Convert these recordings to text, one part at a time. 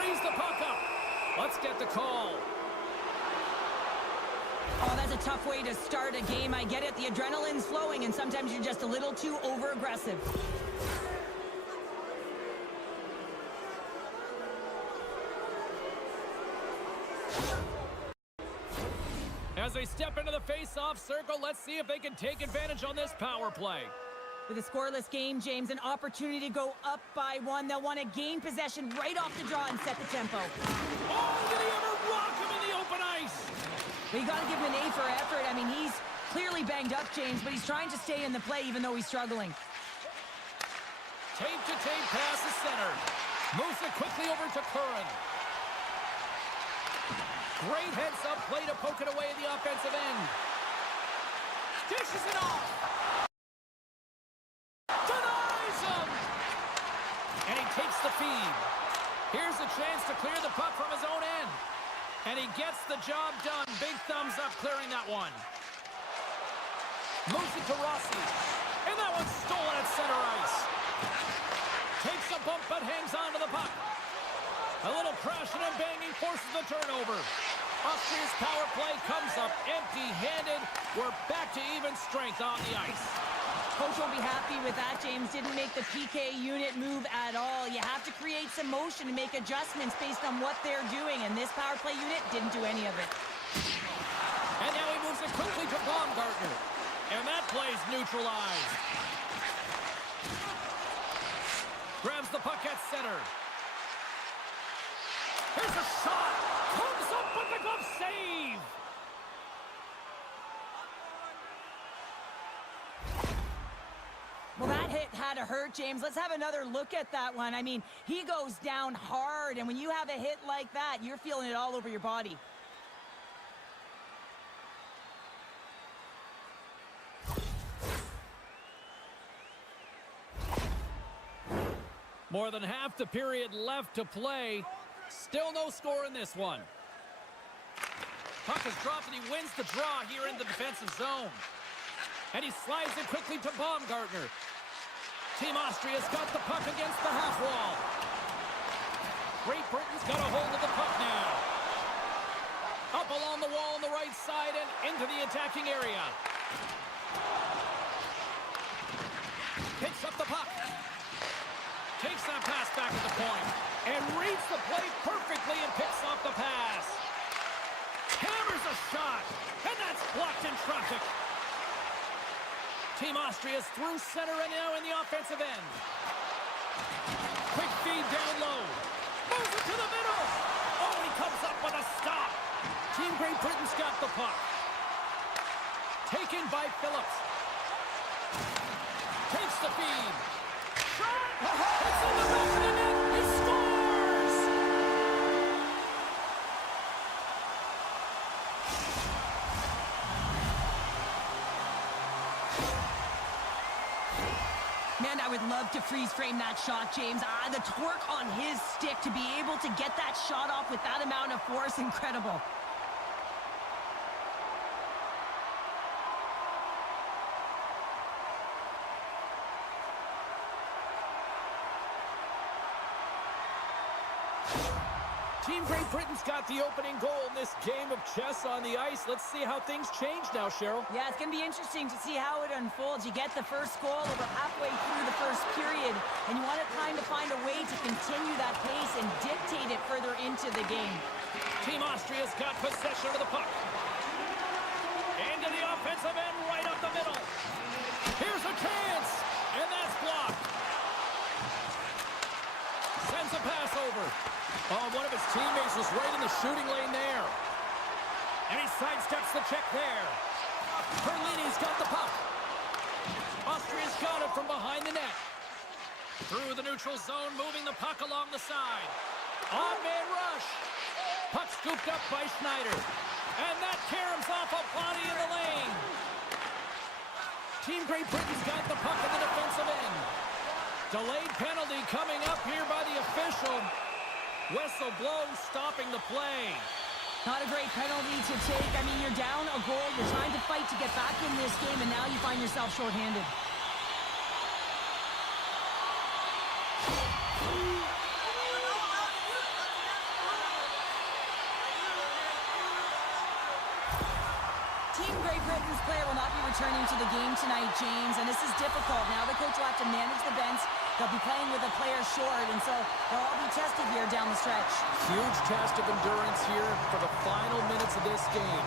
Frees the puck up. Let's get the call. Oh, that's a tough way to start a game. I get it. The adrenaline's flowing, and sometimes you're just a little too over-aggressive. As they step into the face-off circle, let's see if they can take advantage on this power play. With a scoreless game, James, an opportunity to go up by one. They'll want to gain possession right off the draw and set the tempo. Oh, did he ever rock him in the open ice? But you got to give him an A for effort. I mean, he's clearly banged up, James, but he's trying to stay in the play even though he's struggling. Tape-to-tape pass is center. Moves it quickly over to Curran. Great heads-up play to poke it away at the offensive end. Dishes it off. Denies him. And he takes the feed. Here's a chance to clear the puck from his own end. And he gets the job done. Big thumbs up clearing that one. Moves it to Rossi. And that one's stolen at center ice. Takes a bump but hangs on to the puck. A little crashing and banging forces the turnover. Austria's power play comes up empty-handed. We're back to even strength on the ice. Coach won't be happy with that, James. Didn't make the PK unit move at all. You have to create some motion and make adjustments based on what they're doing, and this power play unit didn't do any of it. And now he moves it quickly to Baumgartner. And that play's neutralized. Grabs the puck at center. Here's a shot. Comes up with the glove save. Well, that hit had to hurt, James. Let's have another look at that one. I mean, he goes down hard, and when you have a hit like that, you're feeling it all over your body. More than half the period left to play. Still no score in this one. Puck is dropped and he wins the draw here in the defensive zone. And he slides it quickly to Baumgartner. Team Austria's got the puck against the half wall. Great Britain's got a hold of the puck now. Up along the wall on the right side and into the attacking area. Picks up the puck. Takes that pass back at the point. And reads the play perfectly and picks off the pass. Hammers a shot. And that's blocked in traffic. Team Austria's through center and now in the offensive end. Quick feed down low. Moves it to the middle. Oh, and he comes up with a stop. Team Great Britain's got the puck. Taken by Phillips. Takes the feed. Shot! It's in the back of the net. He scores! Man, I would love to freeze frame that shot, James. The torque on his stick to be able to get that shot off with that amount of force, incredible. Team Great Britain's got the opening goal in this game of chess on the ice. Let's see how things change now, Cheryl. Yeah, it's going to be interesting to see how it unfolds. You get the first goal over halfway through the first period, and you want to kind of find a way to continue that pace and dictate it further into the game. Team Austria's got possession of the puck. Into the offensive end, right up the middle. Here's a chance, and that's blocked. Sends a pass over. Oh, one of his teammates was right in the shooting lane there. And he sidesteps the check there. Perlini's got the puck. Austria's got it from behind the net. Through the neutral zone, moving the puck along the side. On-man rush. Puck scooped up by Schneider. And that caroms off a body in the lane. Team Great Britain's got the puck in the defensive end. Delayed penalty coming up here by the official. Whistle blows, stopping the play. Not a great penalty to take. I mean, you're down a goal. You're trying to fight to get back in this game, and now you find yourself shorthanded. returning to the game tonight, James, and this is difficult. Now the coach will have to manage the bench. They'll be playing with a player short, and so they'll all be tested here down the stretch. Huge test of endurance here for the final minutes of this game.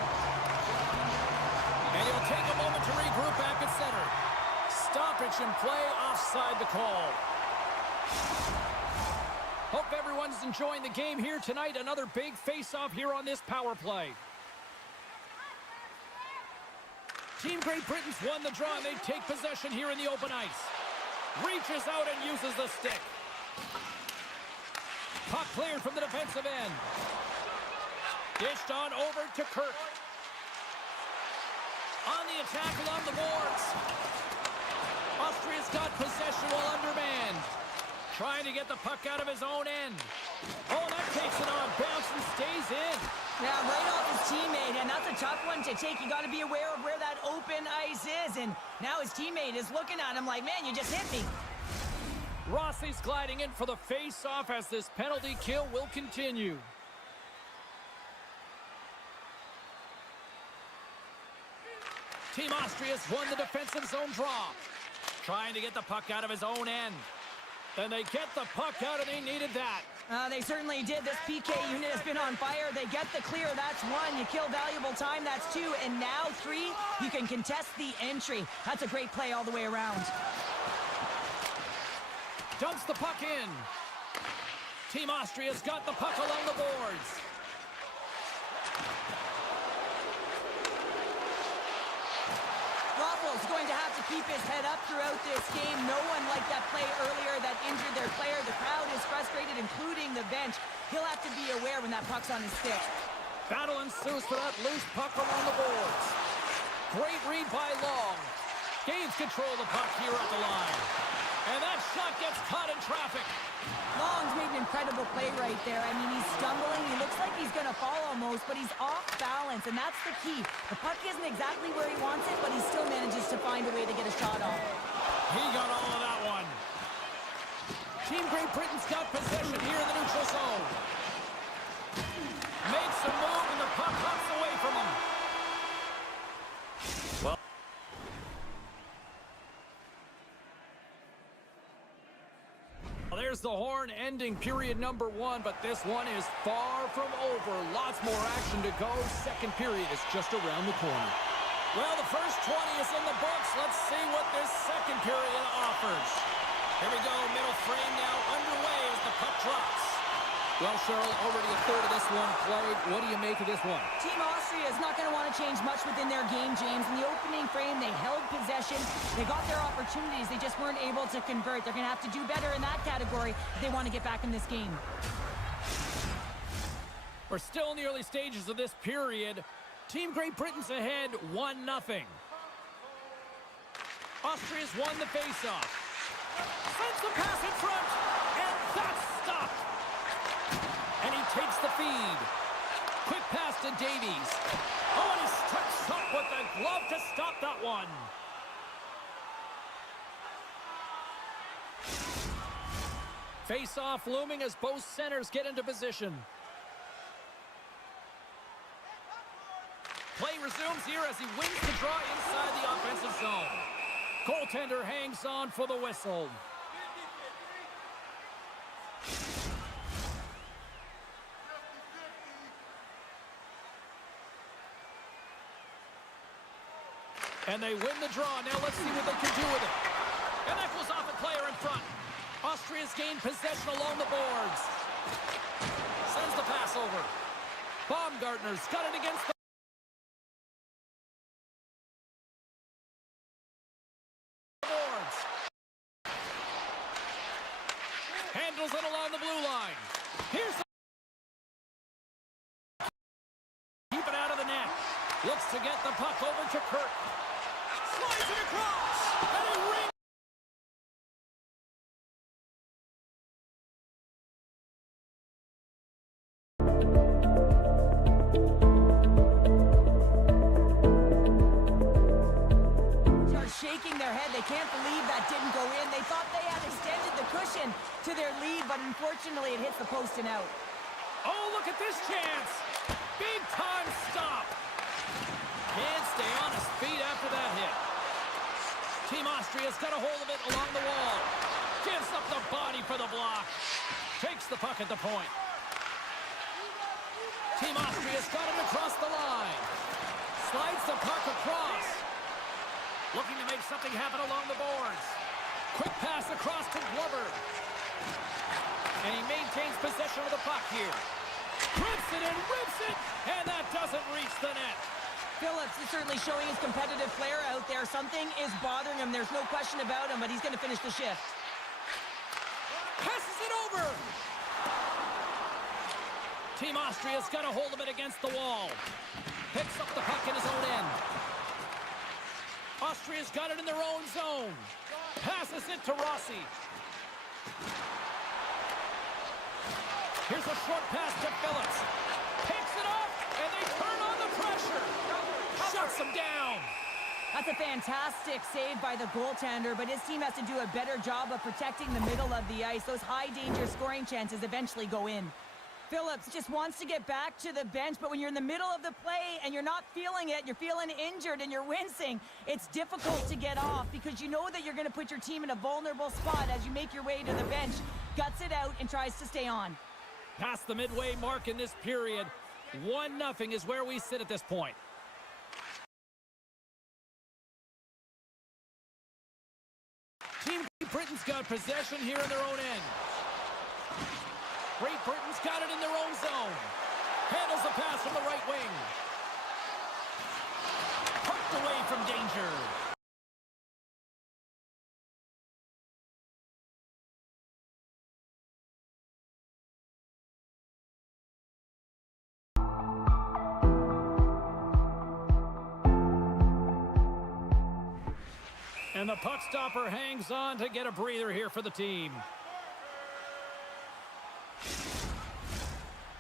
And he'll take a moment to regroup back at center. Stoppage in play, offside the call. Hope everyone's enjoying the game here tonight. Another big face-off here on this power play. Team Great Britain's won the draw, and they take possession here in the open ice. Reaches out and uses the stick. Puck cleared from the defensive end. Dished on over to Kirk. On the attack along the boards. Austria's got possession while undermanned. Trying to get the puck out of his own end. Oh, that takes it on bounce and stays in. Yeah, right off his teammate, and that's a tough one to take. You got to be aware of where that open ice is, and now his teammate is looking at him like, man, you just hit me. Rossi's gliding in for the face-off as this penalty kill will continue. Team Austria's won the defensive zone draw. Trying to get the puck out of his own end. Then they get the puck out, and they needed that. They certainly did. This PK unit has been on fire. They get the clear. That's one. You kill valuable time. That's two. And now three, you can contest the entry. That's a great play all the way around. Dumps the puck in. Team Austria's got the puck along the boards. Is going to have to keep his head up throughout this game. No one liked that play earlier that injured their player. The crowd is frustrated, including the bench. He'll have to be aware when that puck's on his stick. Battle ensues for that loose puck along the boards. Great read by Long. Gains control of the puck here at the line. And that shot gets caught in traffic. Long's made an incredible play right there. I mean, he's stumbling. He looks like he's going to fall almost, but he's off balance, and that's the key. The puck isn't exactly where he wants it, but he still manages to find a way to get a shot off. He got all of that one. Team Great Britain's got possession here in the neutral zone. Makes a move, and the puck hops away from him. Well, there's the horn ending period number one, but this one is far from over. Lots more action to go. Second period is just around the corner. Well, the first 20 is in the books. Let's see what this second period offers. Here we go. Middle frame now underway as the puck drops. Well, Cheryl, already a third of this one played. What do you make of this one? Team Austria is not going to want to change much within their game, James. In the opening frame, they held possession. They got their opportunities. They just weren't able to convert. They're going to have to do better in that category if they want to get back in this game. We're still in the early stages of this period. Team Great Britain's ahead 1-0. Austria's won the faceoff. Sends the pass in front, and that's stopped. And he takes the feed. Quick pass to Davies. Oh, and he steps up with the glove to stop that one. Face-off looming as both centers get into position. Play resumes here as he wins the draw inside the offensive zone. Goaltender hangs on for the whistle. And they win the draw. Now let's see what they can do with it. And that goes off a player in front. Austria's gained possession along the boards. Sends the pass over. Baumgartner's got it against the boards. Handles it along the blue line. Here's the... Keep it out of the net. Looks to get the puck over to Kirk. Slides it across. And he rings. Shaking their head. They can't believe that didn't go in. They thought they had extended the cushion to their lead, but unfortunately it hits the post and out. Oh, look at this chance. Big time stop. Can't stay on his feet after that hit. Team Austria's got a hold of it along the wall. Gives up the body for the block. Takes the puck at the point. Team Austria's got it across the line. Slides the puck across. Looking to make something happen along the boards. Quick pass across to Glover. And he maintains possession of the puck here. Rips it and rips it. And that doesn't reach the net. Phillips is certainly showing his competitive flair out there. Something is bothering him. There's no question about him, but he's going to finish the shift. Passes it over. Team Austria's got a hold of it against the wall. Picks up the puck in his own end. Austria's got it in their own zone. Passes it to Rossi. Here's a short pass to Phillips. Picks it up, and they turn on the pressure. Shuts him down. That's a fantastic save by the goaltender, but his team has to do a better job of protecting the middle of the ice. Those high-danger scoring chances eventually go in. Phillips just wants to get back to the bench, but when you're in the middle of the play and you're not feeling it, you're feeling injured and you're wincing, it's difficult to get off because you know that you're going to put your team in a vulnerable spot as you make your way to the bench. Guts it out and tries to stay on. Past the midway mark in this period, 1-0 is where we sit at this point. Team Great Britain's got possession here in their own end. Great Britain's got it in their own zone. Handles the pass from the right wing. Pucked away from danger. And the puck stopper hangs on to get a breather here for the team.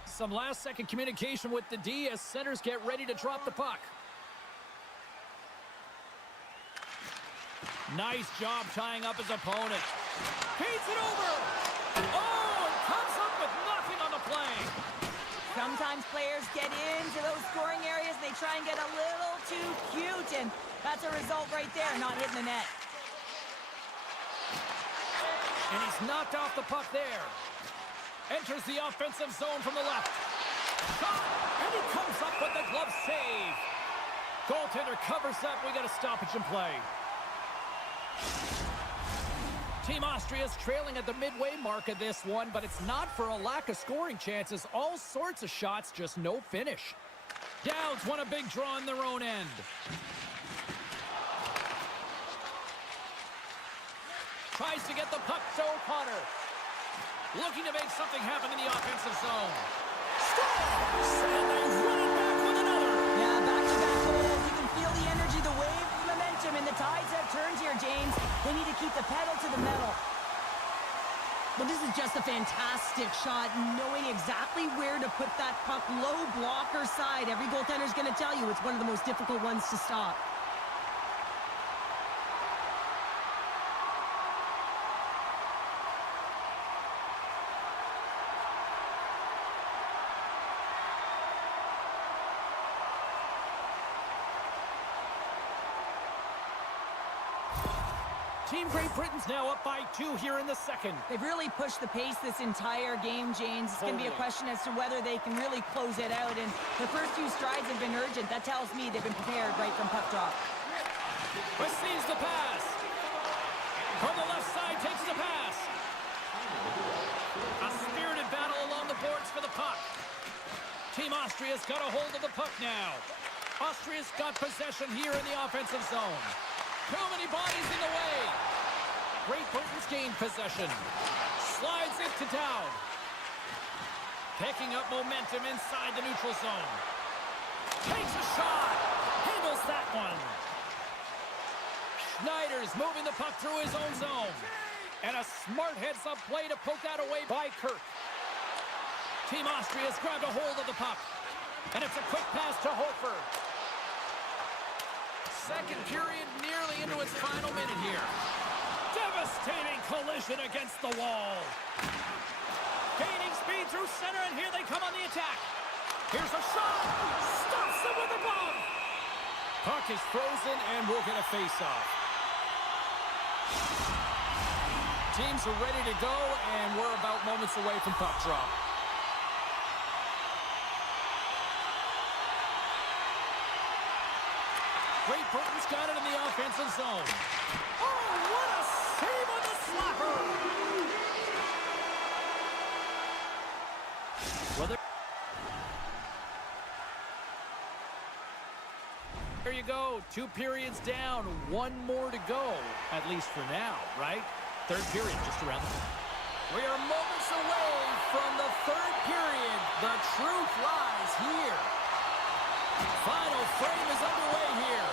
Some last-second communication with the D as centers get ready to drop the puck. Nice job tying up his opponent. Feeds it over. Oh, and comes up with nothing on the play. Sometimes players get into those scoring areas. They try and get a little too cute, and that's a result right there, not hitting the net. And he's knocked off the puck there. Enters the offensive zone from the left. Shot, and he comes up with the glove save. Goaltender covers up. We got a stoppage in play. Team Austria's trailing at the midway mark of this one, but it's not for a lack of scoring chances. All sorts of shots, just no finish. Downs won a big draw in their own end. Tries to get the puck to O'Connor. Looking to make something happen in the offensive zone. Scores! And they run it back with another. Yeah, back-to-back goals. You can feel the energy, the wave, the momentum, and the tides have turned here, James. They need to keep the pedal to the metal. Well, this is just a fantastic shot, knowing exactly where to put that puck low blocker side. Every goaltender's going to tell you it's one of the most difficult ones to stop. Team Great Britain's now up by 2 here in the second. They've really pushed the pace this entire game, James. It's going to be a question as to whether they can really close it out. And the first few strides have been urgent. That tells me they've been prepared right from puck drop. Receives the pass. From the left side, takes the pass. A spirited battle along the boards for the puck. Team Austria's got a hold of the puck now. Austria's got possession here in the offensive zone. Too many bodies in the way. Great Britain's gained possession. Slides it to Dowd. Picking up momentum inside the neutral zone. Takes a shot. Handles that one. Schneider's moving the puck through his own zone. And a smart heads-up play to poke that away by Kirk. Team Austria's grabbed a hold of the puck. And it's a quick pass to Hofer. Second period nearly into its final minute here. Devastating collision against the wall. Gaining speed through center, and here they come on the attack. Here's a shot. Stops him with a glove. Puck is frozen, and we'll get a face-off. Teams are ready to go, and we're about moments away from puck drop. Great Britain's got it in the offensive zone. Oh, what a save on the slapper! Well, there you go. 2 periods down, 1 more to go, at least for now, right? Third period just around the corner. We are moments away from the third period. The truth lies here. Final frame is underway here.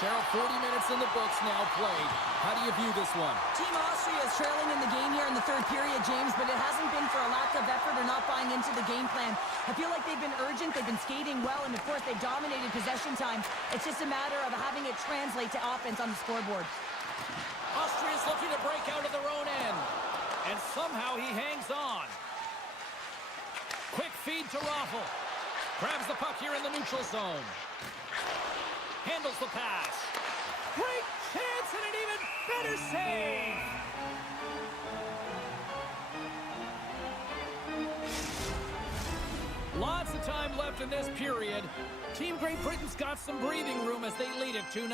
Cheryl, 40 minutes in the books now played. How do you view this one? Team Austria is trailing in the game here in the third period, James, but it hasn't been for a lack of effort or not buying into the game plan. I feel like they've been urgent, they've been skating well, and of course they dominated possession time. It's just a matter of having it translate to offense on the scoreboard. Austria's looking to break out of their own end. And somehow he hangs on. Quick feed to Raffle. Grabs the puck here in the neutral zone. Handles the pass. Great chance and an even better save. Lots of time left in this period. Team Great Britain's got some breathing room as they lead it 2-0.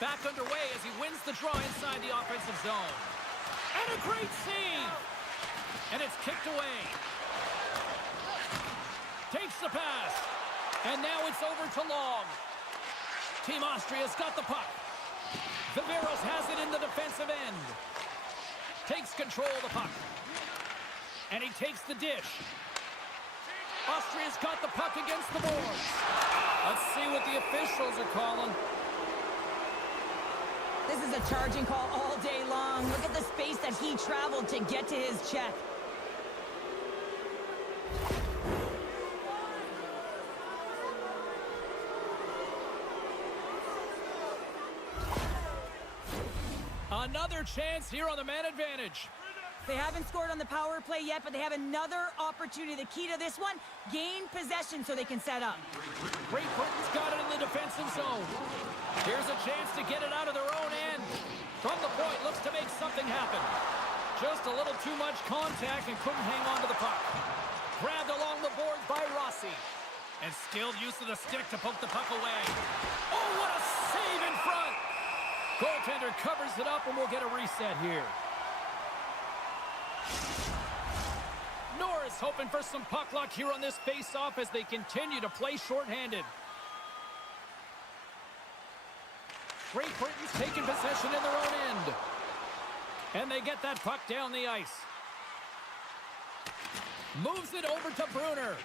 Back underway as he wins the draw inside the offensive zone. And a great save. And it's kicked away. Takes the pass. And now it's over to Long. Team Austria's got the puck. Viveros has it in the defensive end. Takes control of the puck. And he takes the dish. Austria's got the puck against the boards. Let's see what the officials are calling. This is a charging call all day long. Look at the space that he traveled to get to his check. Another chance here on the man advantage. They haven't scored on the power play yet, but they have another opportunity. The key to this one, gain possession so they can set up. Great Britain's got it in the defensive zone. Here's a chance to get it out of their own end. From the point, looks to make something happen. Just a little too much contact and couldn't hang on to the puck. Grabbed along the boards by Rossi. And skilled use of the stick to poke the puck away. Oh, what a save in front! Goaltender covers it up and we'll get a reset here. Norris hoping for some puck luck here on this face-off as they continue to play shorthanded. Great Britain's taking possession in their own end. And they get that puck down the ice. Moves it over to Brunner.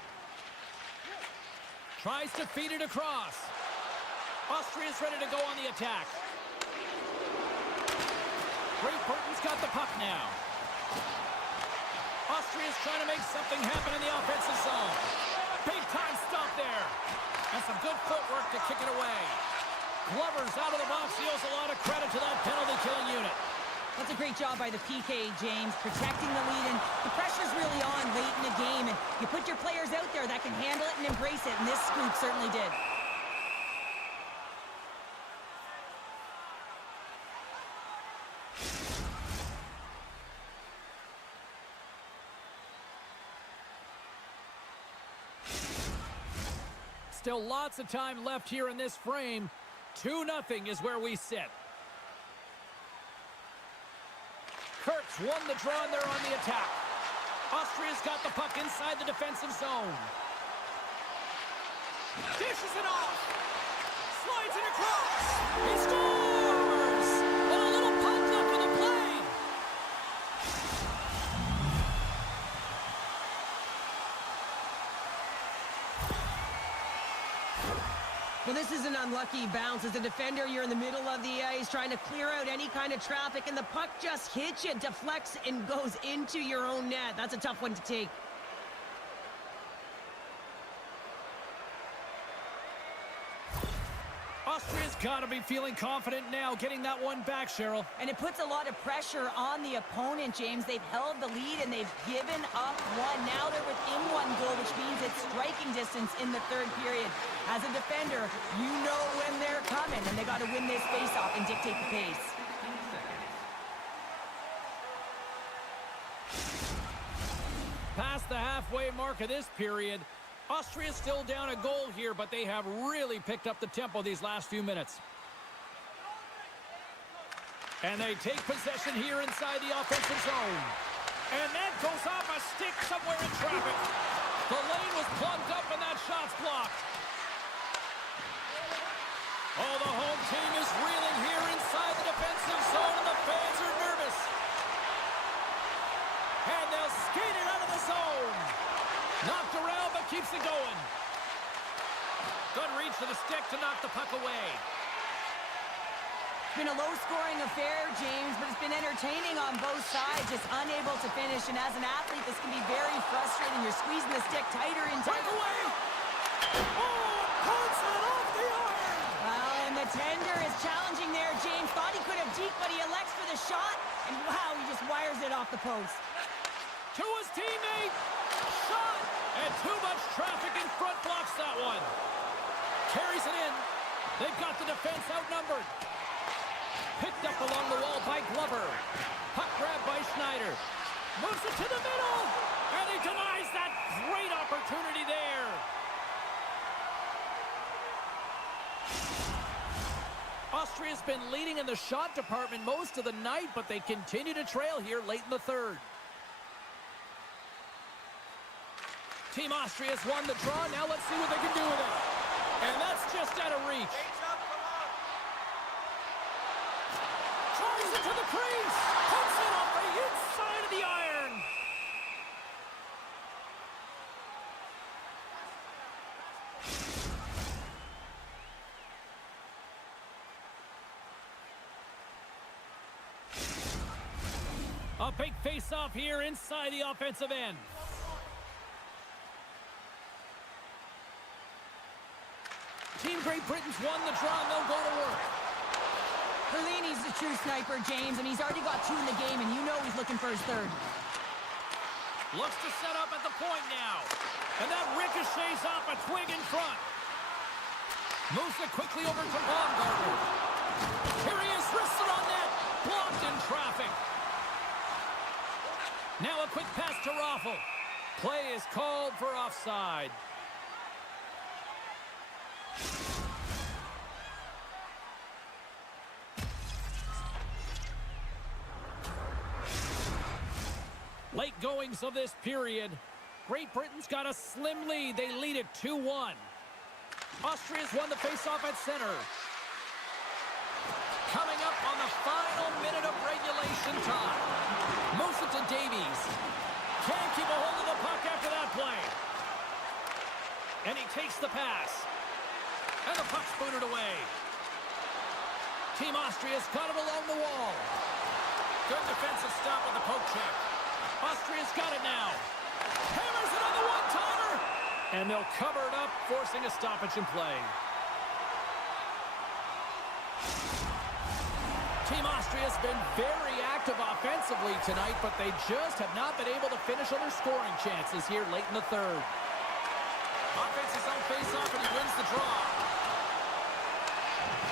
Tries to feed it across. Austria's ready to go on the attack. Great Britain's got the puck now. Austria's trying to make something happen in the offensive zone. Big time stop there. And some good footwork to kick it away. Glover's out of the box. He owes a lot of credit to that penalty-killing unit. That's a great job by the PK, James, protecting the lead. And the pressure's really on late in the game. And you put your players out there that can handle it and embrace it. And this group certainly did. Still lots of time left here in this frame. 2-0 is where we sit. Kurtz won the draw and they're on the attack. Austria's got the puck inside the defensive zone. Dishes it off. Slides it across. He scores! And a little puck luck in the play. Well, this is an unlucky bounce. As a defender, you're in the middle of the ice trying to clear out any kind of traffic, and the puck just hits you, deflects, and goes into your own net. That's a tough one to take. Austria Austria's got to be feeling confident now, getting that one back, Cheryl. And it puts a lot of pressure on the opponent, James. They've held the lead and they've given up one. Now they're within one goal, which means it's striking distance in the third period. As a defender, you know when they're coming, and they got to win this face-off and dictate the pace. Past the halfway mark of this period, Austria's still down a goal here, but they have really picked up the tempo these last few minutes. And they take possession here inside the offensive zone. And that goes off a stick somewhere in traffic. The lane was plugged up and that shot's blocked. Oh, the home team is reeling here inside the defensive zone, and the fans are nervous. And they'll skate it out of the zone. Knocked around, but keeps it going. Good reach to the stick to knock the puck away. It's been a low-scoring affair, James, but it's been entertaining on both sides, just unable to finish. And as an athlete, this can be very frustrating. You're squeezing the stick tighter and tighter. Breakaway! Oh, puts it off the iron! Well, and the tender is challenging there. James thought he could have deked, but he elects for the shot. And wow, he just wires it off the post. To his teammate! Shot! And too much traffic in front blocks that one. Carries it in. They've got the defense outnumbered. Picked up along the wall by Glover. Puck grab by Schneider. Moves it to the middle. And he denies that great opportunity there. Austria's been leading in the shot department most of the night, but they continue to trail here late in the third. Team Austria's won the draw. Now let's see what they can do with it. And that's just out of reach. Tries it to the crease. Puts it off the inside of the iron. A big face-off here inside the offensive end. Team Great Britain's won the draw, and they'll go to work. Perlini's the true sniper, James, and he's already got 2 in the game, and you know he's looking for his third. Looks to set up at the point now. And that ricochets off a twig in front. Moves it quickly over to Baumgartner. Here he is, wristed on net. Blocked in traffic. Now a quick pass to Raffel. Play is called for offside. Late goings of this period. Great Britain's got a slim lead. They lead it 2-1. Austria's won the faceoff at center. Coming up on the final minute of regulation time. Moves it to Davies. Can't keep a hold of the puck after that play. And he takes the pass. And the puck's booted away. Team Austria's got it along the wall. Good defensive stop with the poke check. Austria's got it now. Hammers it on the one-timer. And they'll cover it up, forcing a stoppage in play. Team Austria's been very active offensively tonight, but they just have not been able to finish on their scoring chances here late in the third. Offense is on face-off, and he wins the draw.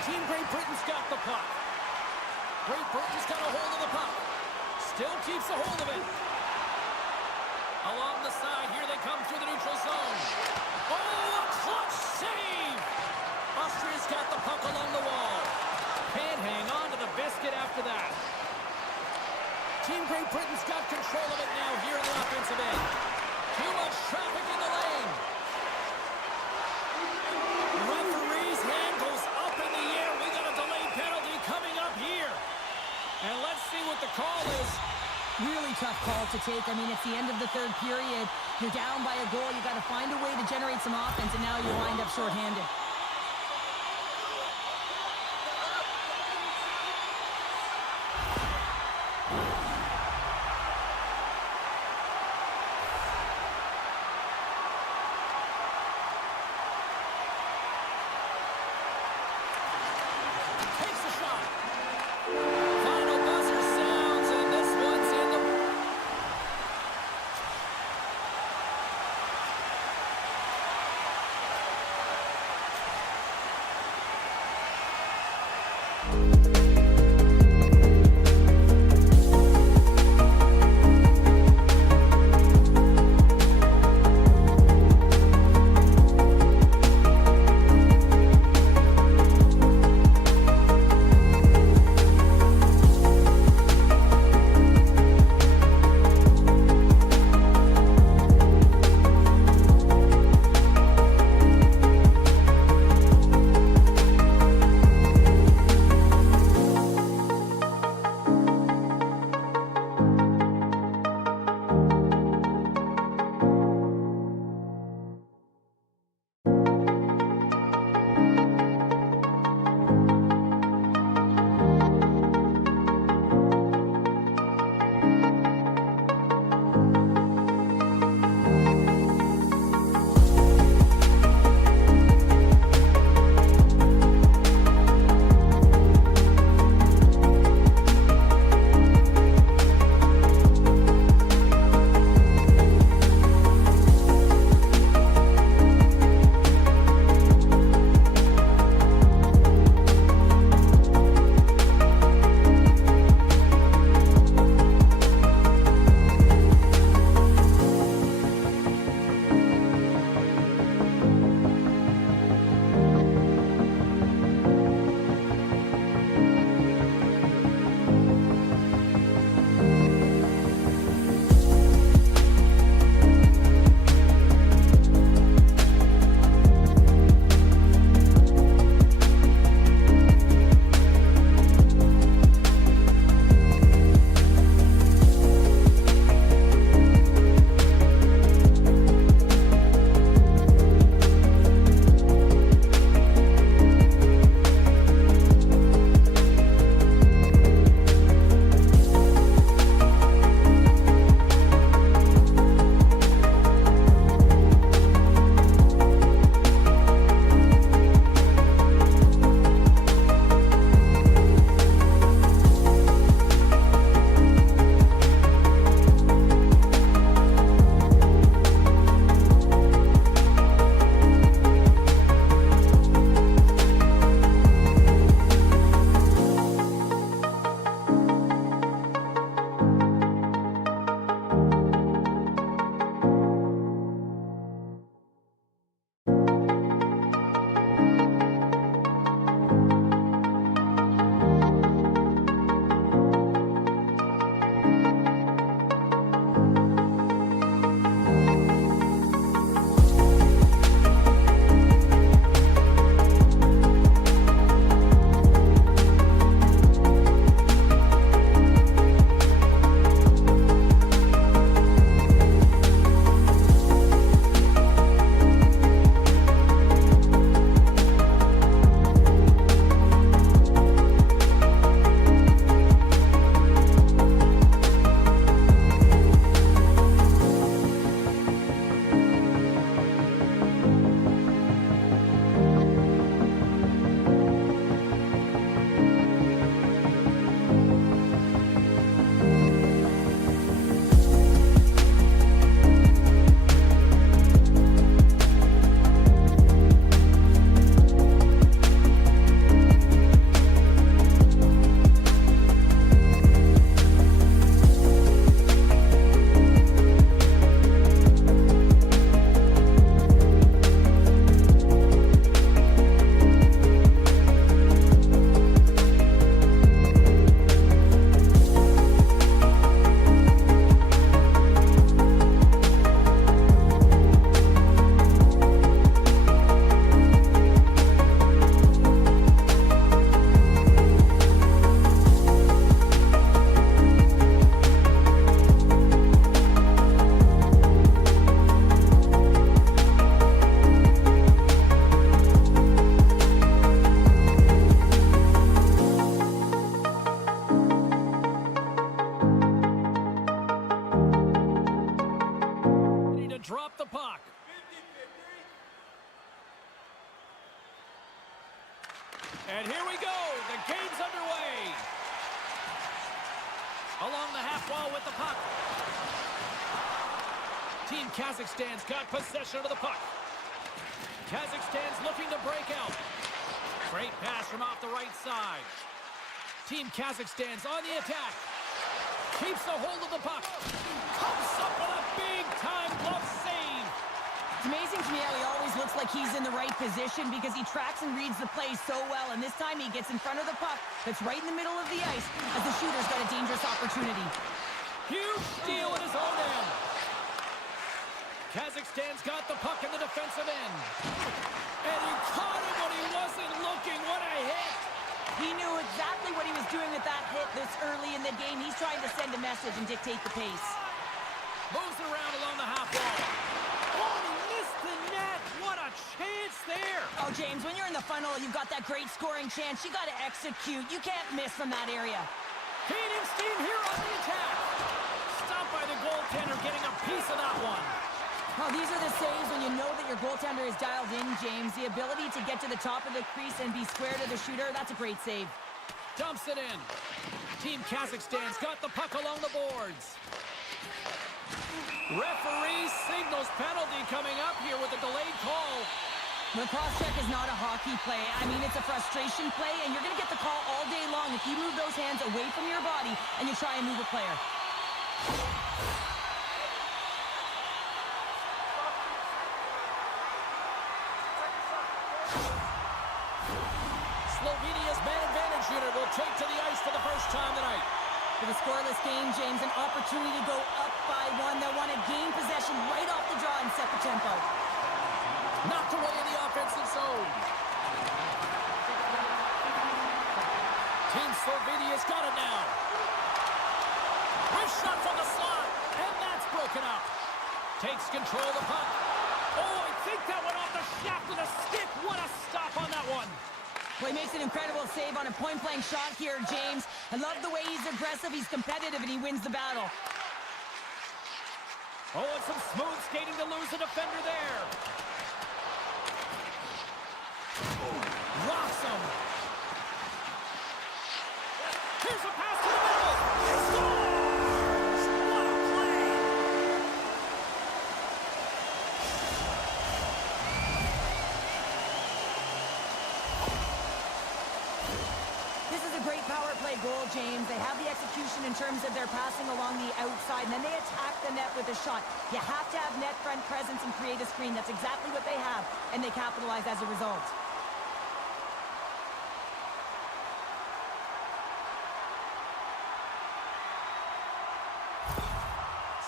Team Great Britain's got the puck. Great Britain's got a hold of the puck. Still keeps a hold of it. Along the side, here they come through the neutral zone. Oh, a clutch save! Austria's got the puck along the wall. Can't hang on to the biscuit after that. Team Great Britain's got control of it now here in the offensive end. Too much traffic in the lane. Referee's hand goes up in the air. We got a delayed penalty coming up here. And let's see what the call is. Really tough call to take. I mean, it's the end of the third period. You're down by a goal. You got to find a way to generate some offense, and now you wind up shorthanded. And here we go. The game's underway. Along the half wall with the puck. Team Kazakhstan's got possession of the puck. Kazakhstan's looking to break out. Great pass from off the right side. Team Kazakhstan's on the attack. Keeps a hold of the puck. Comes up with a big-time glove save. It's amazing to me how he always looks like he's in the right position because he tracks and reads the play so well. And this time he gets in front of the puck that's right in the middle of the ice as the shooter's got a dangerous opportunity. Huge steal at his own end. Kazakhstan's got the puck in the defensive end. And he caught him when he wasn't looking. What a hit. He knew exactly what he was doing with that hit this early in the game. He's trying to send a message and dictate the pace. Moves it around along the half wall. Oh, he missed the net. What a chance there. Oh, James, when you're in the funnel, you've got that great scoring chance. You got to execute. You can't miss from that area. Gaining steam here on the attack. Stopped by the goaltender, getting a piece of that one. Oh, these are the saves when you know that your goaltender is dialed in, James. The ability to get to the top of the crease and be square to the shooter, that's a great save. Dumps it in. Team Kazakhstan's got the puck along the boards. Referee signals penalty coming up here with a delayed call. The cross-check is not a hockey play. I mean, it's a frustration play, and you're going to get the call all day long if you move those hands away from your body and you try and move a player. Slovenia's man advantage unit will take to the ice for the first time tonight. For the scoreless game, James, an opportunity to go up by one. They'll want to gain possession right off the draw and set the tempo. Knocked away in the offensive zone. Team Slovenia's got it now. Wrist shot from the slot, and that's broken up. Takes control of the puck. Oh, I think that went off the shaft of the stick. What a stop on that one. Well, he makes an incredible save on a point-blank shot here, James. I love the way he's aggressive, he's competitive, and he wins the battle. Oh, and some smooth skating to lose a defender there. Rocks him. Here's a pass to the middle. He scores! What a play! This is a great power play goal, James. They have the execution in terms of their passing along the outside, and then they attack the net with a shot. You have to have net front presence and create a screen. That's exactly what they have, and they capitalize as a result.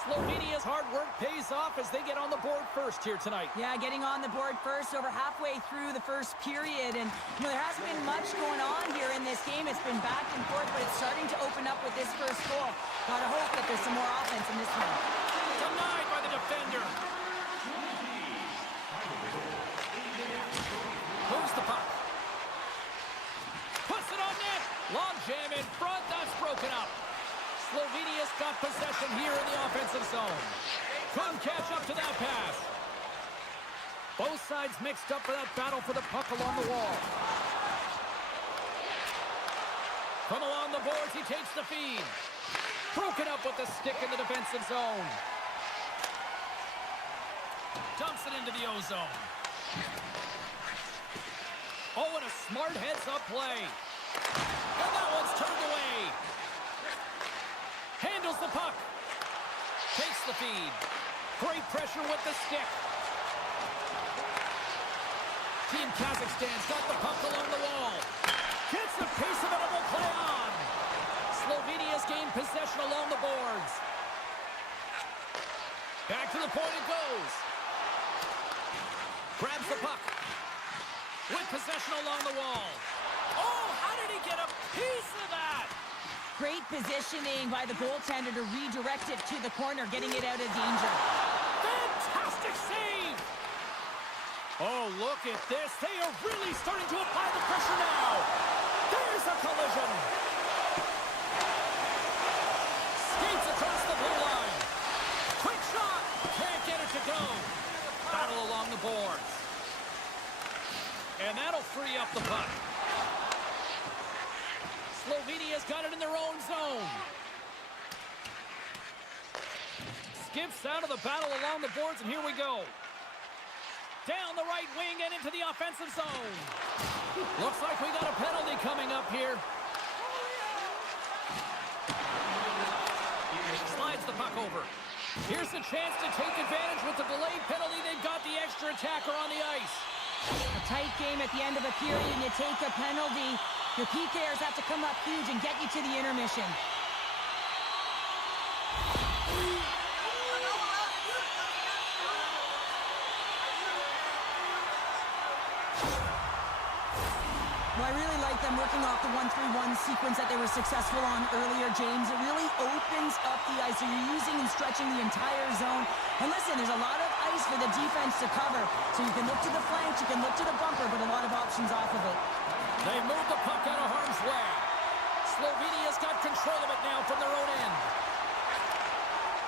Slovenia's hard work pays off as they get on the board first here tonight. Yeah, getting on the board first over halfway through the first period. And, you know, there hasn't been much going on here in this game. It's been back and forth, but it's starting to open up with this first goal. Gotta hope that there's some more offense in this one. Denied by the defender. Moves the puck. Puts it on net. Long jam in front. That's broken up. Slovenia's got possession here in the offensive zone. Couldn't catch up to that pass. Both sides mixed up for that battle for the puck along the wall. From along the boards, he takes the feed. Broken up with the stick in the defensive zone. Dumps it into the O-zone. Oh, and a smart heads-up play. And that one's turned away. Handles the puck. Takes the feed. Great pressure with the stick. Team Kazakhstan's got the puck along the wall. Gets a piece of it and will play on. Slovenia's gained possession along the boards. Back to the point it goes. Grabs the puck. With possession along the wall. Oh, how did he get a piece of that? Great positioning by the goaltender to redirect it to the corner, getting it out of danger. Fantastic save! Oh, look at this. They are really starting to apply the pressure now. There's a collision. Skates across the blue line. Quick shot. Can't get it to go. Battle along the boards. And that'll free up the puck. Slovenia's got it in their own zone. Skips out of the battle along the boards, and here we go. Down the right wing and into the offensive zone. Looks like we got a penalty coming up here. Slides the puck over. Here's the chance to take advantage with the delayed penalty. They've got the extra attacker on the ice. A tight game at the end of a period, and you take a penalty. Your PKers have to come up huge and get you to the intermission. Well, I really like them working off the 1-3-1 sequence that they were successful on earlier, James. It really opens up the ice, so you're using and stretching the entire zone. And listen, there's a lot of ice for the defense to cover, so you can look to the flanks, you can look to the bumper, but a lot of options off of it. They moved the puck out of harm's way. Slovenia's got control of it now from their own end.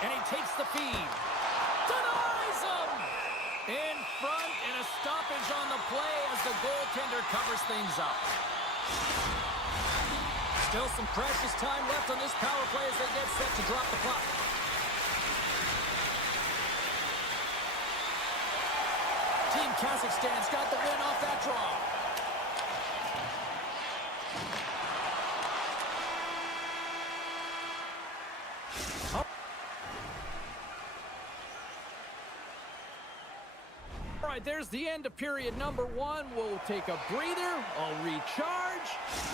And he takes the feed. Denies him! In front, and a stoppage on the play as the goaltender covers things up. Still some precious time left on this power play as they get set to drop the puck. Team Kazakhstan's got the win off that draw. All right, there's the end of period number 1. We'll take a breather. I'll recharge.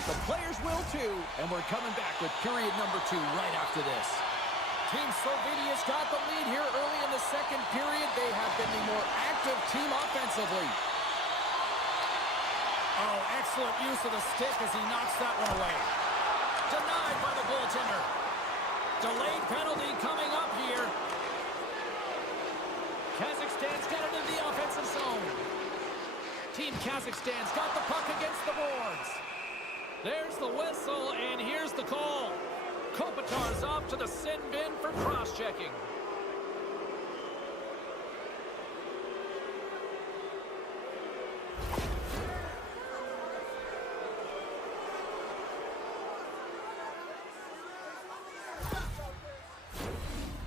The players will too. And we're coming back with period number 2 right after this. Team Slovenia's got the lead here early in the second period. They have been the more active team offensively. Oh, excellent use of the stick as he knocks that one away. Denied by the goaltender. Delayed penalty coming up here. Kazakhstan's got it in the offensive zone. Team Kazakhstan's got the puck against the boards. There's the whistle, and here's the call. Kopitar's off to the sin bin for cross-checking.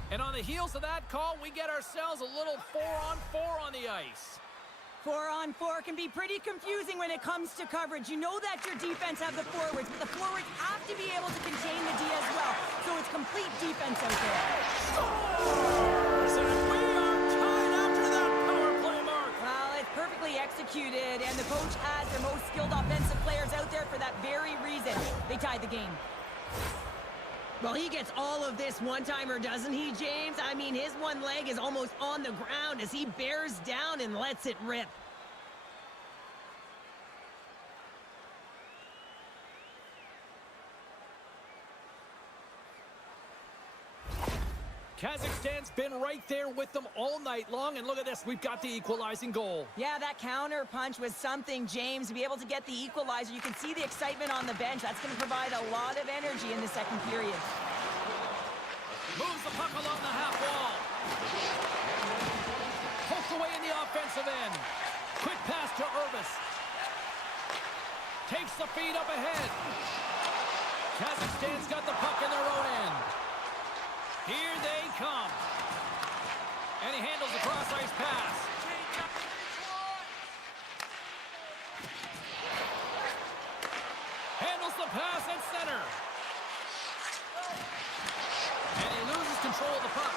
And on the heels of that call, we get ourselves a little 4-on-4 on the ice. 4-on-4 can be pretty confusing when it comes to coverage. You know that your defense have the forwards, but the forwards have to be able to contain the D as well. So it's complete defense out there. Scores! And we are tied after that power play mark. Well, it's perfectly executed, and the coach has their most skilled offensive players out there for that very reason. They tied the game. Well, he gets all of this one-timer, doesn't he, James? I mean, his one leg is almost on the ground as he bears down and lets it rip. Kazakhstan's been right there with them all night long, and look at this, we've got the equalizing goal. Yeah, that counter punch was something, James. To be able to get the equalizer, you can see the excitement on the bench. That's going to provide a lot of energy in the second period. Moves the puck along the half wall. Poked away in the offensive end. Quick pass to Urbis. Takes the feed up ahead. Kazakhstan's got the puck in their own end. Here they come. And he handles the cross-ice pass. Handles the pass at center. And he loses control of the puck.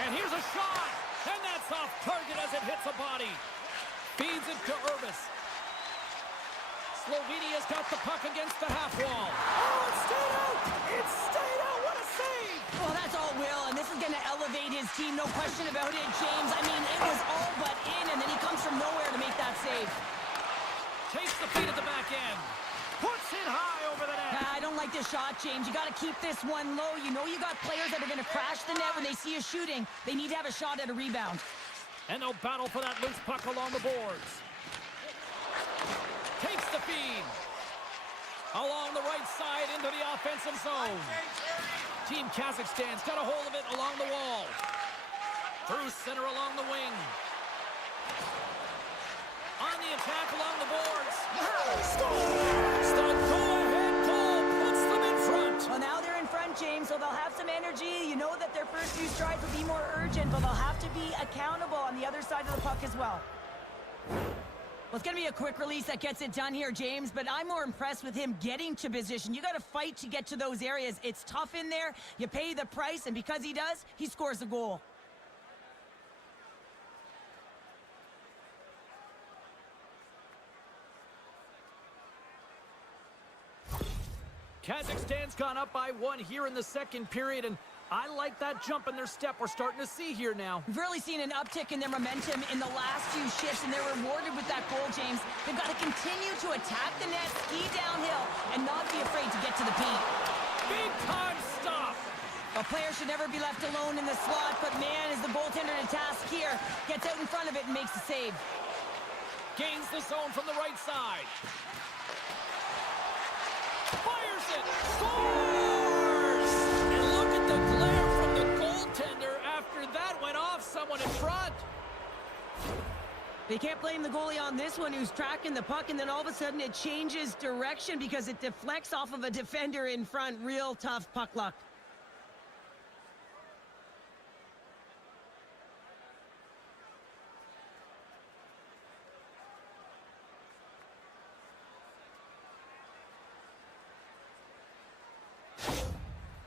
And here's a shot. And that's off target as it hits a body. Feeds it to Urbis. Slovenia's got the puck against the half wall. Oh, it stayed out! It stayed out! What a save! Well, that's all Will, and this is going to elevate his team, no question about it, James. I mean, it was all but in, and then he comes from nowhere to make that save. Takes the feed at the back end. Puts it high over the net. I don't like this shot, James. You got to keep this one low. You know you got players that are going to crash the net when they see you shooting. They need to have a shot at a rebound. And they'll battle for that loose puck along the boards. Takes the feed. Along the right side into the offensive zone. Team Kazakhstan's got a hold of it along the wall. Through center along the wing. On the attack along the boards. Scores! The go-ahead goal puts them in front. Well, now they're in front, James, so they'll have some energy. You know that their first few strides will be more urgent, but they'll have to be accountable on the other side of the puck as well. Well, it's going to be a quick release that gets it done here, James, but I'm more impressed with him getting to position. You got to fight to get to those areas. It's tough in there. You pay the price, and because he does, he scores the goal. Kazakhstan's gone up by 1 here in the second period, and I like that jump in their step we're starting to see here now. We've really seen an uptick in their momentum in the last few shifts, and they're rewarded with that goal, James. They've got to continue to attack the net, ski downhill, and not be afraid to get to the paint. Big time stop. A player should never be left alone in the slot, but man, is the goaltender to task here. Gets out in front of it and makes the save. Gains the zone from the right side. Fires it. Scores! And look at the glare from the goaltender after that went off someone in front. They can't blame the goalie on this one who's tracking the puck, and then all of a sudden it changes direction because it deflects off of a defender in front. Real tough puck luck.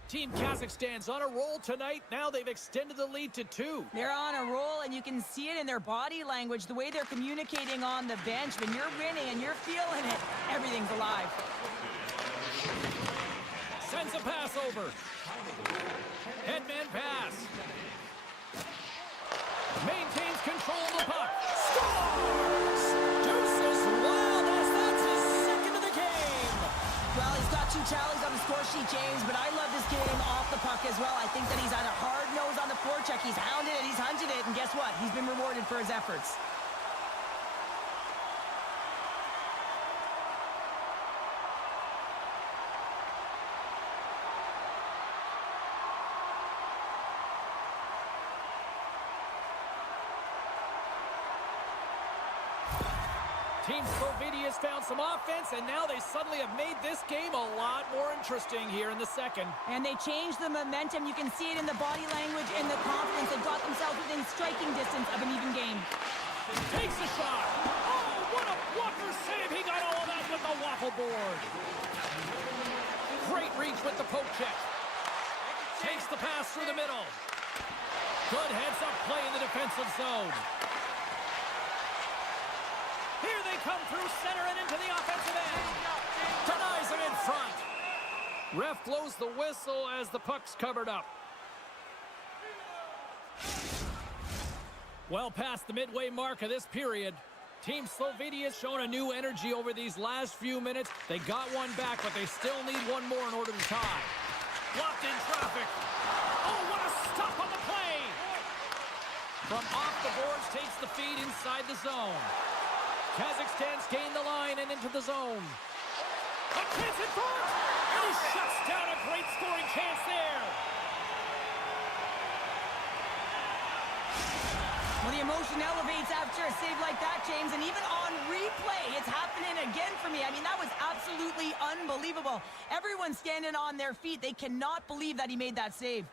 Team Kazakhstan's on a roll tonight. Now they've extended the lead to 2. They're on a roll, and you can see it in their body language, the way they're communicating on the bench. When you're winning and you're feeling it, everything's alive. Sends a pass over. Headman pass. Maintains control of the puck. Scores! Deuces wild as that's his second of the game. Well, he's got 2 tallies on the score sheet, James, but I love this game off the puck as well. I think that he's had a hard nose on the forecheck. He's hounded it, he's hunted it, and guess what? He's been rewarded for his efforts. Team Slovenia's found some offense, and now they suddenly have made this game a lot more interesting here in the second. And they changed the momentum. You can see it in the body language and the confidence. They've got themselves within striking distance of an even game. Takes a shot. Oh, what a blocker save. He got all of that with the waffle board. Great reach with the poke check. Takes the pass through the middle. Good heads-up play in the defensive zone. Here they come through center and into the offensive end. Denies him in front. Ref blows the whistle as the puck's covered up. Well past the midway mark of this period. Team Slovenia's shown a new energy over these last few minutes. They got one back, but they still need one more in order to tie. Blocked in traffic. Oh, what a stop on the play. From off the boards, takes the feed inside the zone. Kazakhstan's gained the line and into the zone. A chance in front! And he shuts down a great scoring chance there. Well, the emotion elevates after a save like that, James, and even on replay, it's happening again for me. I mean, that was absolutely unbelievable. Everyone's standing on their feet. They cannot believe that he made that save.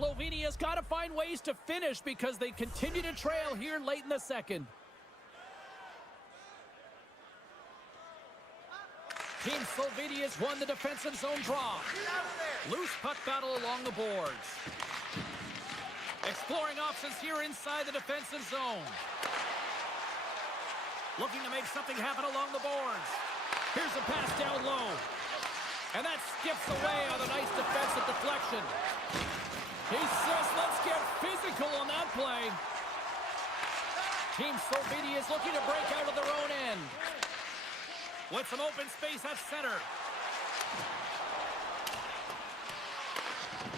Slovenia's got to find ways to finish because they continue to trail here late in the second. Team Slovenia's won the defensive zone draw. Loose puck battle along the boards. Exploring options here inside the defensive zone. Looking to make something happen along the boards. Here's a pass down low. And that skips away on a nice defensive deflection. He says, let's get physical on that play. Team Slovenia is looking to break out of their own end. With some open space at center.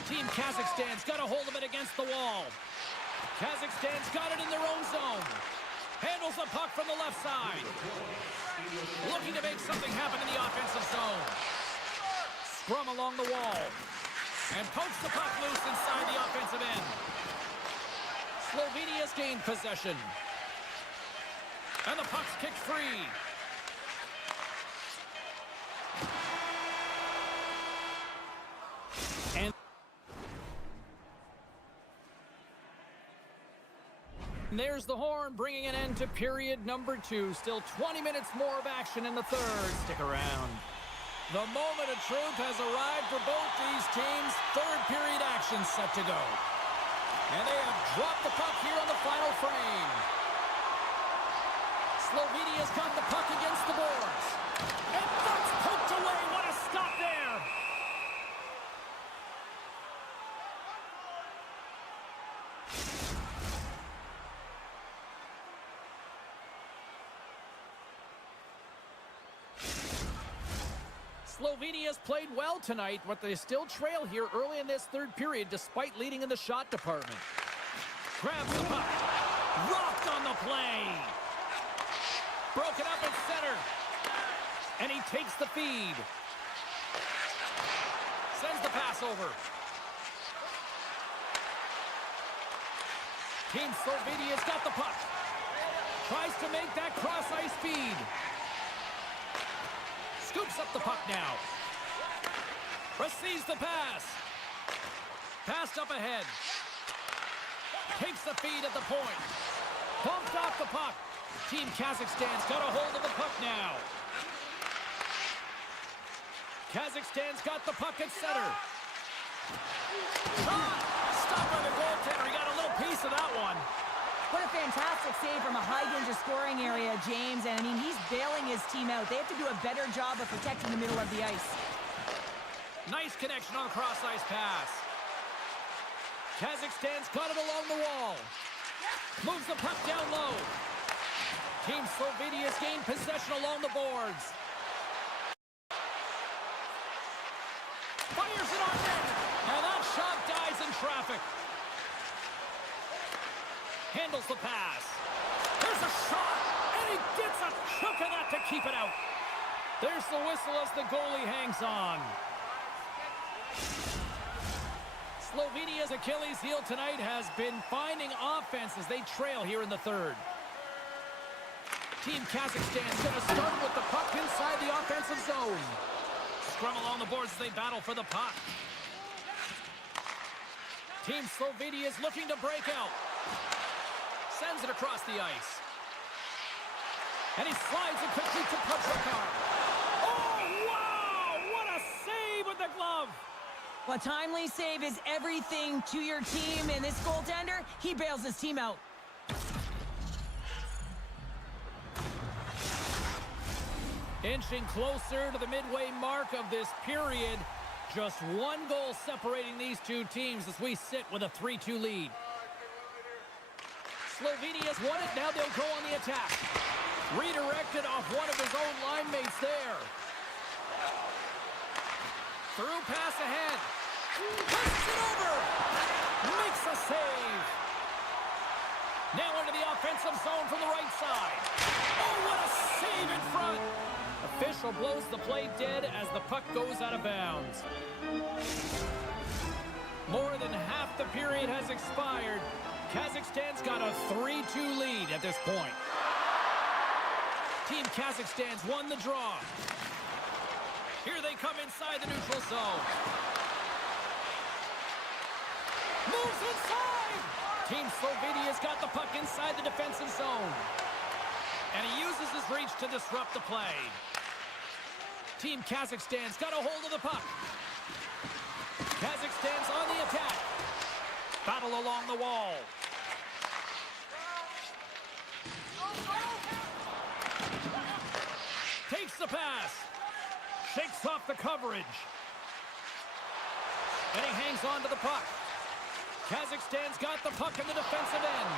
Team Kazakhstan's got a hold of it against the wall. Kazakhstan's got it in their own zone. Handles the puck from the left side. Looking to make something happen in the offensive zone. Scrum along the wall. And pokes the puck loose inside the offensive end. Slovenia's gained possession. And the puck's kicked free. And there's the horn, bringing an end to period number 2. Still 20 minutes more of action in the third. Stick around. The moment of truth has arrived for both these teams. Third period action set to go. And they have dropped the puck here on the final frame. Slovenia's got the puck against the boards. And that's poked away. What a stop there. Slovenia's played well tonight, but they still trail here early in this third period despite leading in the shot department. Grabs the puck. Rocked on the play. Broken up at center. And he takes the feed. Sends the pass over. Team Slovenia's got the puck. Tries to make that cross-ice feed. Scoops up the puck now. Receives the pass. Passed up ahead. Takes the feed at the point. Bumped off the puck. Team Kazakhstan's got a hold of the puck now. Kazakhstan's got the puck at center. Shot! Stopped by the goaltender. He got a little piece of that one. What a fantastic save from a high-danger scoring area, James. And, I mean, he's bailing his team out. They have to do a better job of protecting the middle of the ice. Nice connection on the cross-ice pass. Kazakhstan's got it along the wall. Moves the puck down low. Team Slovenia's gained possession along the boards. Fires it on net. And that shot dies in traffic. Handles the pass. There's a shot. And he gets a chunk of that to keep it out. There's the whistle as the goalie hangs on. Slovenia's Achilles heel tonight has been finding offense as they trail here in the third. Team Kazakhstan's going to start with the puck inside the offensive zone. Scrum along the boards as they battle for the puck. Team Slovenia is looking to break out. Sends it across the ice. And he slides it quickly to Pachakar. Oh, wow! What a save with the glove! A timely save is everything to your team, and this goaltender, he bails his team out. Inching closer to the midway mark of this period. Just one goal separating these two teams as we sit with a 3-2 lead. Slovenia's won it. Now they'll go on the attack. Redirected off one of his own line mates there. Through pass ahead. Puts it over. Makes a save. Now into the offensive zone from the right side. Oh, what a save in front. Official blows the play dead as the puck goes out of bounds. More than half the period has expired. Kazakhstan's got a 3-2 lead at this point. Team Kazakhstan's won the draw. Here they come inside the neutral zone. Moves inside! Team Slovenia's got the puck inside the defensive zone. And he uses his reach to disrupt the play. Team Kazakhstan's got a hold of the puck. Kazakhstan's on the attack. Battle along the wall. Takes the pass. Shakes off the coverage. And he hangs on to the puck. Kazakhstan's got the puck in the defensive end.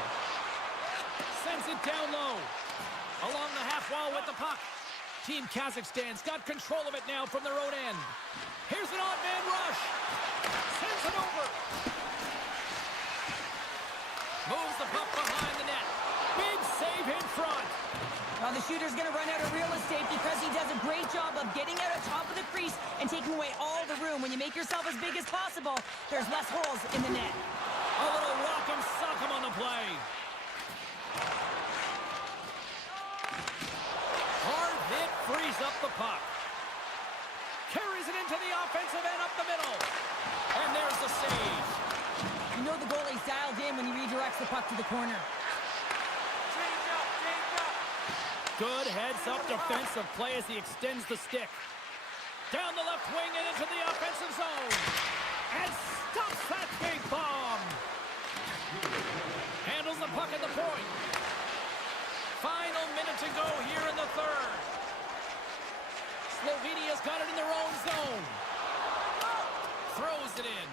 Sends it down low. Along the half wall with the puck. Team Kazakhstan's got control of it now from their own end. Here's an odd man rush. Sends it over. Moves the puck behind the net. Big save in front. Well, the shooter's going to run out of real estate because he does a great job of getting out of top of the crease and taking away all the room. When you make yourself as big as possible, there's less holes in the net. A little rock'em sock'em on the play. frees up the puck. Carries it into the offensive end up the middle. And there's the save. You know the goalie's dialed in when he redirects the puck to the corner. Change up, change up. Good heads-up defensive play as he extends the stick. Down the left wing and into the offensive zone. And stops that big bomb. Handles the puck at the point. Final minute to go here in the third. Slovenia's got it in their own zone. Throws it in.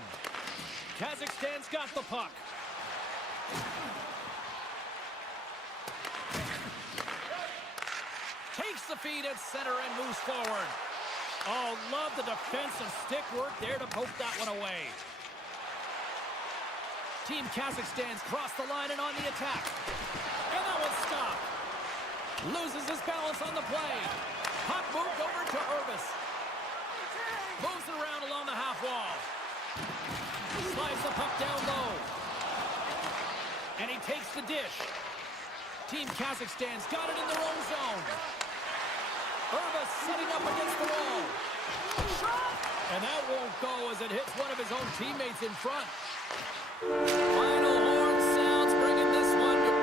Kazakhstan's got the puck. Takes the feed at center and moves forward. Oh, love the defensive stick work there to poke that one away. Team Kazakhstan's crossed the line and on the attack. And that one's stopped. Loses his balance on the play. Puck moved over to Urbis. Moves it around along the half wall. Slides the puck down low. And he takes the dish. Team Kazakhstan's got it in their own zone. Urbis sitting up against the wall. And that won't go as it hits one of his own teammates in front. Final horn sounds, bringing this one to...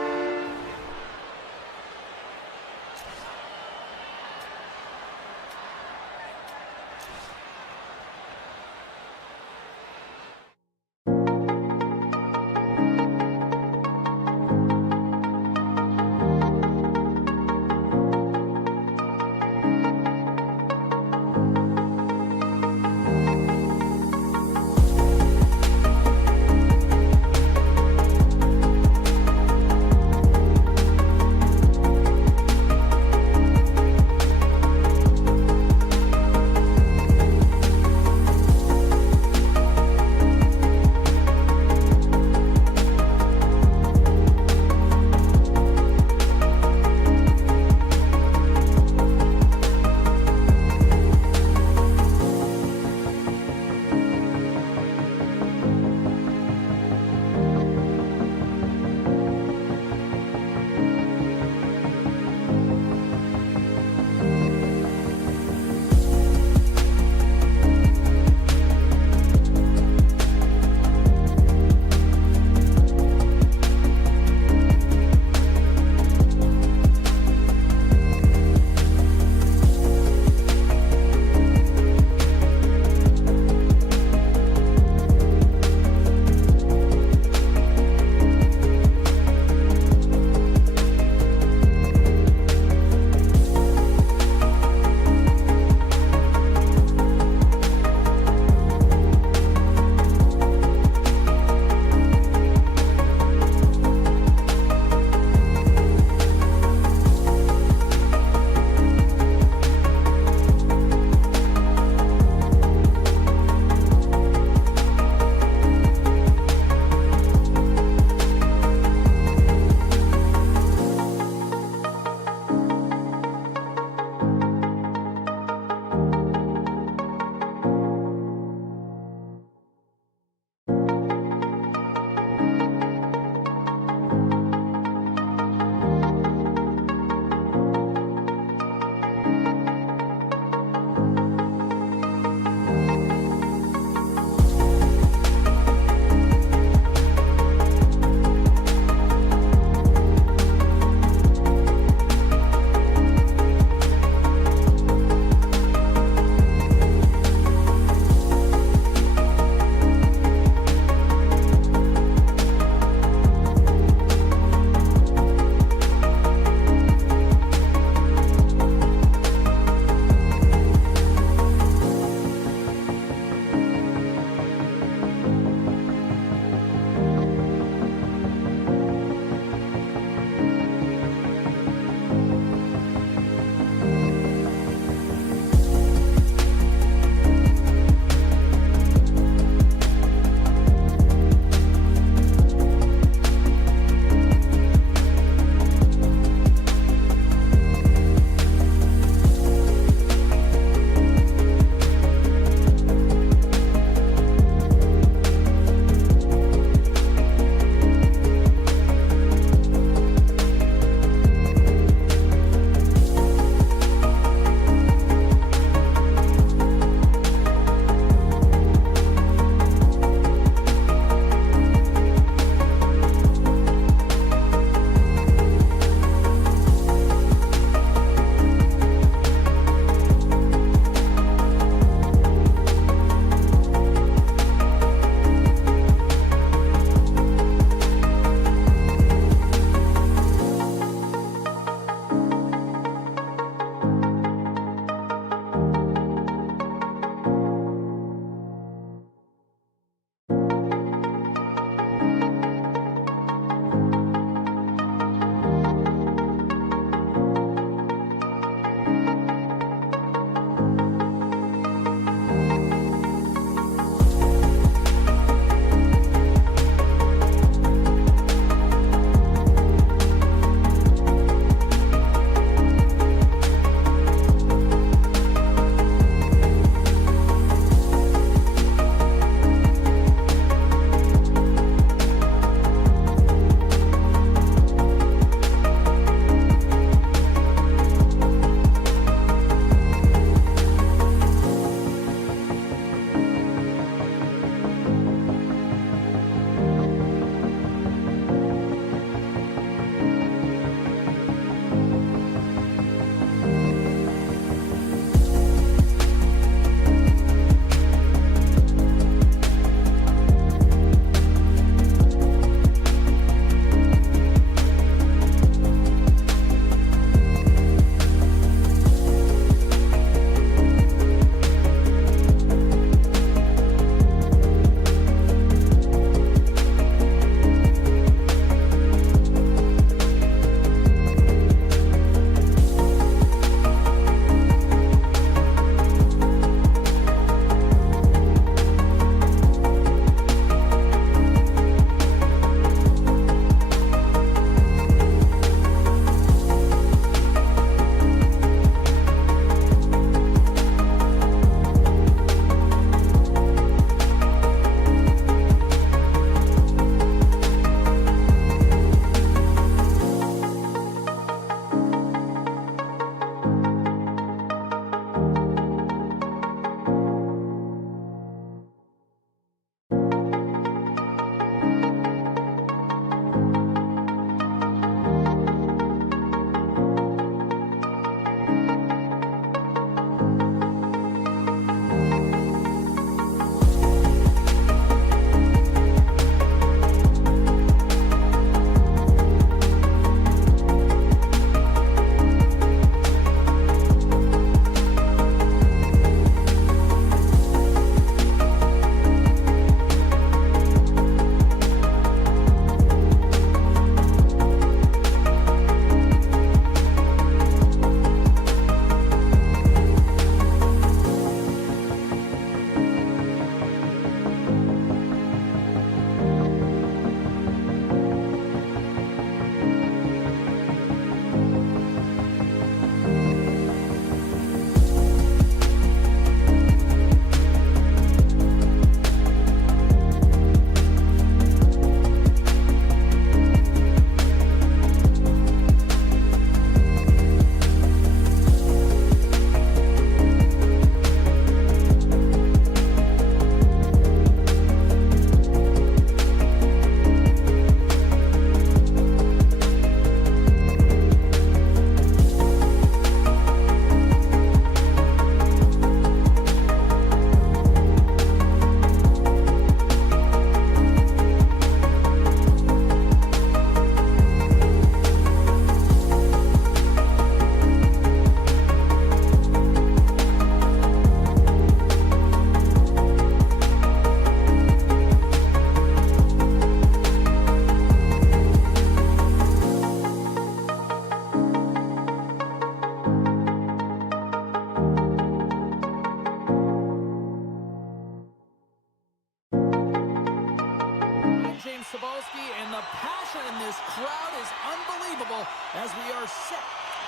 set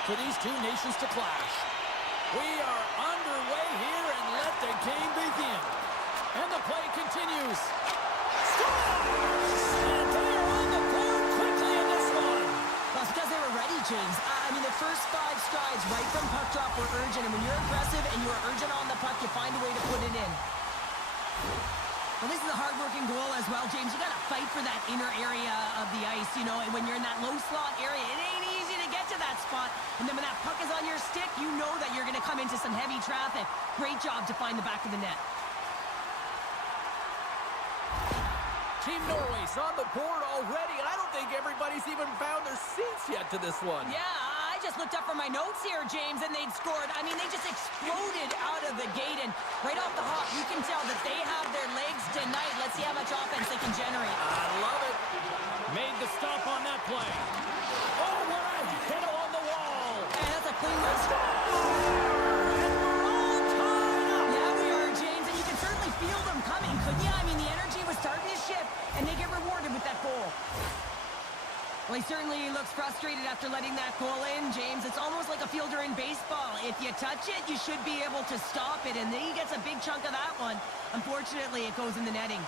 for these two nations to clash. We are underway here, and let the game begin. And the play continues. Scores! And they are on the board quickly in this one. That's because they were ready, James. I mean, the first 5 strides right from puck drop were urgent, and when you're aggressive and you're urgent on the puck, you find a way to put it in. Well, this is a hard-working goal as well, James. You got to fight for that inner area of the ice, you know, and when you're in that low slot area, it ain't easy to get to that spot. And then when that puck is on your stick, you know that you're going to come into some heavy traffic. Great job to find the back of the net. Team Norway's on the board already, and I don't think everybody's even found their seats yet to this one. Yeah, I just looked up from my notes here, James, and they'd scored. I mean, they just exploded out of the gate, and right off the hop, you can tell that they have their legs tonight. Let's see how much offense they can generate. I love it. Made the stop on that play. Oh, what a hit on the wall. And that's a clean one. And we're all tied up. Yeah, we are, James, and you can certainly feel them coming, couldn't you? I mean, the energy was starting to shift, and they get rewarded with that goal. Well, he certainly looks frustrated after letting that goal in, James. It's almost like a fielder in baseball. If you touch it, you should be able to stop it, and then he gets a big chunk of that one. Unfortunately, it goes in the netting.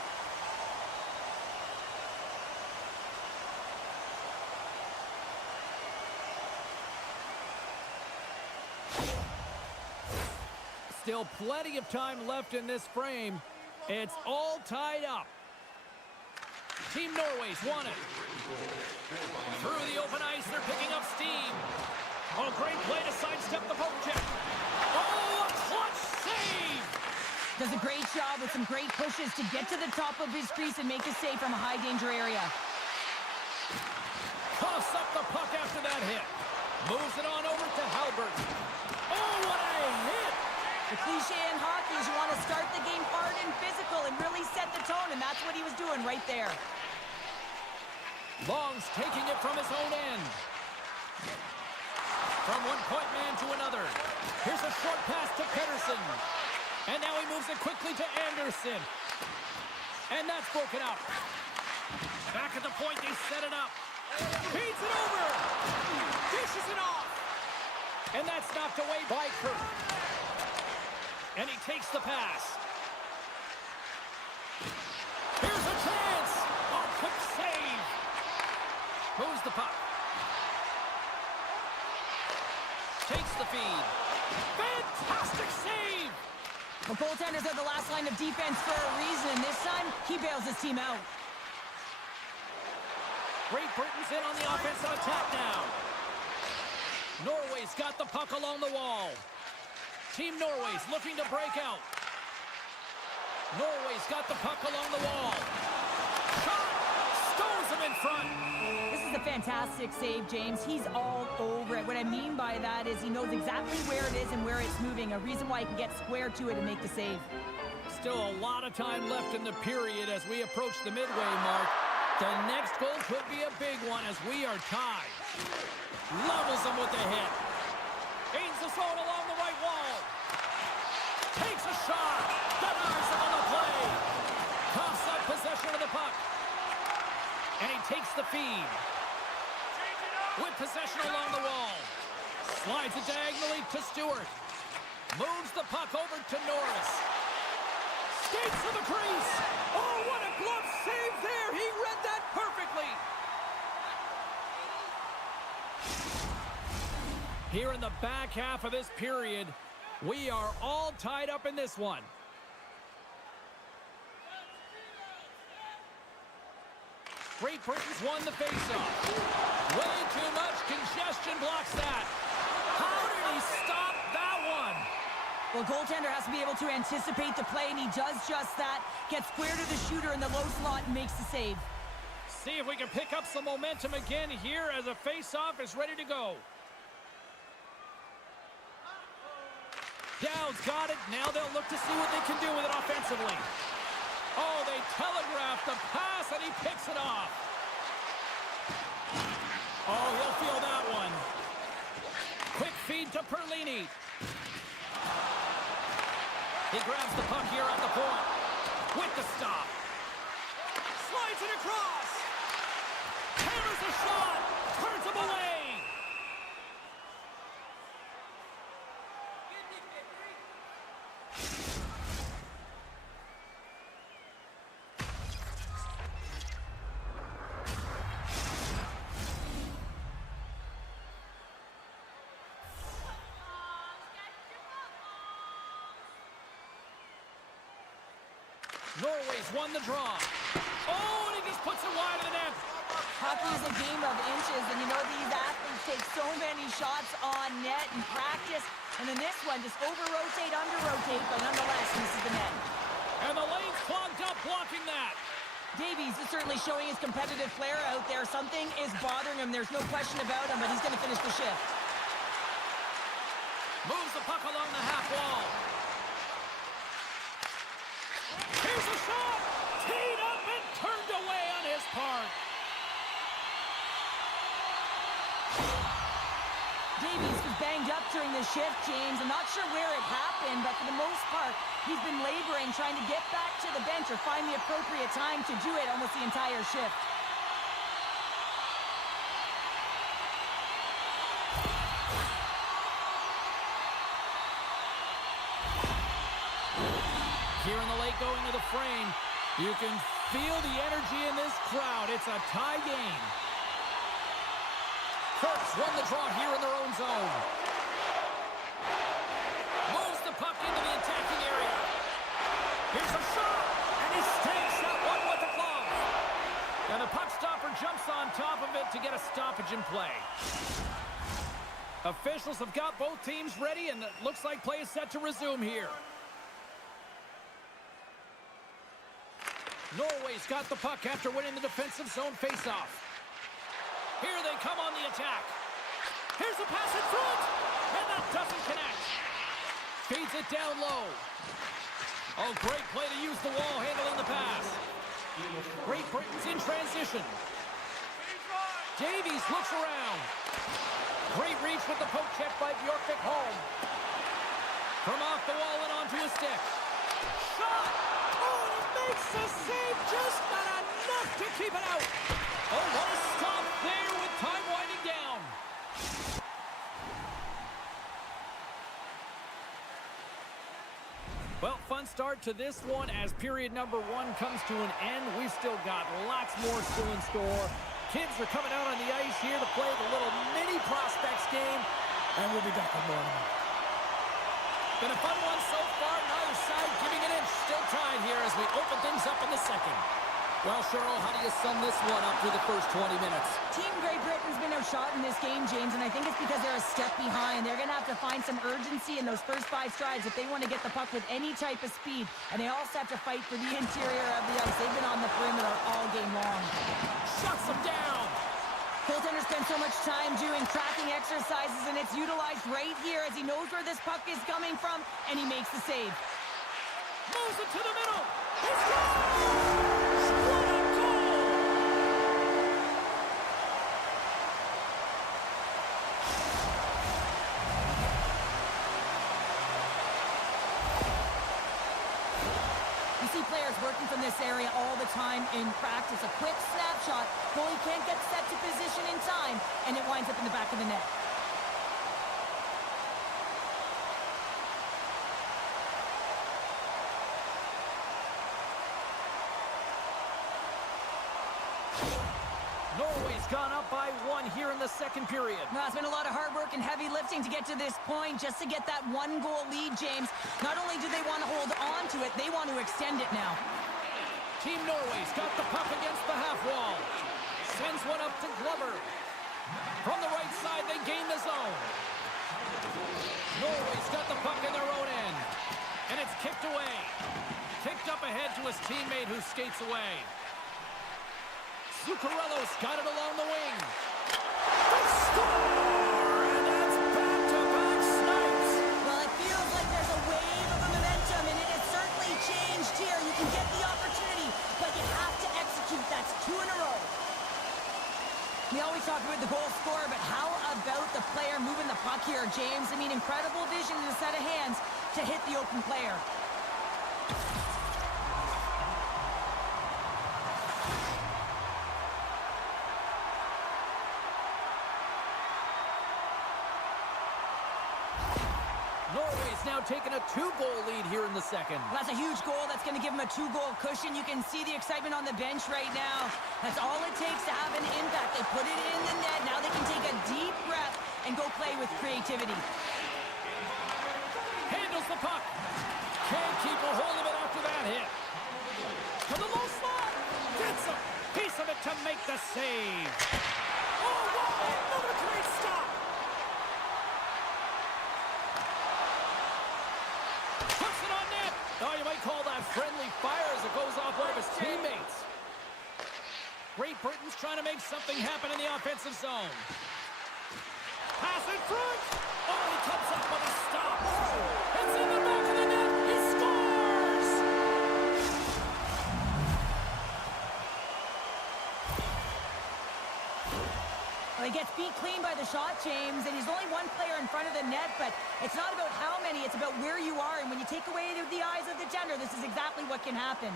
Still plenty of time left in this frame. It's all tied up. Team Norway's won it. Through the open ice, they're picking up steam. Oh, great play to sidestep the poke check. Oh, a clutch save! Does a great job with some great pushes to get to the top of his crease and make a save from a high-danger area. Toss up the puck after that hit. Moves it on over to Halbert. Oh, what a hit! The cliche in hockey is you want to start the game hard and physical and really set the tone, and that's what he was doing right there. Long's taking it from his own end. From one point man to another. Here's a short pass to Pettersson. And now he moves it quickly to Anderson. And that's broken out. Back at the point, they set it up. Feeds it over. Dishes it off. And that's knocked away by Kirk. And he takes the pass. Here's a chance. Oh, quick save. Moves the puck. Takes the feed. Fantastic save. Well, goaltenders are the last line of defense for a reason, and this time, he bails his team out. Great Britain's in on the offensive attack now. Norway's got the puck along the wall. Team Norway's looking to break out. Norway's got the puck along the wall. Shot! Stones him in front. This is a fantastic save, James. He's all over it. What I mean by that is he knows exactly where it is and where it's moving, a reason why he can get square to it and make the save. Still a lot of time left in the period as we approach the midway mark. The next goal could be a big one as we are tied. Levels him with the hit. Gains the zone along the right wall. Takes a shot. Denies him on the play. Coughs up possession of the puck. And he takes the feed. With possession along the wall. Slides it diagonally to Stewart. Moves the puck over to Norris. Skates to the crease. Oh, what a glove save there. He read that perfectly. Here in the back half of this period, we are all tied up in this one. Great Britain's won the faceoff. Way too much congestion blocks that. How did he stop that one? Well, goaltender has to be able to anticipate the play, and he does just that. Gets square to the shooter in the low slot and makes the save. See if we can pick up some momentum again here as a faceoff is ready to go. Dowd's got it. Now they'll look to see what they can do with it offensively. Oh, they telegraph the pass, and he picks it off. Oh, he'll feel that one. Quick feed to Perlini. He grabs the puck here at the point. With the stop. Slides it across. Hammers a shot. Turns him away. Norway's won the draw. Oh, and he just puts it wide of the net. Hockey is a game of inches, and you know these athletes take so many shots on net in practice. And then this one, just over-rotate, under-rotate, but nonetheless, misses the net. And the lane's clogged up, blocking that. Davies is certainly showing his competitive flair out there. Something is bothering him. There's no question about him, but he's going to finish the shift. Moves the puck along the half wall. Here's a shot! Teed up and turned away on his part. Davies was banged up during the shift, James. I'm not sure where it happened, but for the most part, he's been laboring, trying to get back to the bench or find the appropriate time to do it almost the entire shift. Here in the late going to the frame, you can feel the energy in this crowd. It's a tie game. Kirk's won the draw here in their own zone. Moves the puck into the attacking area. Here's a shot, and he stakes that one with the glove. And the puck stopper jumps on top of it to get a stoppage in play. Officials have got both teams ready, and it looks like play is set to resume here. Norway's got the puck after winning the defensive zone faceoff. Here they come on the attack. Here's a pass in front, and that doesn't connect. Feeds it down low. Oh, great play to use the wall handling the pass. Great Britain's in transition. Davies looks around. Great reach with the poke check by Bjorkvik home. From off the wall and onto his stick. Shot! Oh, and he makes the save, just not enough to keep it out. Oh, what a stop there with time winding down. Well, fun start to this one as period number one comes to an end. We've still got lots more still in store. Kids are coming out on the ice here to play the little mini prospects game, and we'll be back with more in a minute. Been a fun one so far, neither side giving an inch. Still tied here as we open things up in the second. Well, Cheryl, how do you sum this one up through the first 20 minutes? Team Great Britain's been outshot in this game, James, and I think it's because they're a step behind. They're going to have to find some urgency in those first 5 strides if they want to get the puck with any type of speed, and they also have to fight for the interior of the ice. They've been on the perimeter all game long. Shuts them down. Goaltender spends so much time doing tracking exercises, and it's utilized right here as he knows where this puck is coming from, and he makes the save. Moves it to the middle. He scores! What a goal! You see players working from this area all the time in practice. A quick snapshot, goalie can't get set to position in time, and it winds up in the back of the net. Norway's gone up by 1 here in the second period. Now, it's been a lot of hard work and heavy lifting to get to this point, just to get that 1-goal lead, James. Not only do they want to hold on to it, they want to extend it now. Team Norway's got the puck against the half wall. Sends one up to Glover. From the right side, they gain the zone. Norway's got the puck in their own end. And it's kicked away. Kicked up ahead to his teammate who skates away. Zuccarello's got it along the wing. They score! And that's back-to-back snipes. Well, it feels like there's a wave of momentum, and it has certainly changed here. You can get the opportunity, but you have to execute. That's 2 in a row. We always talk about the goal scorer, but how about the player moving the puck here, James? I mean, incredible vision and a set of hands to hit the open player. Norway's now taken a 2-goal lead here in the second. Well, that's a huge goal. That's going to give him a 2-goal cushion. You can see the excitement on the bench right now. That's all it takes to have an impact. They put it in the net. Now they can take a deep breath and go play with creativity. Handles the puck. Can't keep a hold of it after that hit. the save. Oh, wow! Another great stop! Puts it on net. Oh, you might call that friendly fire as it goes off one of his teammates. Great Britain's trying to make something happen in the offensive zone. Pass in front. Oh, he comes up with a stop. It's in the back of the net. He scores! Well, he gets beat clean by the shot, James, and he's only one player in front of the net, but it's not about how many, it's about where you are, and when you take away the eyes of the defender, this is exactly what can happen.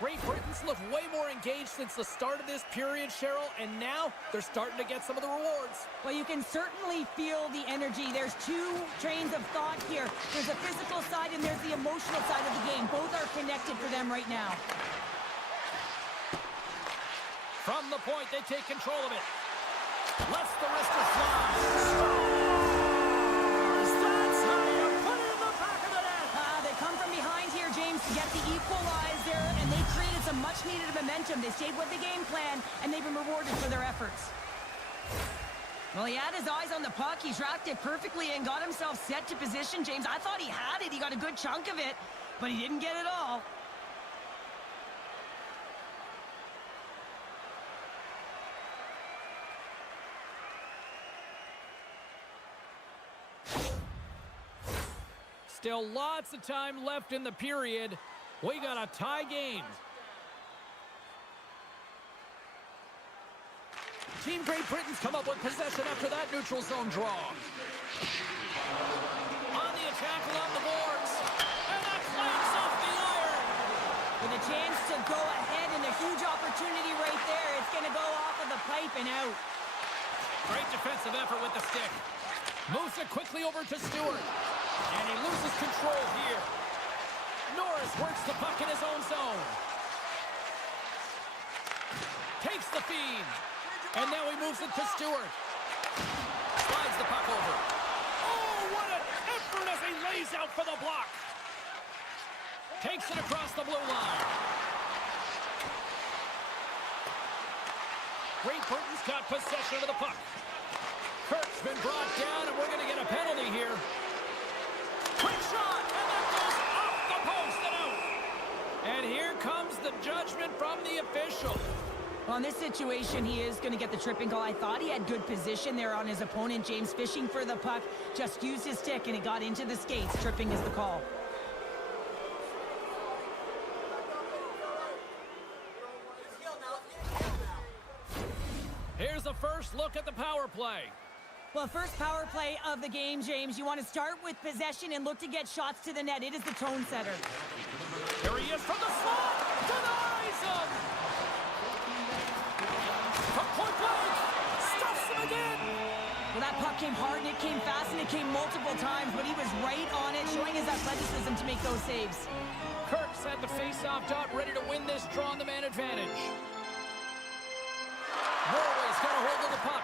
Great Britain's looked way more engaged since the start of this period, Cheryl, and now they're starting to get some of the rewards. Well, you can certainly feel the energy. There's two trains of thought here. There's a physical side and there's the emotional side of the game. Both are connected for them right now. From the point, they take control of it. Lets the wrister fly. That's how you put it in the back of the net! They come from behind here, James, to get the equalizer, and they created some much-needed momentum. They stayed with the game plan, and they've been rewarded for their efforts. Well, he had his eyes on the puck. He tracked it perfectly and got himself set to position, James. I thought he had it. He got a good chunk of it, but he didn't get it all. Still lots of time left in the period. We got a tie game. Team Great Britain's come up with possession after that neutral zone draw. On the attack along the boards. And that clanks off the iron. With a chance to go ahead and a huge opportunity right there. It's going to go off of the pipe and out. Great defensive effort with the stick. Moves it quickly over to Stewart. And he loses control here. Norris works the puck in his own zone. Takes the feed. And now he moves it to Stewart. Slides the puck over. Oh, what an effort as he lays out for the block. Takes it across the blue line. Great Britain's got possession of the puck. Kirk's been brought down, and we're going to get a penalty here. Quick shot, and that goes off the post and out. And here comes the judgment from the official. Well, in this situation, he is going to get the tripping call. I thought he had good position there on his opponent. James fishing for the puck, just used his stick, and it got into the skates. Tripping is the call. Here's the first look at the power play. Well, first power play of the game, James. You want to start with possession and look to get shots to the net. It is the tone setter. Here he is from the slot. Denies him. From point blank. Stuffs him again. Well, that puck came hard and it came fast and it came multiple times, but he was right on it, showing his athleticism to make those saves. Kirk's at the face-off dot, ready to win this draw on the man advantage. Norway's got a hold of the puck.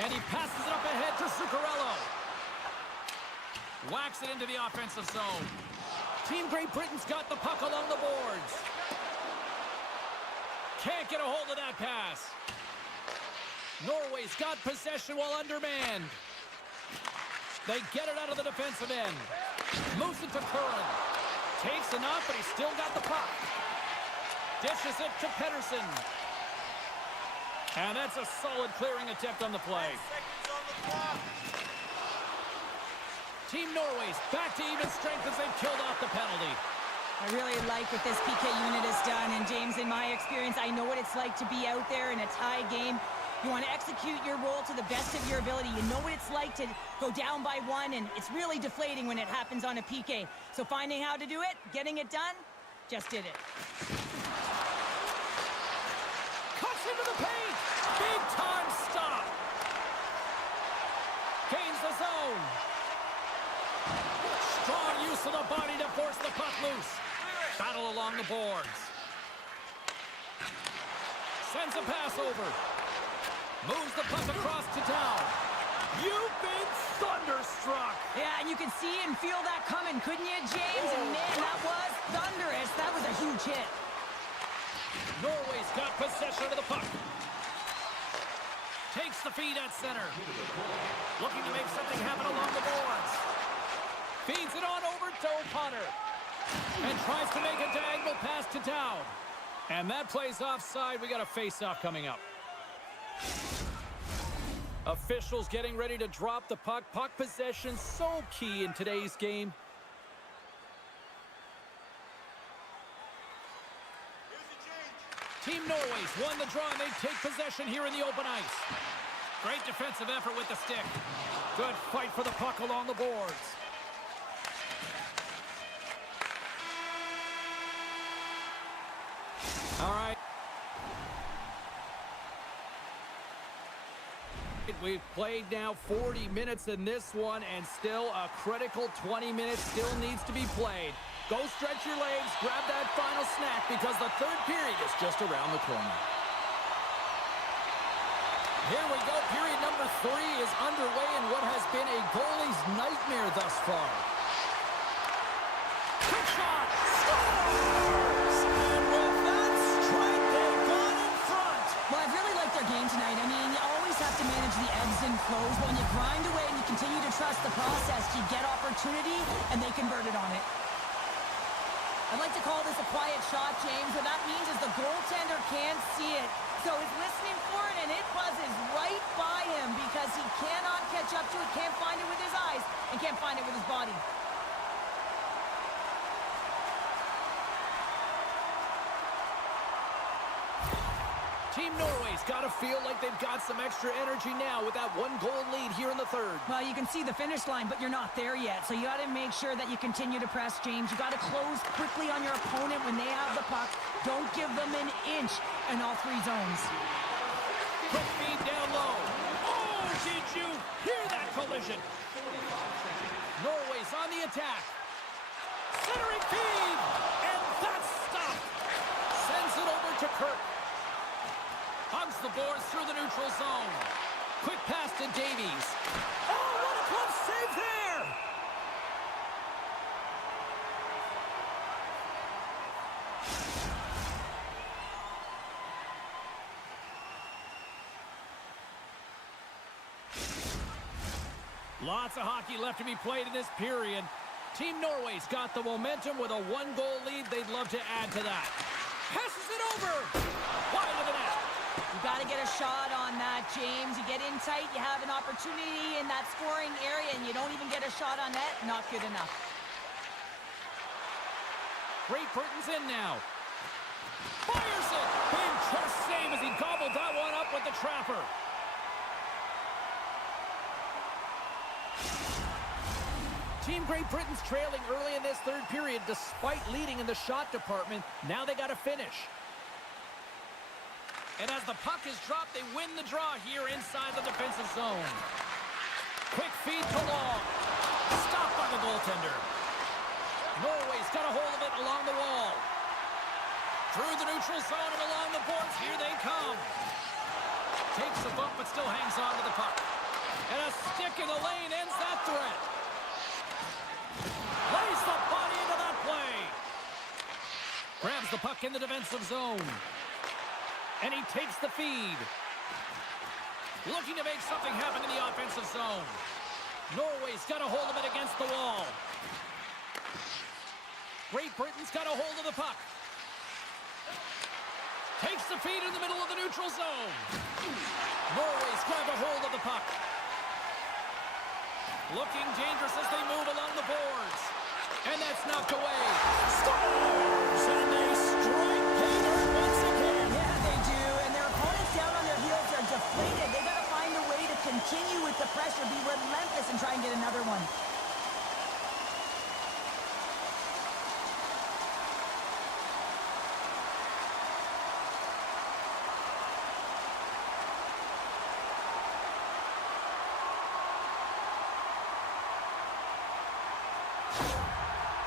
And he passes it up ahead to Zuccarello. Whacks it into the offensive zone. Team Great Britain's got the puck along the boards. Can't get a hold of that pass. Norway's got possession while undermanned. They get it out of the defensive end. Moves it to Curran. Takes enough, but he's still got the puck. Dishes it to Pedersen. And that's a solid clearing attempt on the play. 10 seconds on the clock. Team Norway's back to even strength as they've killed off the penalty. I really like what this PK unit has done. And James, in my experience, I know what it's like to be out there in a tie game. You want to execute your role to the best of your ability. You know what it's like to go down by one, and it's really deflating when it happens on a PK. So finding how to do it, getting it done, just did it. Cuts into the paint. Big time stop. Gains the zone. Strong use of the body to force the puck loose. Battle along the boards. Sends a pass over. Moves the puck across to town. You've been thunderstruck. Yeah, and you could see and feel that coming, couldn't you, James? And man, that was thunderous. That was a huge hit. Norway's got possession of the puck. Takes the feed at center. Looking to make something happen along the boards. Feeds it on over to O'Connor. And tries to make a diagonal pass to Dowd. And that plays offside. We got a face-off coming up. Officials getting ready to drop the puck. Puck possession so key in today's game. Team Norway's won the draw, and they take possession here in the open ice. Great defensive effort with the stick. Good fight for the puck along the boards. All right. We've played now 40 minutes in this one, and still a critical 20 minutes still needs to be played. Go stretch your legs, grab that final snack, because the third period is just around the corner. Here we go. Period number 3 is underway in what has been a goalie's nightmare thus far. Quick shot! Scores! And with that strike, they've gone in front. Well, I've really liked their game tonight. I mean, you always have to manage the ebbs and flows. When you grind away and you continue to trust the process, you get opportunity, and they converted on it. I'd like to call this a quiet shot, James. What that means is the goaltender can't see it. So he's listening for it, and it buzzes right by him because he cannot catch up to it, can't find it with his eyes, and can't find it with his body. Team Norway's got to feel like they've got some extra energy now with that 1-goal lead here in the third. Well, you can see the finish line, but you're not there yet. So you got to make sure that you continue to press, James. You got to close quickly on your opponent when they have the puck. Don't give them an inch in all 3 zones. Quick feed down low. Oh, did you hear that collision? Norway's on the attack. Centering feed, and that's stopped. Sends it over to Kirk. Hugs the boards through the neutral zone. Quick pass to Davies. Oh, what a glove save there! Lots of hockey left to be played in this period. Team Norway's got the momentum with a 1-goal lead. They'd love to add to that. Passes it over. Wide of the net. You got to get a shot on that, James. You get in tight, you have an opportunity in that scoring area, and you don't even get a shot on net. Not good enough. Great Britain's in now. Fires it. Big chest save as he gobbled that one up with the trapper. Team Great Britain's trailing early in this third period despite leading in the shot department. Now they got to finish. And as the puck is dropped, they win the draw here inside the defensive zone. Quick feed to Long. Stopped by the goaltender. Norway's got a hold of it along the wall. Through the neutral zone and along the boards. Here they come. Takes a bump but still hangs on to the puck. And a stick in the lane ends that threat. Lays the body into that play. Grabs the puck in the defensive zone. And he takes the feed. Looking to make something happen in the offensive zone. Norway's got a hold of it against the wall. Great Britain's got a hold of the puck. Takes the feed in the middle of the neutral zone. Norway's grabbed a hold of the puck. Looking dangerous as they move along the boards. And that's knocked away. Scores! And they strike Hager once again. Yeah, they do. And their opponents down on their heels are deflated. They got to find a way to continue with the pressure, be relentless, and try and get another one.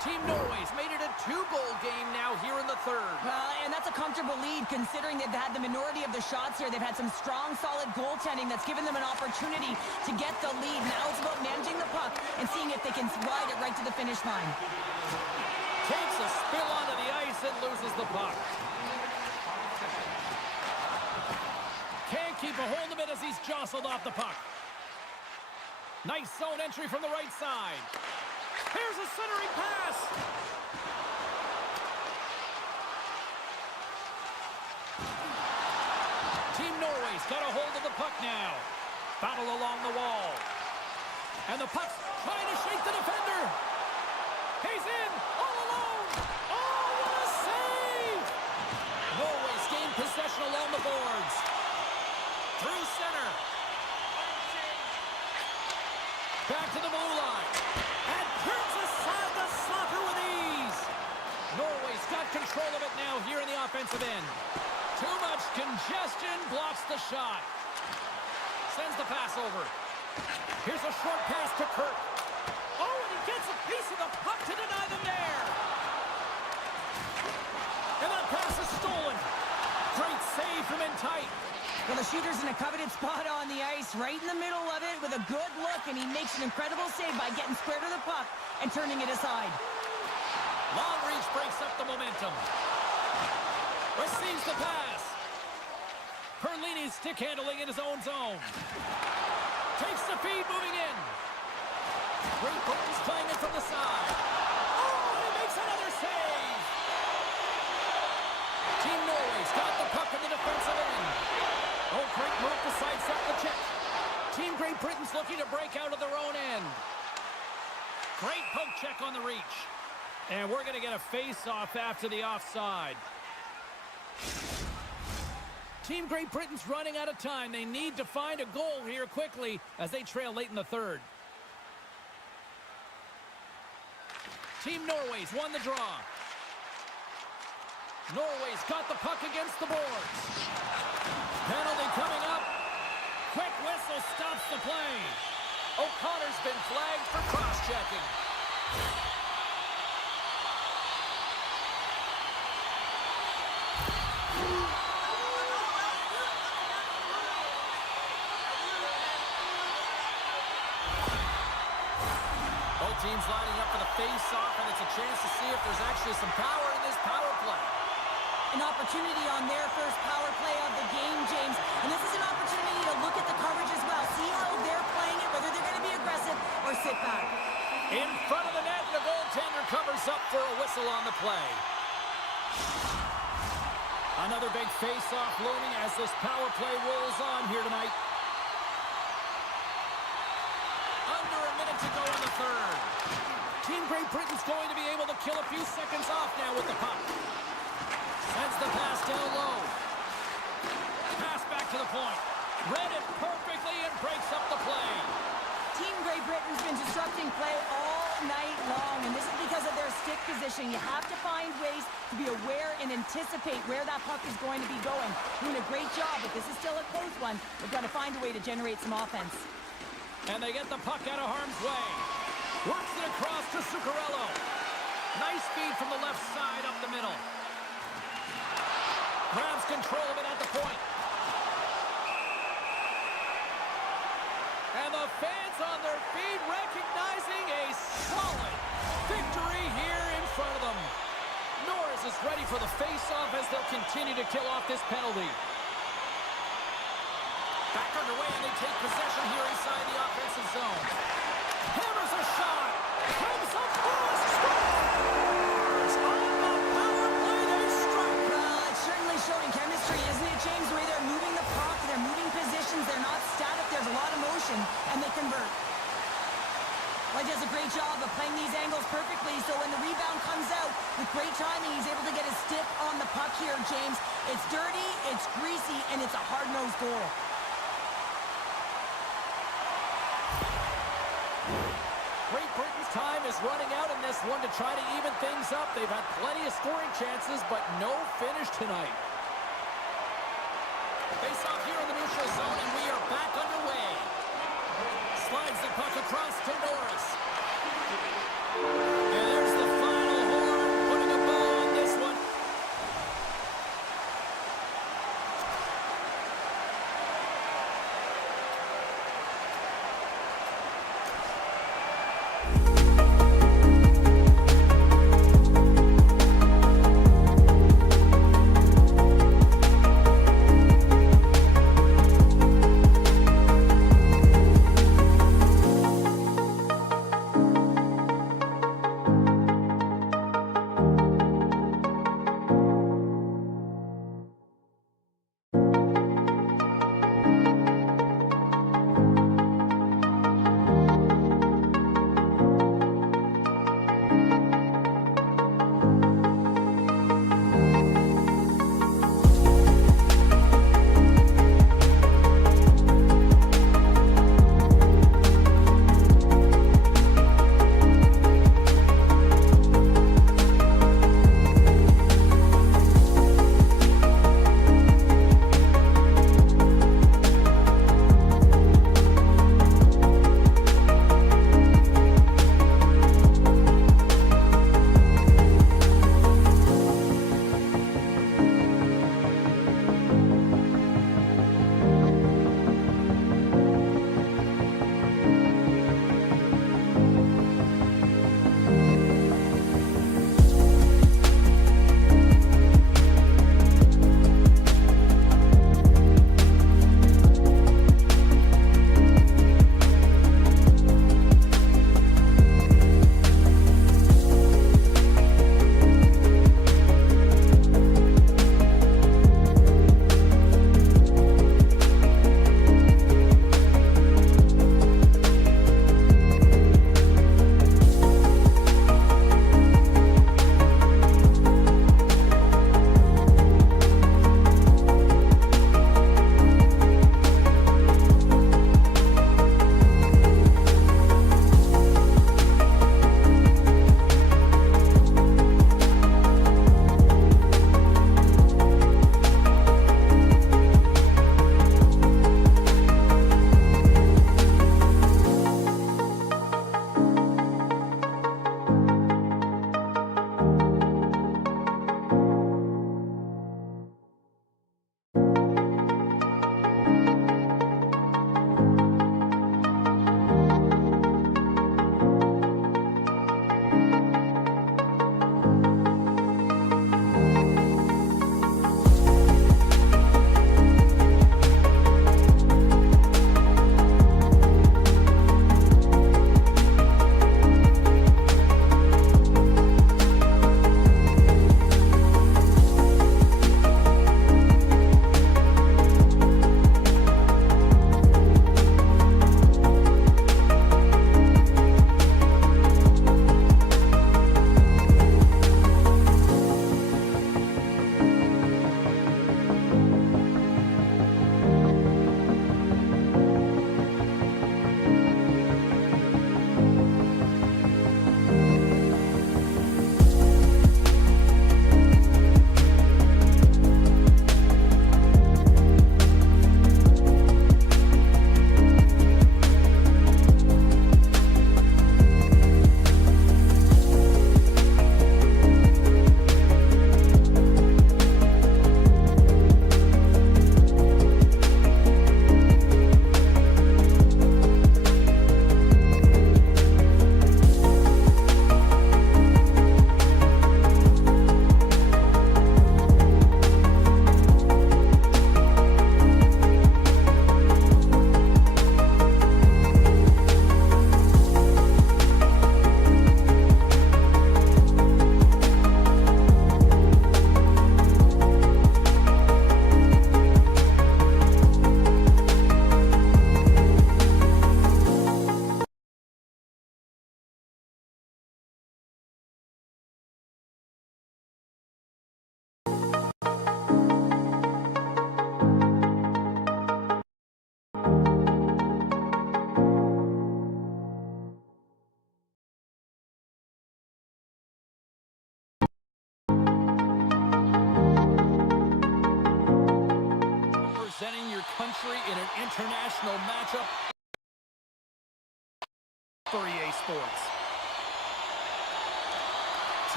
Team Norway's made it a 2-goal game now here in the third. And that's a comfortable lead considering they've had the minority of the shots here. They've had some strong, solid goaltending that's given them an opportunity to get the lead. Now it's about managing the puck and seeing if they can ride it right to the finish line. Takes a spill onto the ice and loses the puck. Can't keep a hold of it as he's jostled off the puck. Nice zone entry from the right side. Here's a centering pass. Team Norway's got a hold of the puck now. Battle along the wall. And the puck's trying to shake the defender. He's in, all alone. Oh, what a save! Norway's gained possession along the boards. Through center. Back to the blue line. And turns aside the slapper with ease. Norway's got control of it now here in the offensive end. Too much congestion blocks the shot. Sends the pass over. Here's a short pass to Kirk. Oh, and he gets a piece of the puck to deny them there. And that pass is stolen. Great save from in tight. Well, the shooter's in a coveted spot on the ice, right in the middle of it with a good look, and he makes an incredible save by getting square to the puck and turning it aside. Long reach breaks up the momentum. Receives the pass. Perlini's stick handling in his own zone. Takes the feed moving in. Great Burton's playing it from the side. Oh, and he makes another save. Team Norway's got the puck in the defensive end. Oh, great move to sidestep the check. Team Great Britain's looking to break out of their own end. Great poke check on the reach. And we're going to get a face-off after the offside. Team Great Britain's running out of time. They need to find a goal here quickly as they trail late in the third. Team Norway's won the draw. Norway's got the puck against the boards. Penalty coming up. Quick whistle stops the play. O'Connor's been flagged for cross-checking. Both teams lining up for the face-off, and it's a chance to see if there's actually some power in this power play. An opportunity on their first power play of the game, James. And this is an opportunity to look at the coverage as well. See how they're playing it, whether they're going to be aggressive or sit back. In front of the net, and the goaltender covers up for a whistle on the play. Another big face-off looming as this power play rolls on here tonight. Under a minute to go in the third. Team Great Britain's going to be able to kill a few seconds off now with the puck. Sends the pass down low. Pass back to the point. Read it perfectly and breaks up the play. Team Great Britain's been disrupting play all night long, and this is because of their stick position. You have to find ways to be aware and anticipate where that puck is going to be going. Doing a great job, but this is still a close one. They've got to find a way to generate some offense. And they get the puck out of harm's way. Works it across to Zuccarello. Nice feed from the left side up the middle. Grabs control of it at the point. And the fans on their feet recognizing a solid victory here in front of them. Norris is ready for the face-off as they'll continue to kill off this penalty. Back underway, and they take possession here inside the offensive zone. Hammers a shot. Comes up first. Scores! On the power play, they strike. Well, it's certainly showing chemistry, isn't it, James? The way they're moving the puck, they're moving positions, they're not static, there's a lot of motion, and they convert. Well, he does a great job of playing these angles perfectly, so when the rebound comes out, with great timing, he's able to get his stick on the puck here, James. It's dirty, it's greasy, and it's a hard-nosed goal. Great Britain's time is running out in this one to try to even things up. They've had plenty of scoring chances, but no finish tonight. Face off here in the neutral zone, and we are back underway. Slides the puck across to Norris. And there's the final.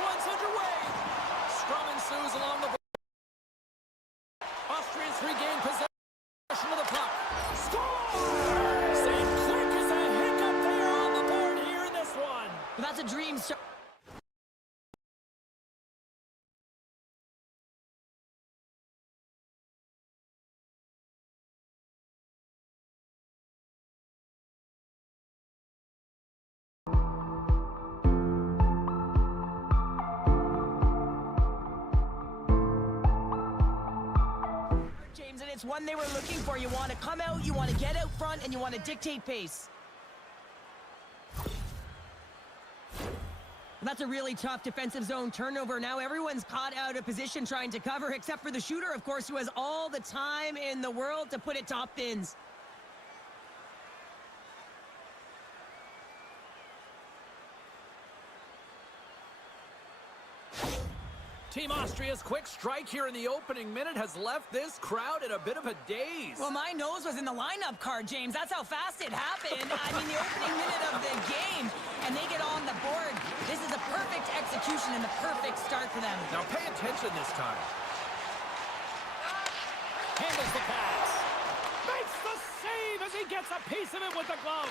one's underway. Scrum ensues along the board. Austria's regained possession of the puck. Scores! And quick as a hiccup there on the board here in this one. Well, that's a dream start. James, and it's one they were looking for. You want to come out, you want to get out front, and you want to dictate pace. That's a really tough defensive zone turnover. Now everyone's caught out of position trying to cover, except for the shooter, of course, who has all the time in the world to put it top bins. Team Austria's quick strike here in the opening minute has left this crowd in a bit of a daze. Well, my nose was in the lineup card, James. That's how fast it happened. I mean, the opening minute of the game, and they get on the board. This is a perfect execution and the perfect start for them. Now pay attention this time. Handles the pass. Makes the save as he gets a piece of it with the glove.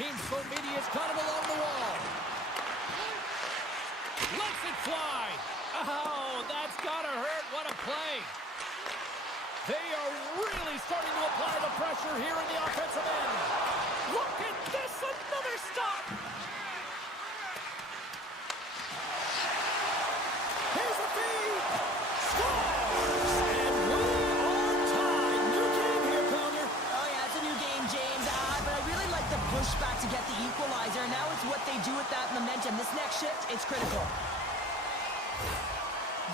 Team Slovenia's got him along the wall. Lets it fly. Oh, that's gotta hurt. What a play. They are really starting to apply the pressure here in the offensive end. Look at this, another stop. Here's the feed. Scores! And we are tied. New game here, Connor. Oh, yeah, it's a new game, James. But I really like the pushback to get the equalizer. Now it's what they do with that momentum. This next shift, it's critical.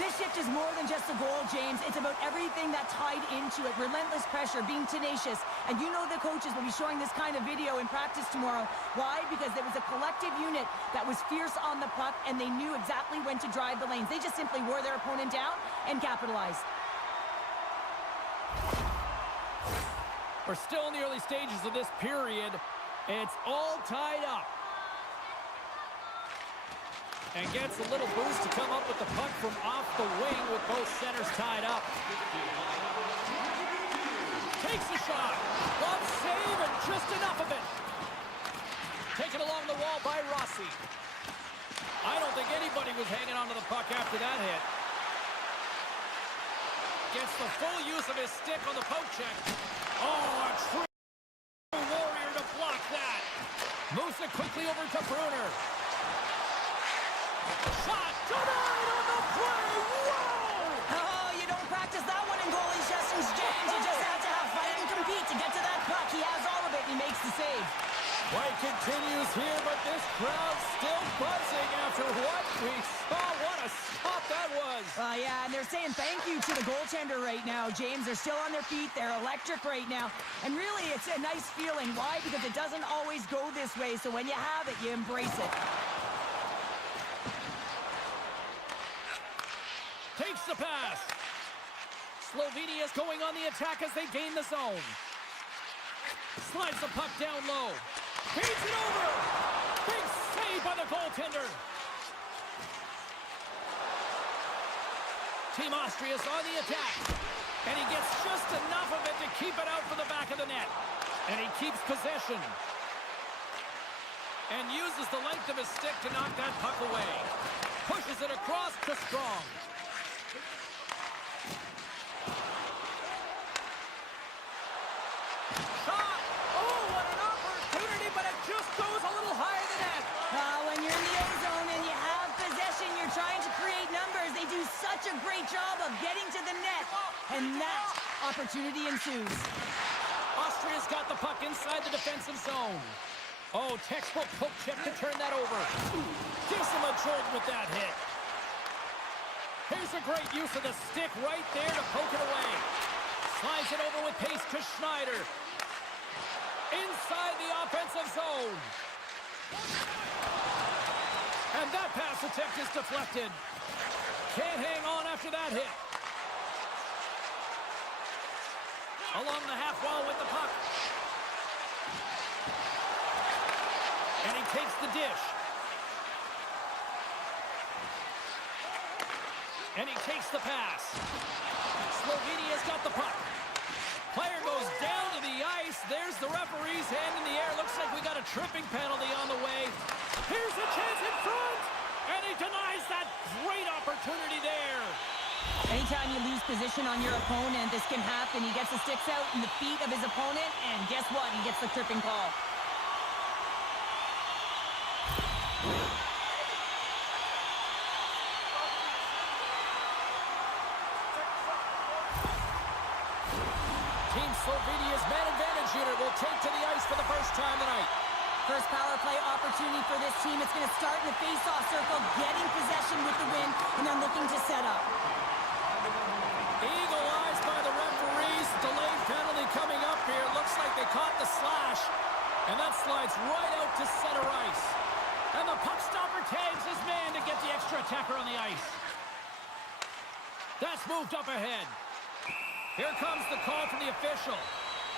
This shift is more than just a goal, James. It's about everything that tied into it. Relentless pressure, being tenacious. And you know the coaches will be showing this kind of video in practice tomorrow. Why? Because there was a collective unit that was fierce on the puck, and they knew exactly when to drive the lanes. They just simply wore their opponent down and capitalized. We're still in the early stages of this period. It's all tied up. And gets a little boost to come up with the puck from off the wing with both centers tied up. Takes a shot. Glove save and just enough of it. Taken along the wall by Rossi. I don't think anybody was hanging onto the puck after that hit. Gets the full use of his stick on the poke check. Oh, a true warrior to block that. Moves it quickly over to Bruner. Shot denied on the play. Whoa! Oh, you don't practice that one in goalie sessions, James. You just have to have fight and compete to get to that puck. He has all of it, and he makes the save. Play continues here, but this crowd's still buzzing after what we saw. What a stop that was. Yeah, and they're saying thank you to the goaltender right now, James. They're still on their feet. They're electric right now. And really, it's a nice feeling. Why? Because it doesn't always go this way. So when you have it, you embrace it. Takes the pass. Slovenia's going on the attack as they gain the zone. Slides the puck down low. Feeds it over. Big save by the goaltender. Team Austria's on the attack. And he gets just enough of it to keep it out for the back of the net. And he keeps possession. And uses the length of his stick to knock that puck away. Pushes it across to Strong. Shot! Oh, what an opportunity, but it just goes a little higher than that. When you're in the A zone and you have possession, you're trying to create numbers. They do such a great job of getting to the net. And that opportunity ensues. Austria's got the puck inside the defensive zone. Oh, textbook poke check to turn that over. Gives him a jolt with that hit. Here's a great use of the stick right there to poke it away. Slides it over with pace to Schneider. Inside the offensive zone. And that pass attempt is deflected. Can't hang on after that hit. Along the half wall with the puck. And he takes the dish. And he takes the pass. Slovenia's got the puck. Player goes down to the ice. There's the referee's hand in the air. Looks like we got a tripping penalty on the way. Here's a chance in front. And he denies that great opportunity there. Anytime you lose position on your opponent, this can happen. He gets the sticks out in the feet of his opponent, and guess what? He gets the tripping call. Team Slovenia's man advantage unit will take to the ice for the first time tonight. First power play opportunity for this team. It's going to start in the face-off circle, getting possession with the win, and they're looking to set up. Eagle eyes by the referees. Delayed penalty coming up here. Looks like they caught the slash. And that slides right out to center ice. And the puck stopper tags his man to get the extra attacker on the ice. That's moved up ahead. Here comes the call from the official.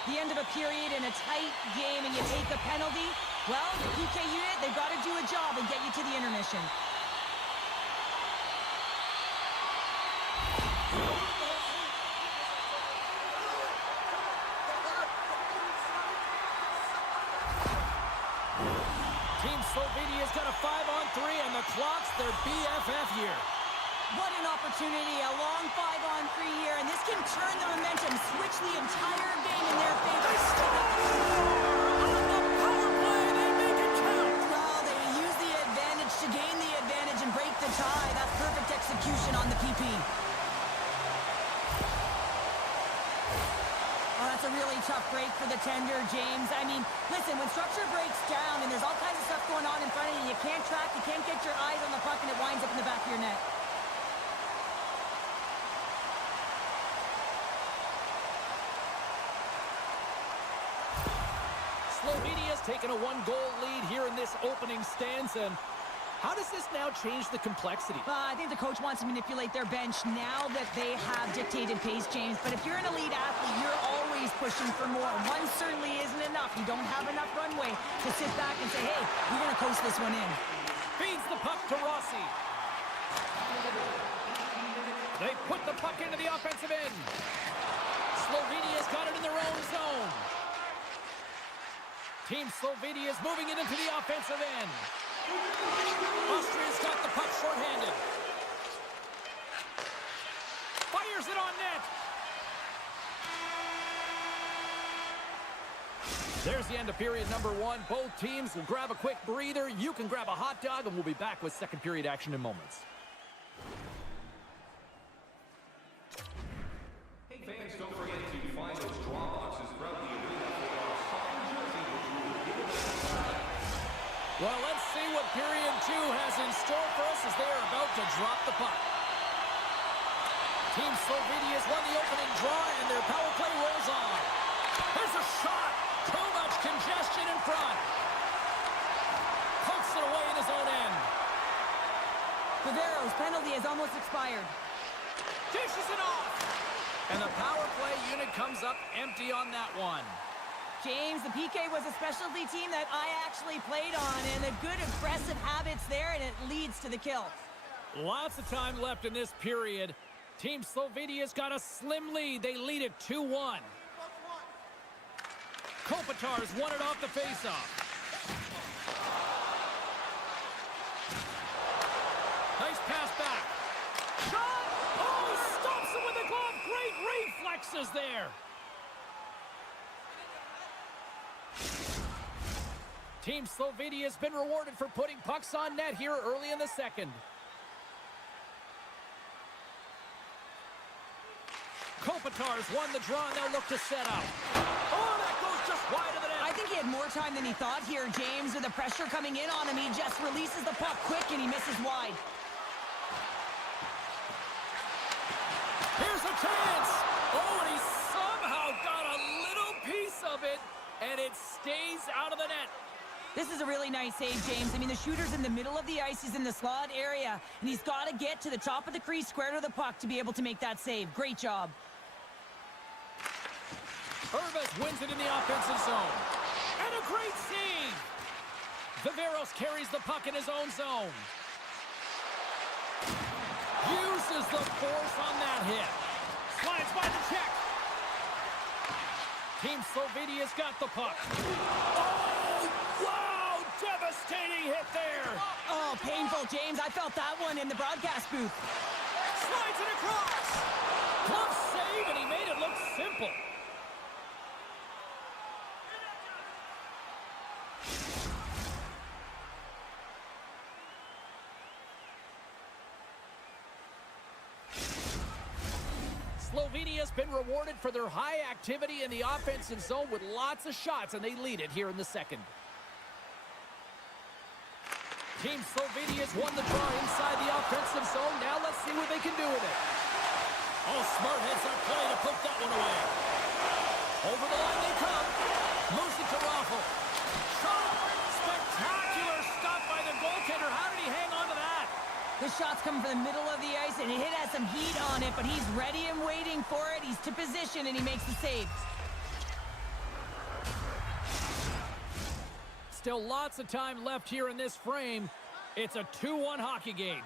The end of a period in a tight game and you take a penalty. Well, the PK unit, they've got to do a job and get you to the intermission. Team Slovenia's got a 5-on-3 and the clock's their BFF here. What an opportunity, a long 5-on-3 here, and this can turn the momentum, switch the entire game in their favor. On the power play, they make it count. Well, they use the advantage to gain the advantage and break the tie. That's perfect execution on the PP. Oh, that's a really tough break for the tender, James. I mean, listen, when structure breaks down and there's all kinds of stuff going on in front of you, you can't track, you can't get your eyes on the puck, and it winds up in the back of your net. Slovenia's taken a 1-goal lead here in this opening stanza. And how does this now change the complexity? I think the coach wants to manipulate their bench now that they have dictated pace, James. But if you're an elite athlete, you're always pushing for more. One certainly isn't enough. You don't have enough runway to sit back and say, hey, we're going to coast this one in. Feeds the puck to Rossi. They put the puck into the offensive end. Slovenia's got it in their own zone. Team Slovenia is moving it into the offensive end. Austria's got the puck shorthanded. Fires it on net. There's the end of period number 1. Both teams will grab a quick breather. You can grab a hot dog, and we'll be back with second period action in moments. Hey fans, don't forget to find those draw boxes throughout the arena for our signed jersey, which we will give away. Well, let's see what period 2 has in store for us as they are about to drop the puck. Team Slovenia's won the opening draw, and their power play rolls on. There's a shot. Too much congestion in front. Pokes it away in his own end. Vivero's penalty has almost expired. Dishes it off. And the power play unit comes up empty on that one. James, the PK was a specialty team that I actually played on, and a good aggressive habits there, and it leads to the kill. Lots of time left in this period. Team Slovenia's got a slim lead. They lead it 2-1. Kopitar's won it off the faceoff. Nice pass back. Shot! Oh, he stops it with a glove. Great reflexes there. Team Slovenia has been rewarded for putting pucks on net here early in the second. Kopitar's won the draw, and they'll look to set up. Oh, that goes just wide of the net. I think he had more time than he thought here, James. With the pressure coming in on him, he just releases the puck quick, and he misses wide. Here's a chance. Oh, and he somehow got a little piece of it, and it stays out of the net. This is a really nice save, James. I mean, the shooter's in the middle of the ice. He's in the slot area, and he's got to get to the top of the crease, square to the puck, to be able to make that save. Great job. Urvis wins it in the offensive zone. And a great save. Viveros carries the puck in his own zone. Uses uses the force on that hit. Slides by the check. Team Slovenia's got the puck. Oh, wow! Devastating hit there. Oh, painful, James. I felt that one in the broadcast booth. Slides it across. Glove save, and he made it look simple. Slovenia's been rewarded for their high activity in the offensive zone with lots of shots, and they lead it here in the second. Team Slovenia's won the draw inside the offensive zone. Now let's see what they can do with it. Oh, smart heads-up play to put that one away. Over the line they come. Moves it to Raffle. Shot! Spectacular stop by the goaltender. How did he hang on to that? The shot's coming from the middle of the ice, and it has some heat on it, but he's ready and waiting for it. He's to position, and he makes the save. Still lots of time left here in this frame. It's a 2-1 hockey game.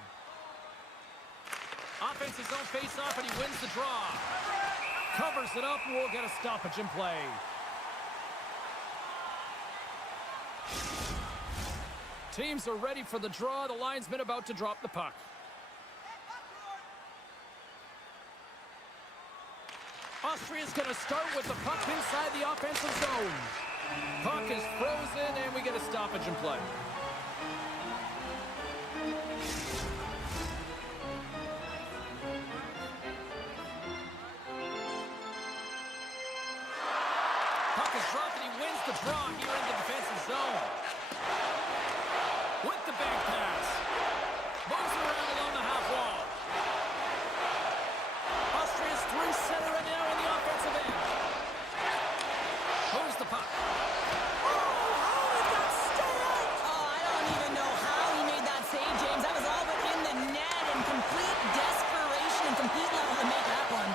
Offensive zone face-off, and he wins the draw. Covers it up, and we'll get a stoppage in play. Teams are ready for the draw. The linesman about to drop the puck. Austria's going to start with the puck inside the offensive zone. Puck is frozen, and we get a stoppage in play. Puck is dropped, and he wins the draw here in the defensive zone. With the back pass. Moves around along the half wall. Austria's through center and now in the offensive end. Moves the puck. I don't even know how he made that save, James. That was all but in the net in complete desperation and complete level to make that one.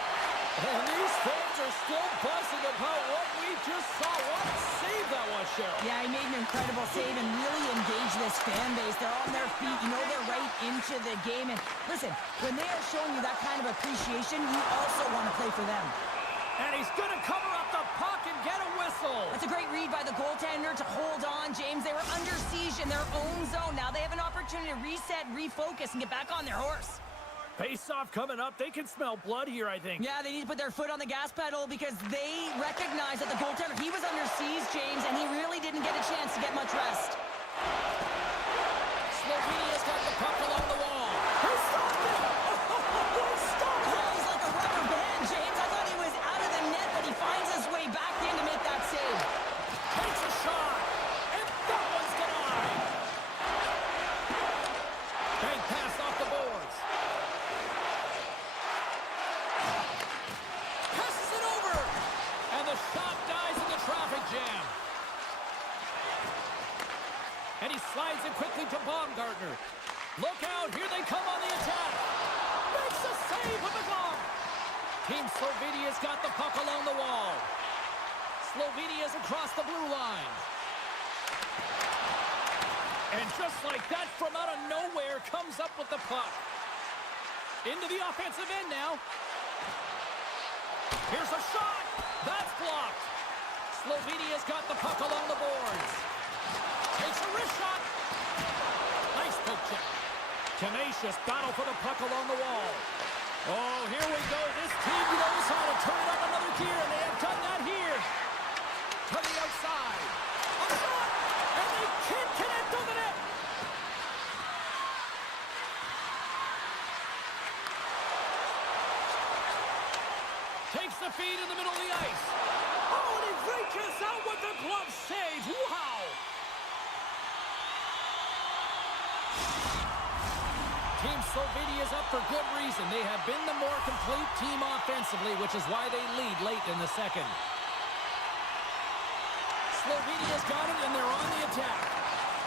And these fans are still buzzing about what we just saw. What a save that was, Cheryl. Yeah, he made an incredible save and really engaged this fan base. They're on their feet. You know they're right into the game. And listen, when they are showing you that kind of appreciation, you also want to play for them. And he's going to cover up the puck and get a whistle. That's a great read by the goaltender to hold on, James. They were under siege in their own zone. Now they have an opportunity to reset, refocus, and get back on their horse. Face-off coming up. They can smell blood here, I think. Yeah, they need to put their foot on the gas pedal because they recognize that the goaltender, he was under siege, James, and he really didn't get a chance to get much rest. Slovenia's got the puck along the wall. He stopped it! Yeah, he's like a rubber band, James. I thought he was out of the net, but he finds his way back in to make that save. Takes a shot, and that one's denied. Bank pass off the boards. Passes it over, and the shot dies in the traffic jam. And he slides it quickly to Baumgartner. Look out, here they come on the attack. Makes a save with the glove. Team Slovenia's got the puck along the wall. Slovenia's across the blue line. And just like that, from out of nowhere, comes up with the puck. Into the offensive end now. Here's a shot. That's blocked. Slovenia's got the puck along the boards. Takes a wrist shot. Nice poke check. Tenacious battle for the puck along the wall. Oh, here we go. This team knows how to turn it up another gear, and they have done that here. To the outside. A shot! And they can't connect on the net. Takes the feed in the middle of the ice. Oh, and he reaches out with the glove save. Wow! Team Slovenia is up for good reason. They have been the more complete team offensively, which is why they lead late in the second. Slovenia's got it, and they're on the attack.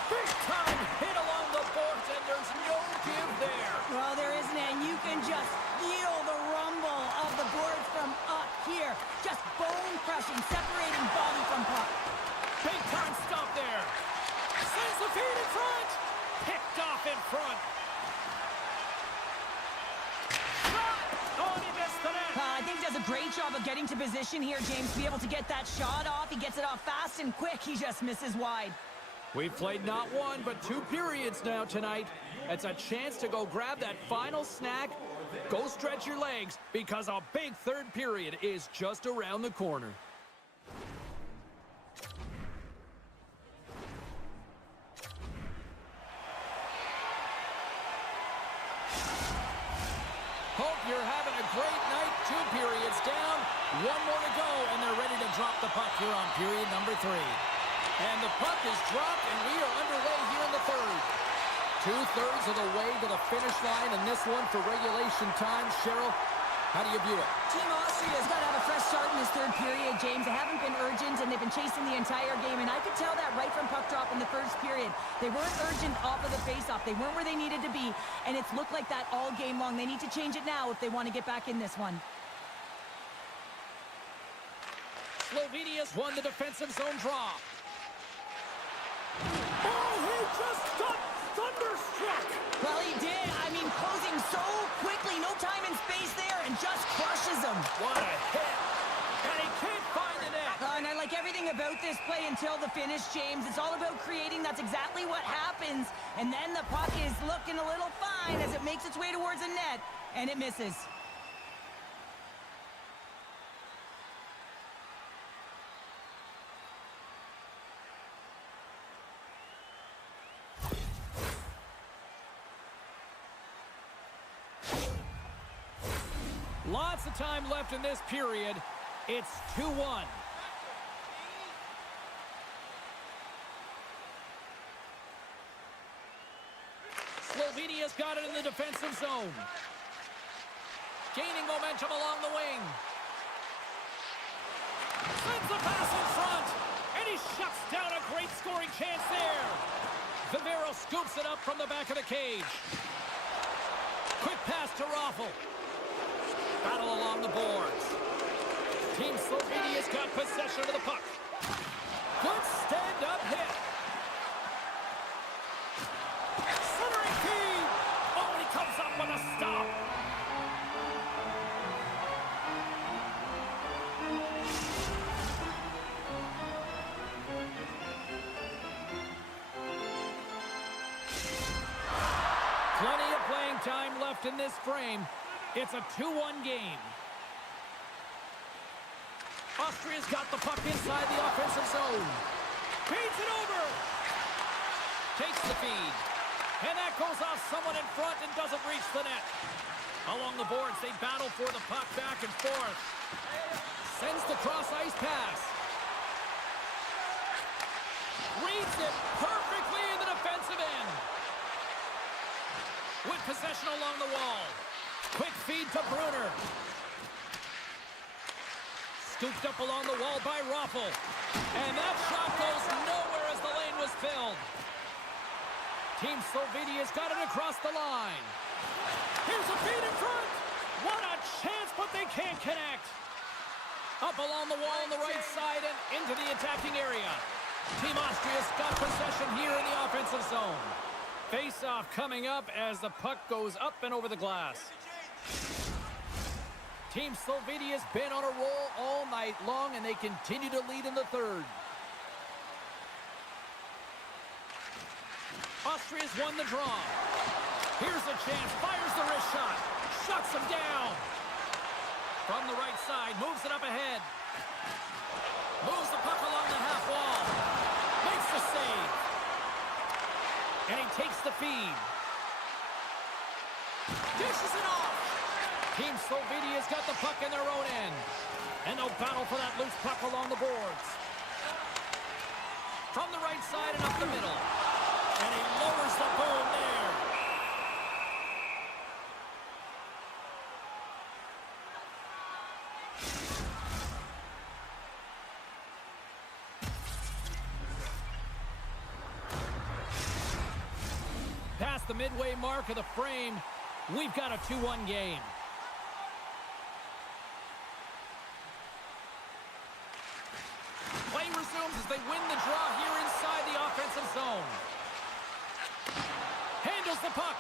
Big time hit along the boards, and there's no give there. Well, there isn't, and you can just feel the rumble of the boards from up here. Just bone-crushing, separating body from puck. Big time stop there. Sends the feed in front. Picked off in front. great job of getting to position here, James, to be able to get that shot off. He gets it off fast and quick. He just misses wide. We've played not one, but 2 periods now tonight. It's a chance to go grab that final snack. Go stretch your legs, because a big third period is just around the corner. Hope you're having a great night. 2 periods down, 1 more to go, and they're ready to drop the puck here on period number 3. And the puck is dropped, and we are underway here in the third. 2/3 of the way to the finish line in this one for regulation time. Cheryl, how do you view it? Team Austria's got to have a fresh start in this third period, James. They haven't been urgent, and they've been chasing the entire game, and I could tell that right from puck drop in the first period. They weren't urgent off of the faceoff. They weren't where they needed to be, and it's looked like that all game long. They need to change it now if they want to get back in this one. Slovenia's won the defensive zone draw. Oh, he just got thunderstruck. Well, he did. I mean, closing so quickly. No time and space there, and just crushes him. What a hit. And he can't find the net. And I like everything about this play until the finish, James. It's all about creating. That's exactly what happens. And then the puck is looking a little fine as it makes its way towards the net, and it misses. Lots of time left in this period. It's 2-1. Slovenia's got it in the defensive zone. Gaining momentum along the wing. Sends the pass in front. And he shuts down a great scoring chance there. Vivero scoops it up from the back of the cage. Quick pass to Raffle. Battle along the boards. Team Slovenia's got possession of the puck. Good stand-up hit. Centering feed. Oh, and he comes up with a stop. Plenty of playing time left in this frame. It's a 2-1 game. Austria's got the puck inside the offensive zone. Feeds it over. Takes the feed. And that goes off someone in front and doesn't reach the net. Along the boards, they battle for the puck back and forth. Sends the cross-ice pass. Reads it perfectly in the defensive end. With possession along the wall. Quick feed to Brunner. Scooped up along the wall by Raffle. And that shot goes nowhere as the lane was filled. Team Slovenia's got it across the line. Here's a feed in front. What a chance, but they can't connect. Up along the wall on the right side and into the attacking area. Team Austria's got possession here in the offensive zone. Face-off coming up as the puck goes up and over the glass. Team Slovenia's been on a roll all night long, and they continue to lead in the third. Austria's won the draw. Here's a chance. Fires the wrist shot. Shuts him down. From the right side. Moves it up ahead. Moves the puck along the half wall. Makes the save. And he takes the feed. Dishes it off. Team Slovenia's got the puck in their own end. And they'll battle for that loose puck along the boards. From the right side and up the middle. And he lowers the boom there. Past the midway mark of the frame, we've got a 2-1 game. Play resumes as they win the draw here inside the offensive zone. Handles the puck.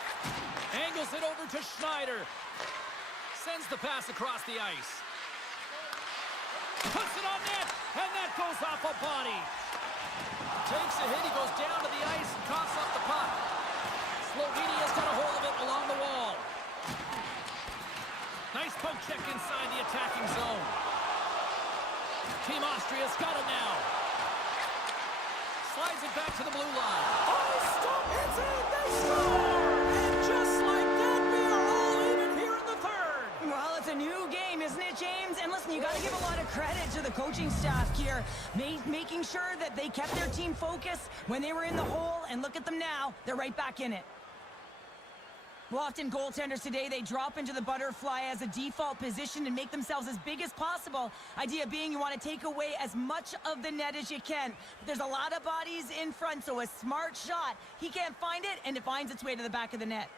Angles it over to Schneider. Sends the pass across the ice. Puts it on net, and that goes off a body. Takes a hit, he goes down to the ice and coughs up the puck. Slovenia's got a hold of it along the wall. Nice poke check inside the attacking zone. Team Austria's got it now. Slides it back to the blue line. Oh, stop! It's in! They score! And just like that, we are all even here in the third. Well, it's a new game, isn't it, James? And listen, you got to give a lot of credit to the coaching staff here, making sure that they kept their team focused when they were in the hole, and look at them now. They're right back in it. Well, often goaltenders today, they drop into the butterfly as a default position and make themselves as big as possible. Idea being you want to take away as much of the net as you can. But there's a lot of bodies in front, so a smart shot. He can't find it, and it finds its way to the back of the net.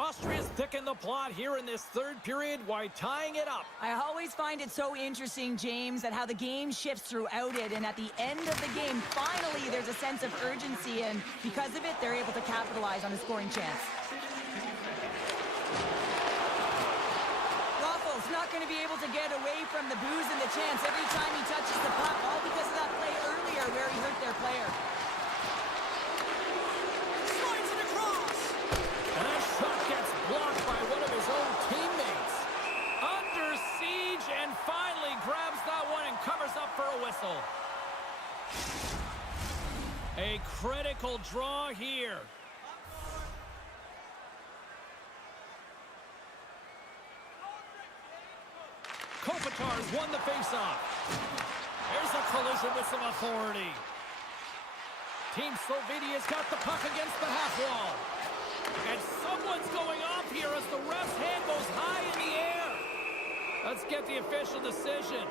Austria's picking the plot here in this third period while tying it up. I always find it so interesting, James, that how the game shifts throughout it, and at the end of the game, finally, there's a sense of urgency, and because of it, they're able to capitalize on a scoring chance. Raffles not going to be able to get away from the booze and the chance every time he touches the puck, all because of that play earlier where he hurt their player. Slides it across. And that shot gets blocked by one of his own teammates. Under siege, and finally grabs that one and covers up for a whistle. A critical draw here. Kopitar's won the faceoff. There's a collision with some authority. Team Slovenia's got the puck against the half wall. And someone's going off here as the ref's hand goes high in the air. Let's get the official decision.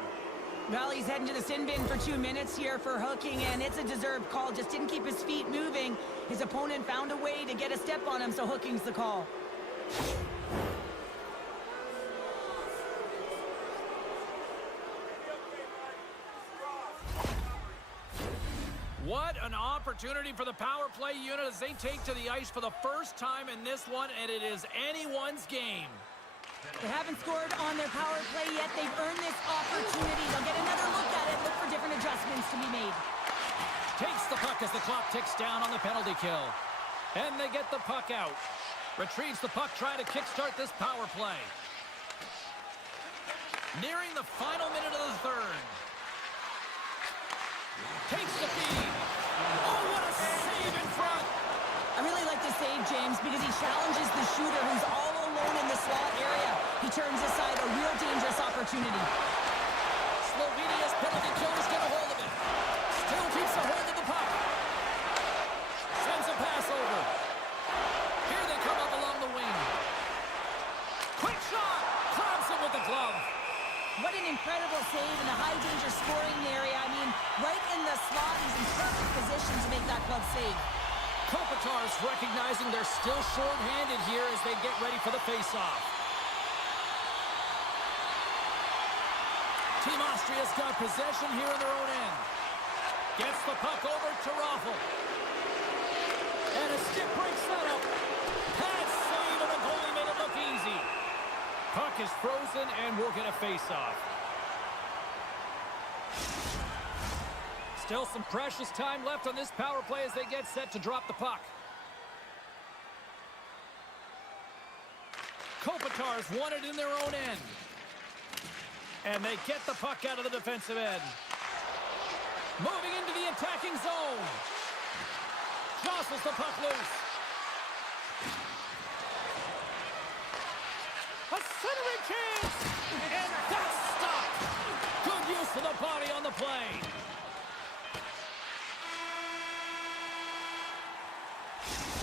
Well, he's heading to the sin bin for 2 minutes here for hooking, and it's a deserved call. Just didn't keep his feet moving. His opponent found a way to get a step on him, so hooking's the call. What an opportunity for the power play unit as they take to the ice for the first time in this one, and it is anyone's game. They haven't scored on their power play yet. They've earned this opportunity. They'll get another look at it, look for different adjustments to be made. Takes the puck as the clock ticks down on the penalty kill. And they get the puck out. Retrieves the puck, trying to kickstart this power play. Nearing the final minute of the third. Takes the feed. Oh, what a save in front. I really like this save, James, because he challenges the shooter who's all alone in the slot area. He turns aside a real dangerous opportunity. Slovenia's penalty killers get a hold of it. Still keeps a hold of the puck. Sends a pass over. Here they come up along the wing. Quick shot. Claps it with the glove. What an incredible save in a high-danger scoring area. I mean, right in the slot, he's in perfect position to make that glove save. Kopitar's recognizing they're still short-handed here as they get ready for the face-off. Team Austria's got possession here in their own end. Gets the puck over to Raffel. And a stick break setup. Pad save, and the goalie made it look easy. Puck is frozen, and we'll get a face-off. Still some precious time left on this power play as they get set to drop the puck. Kopitar's won it in their own end. And they get the puck out of the defensive end. Moving into the attacking zone. Jostles the puck loose. A centering chance! And that's stopped! Good use of the body on the play.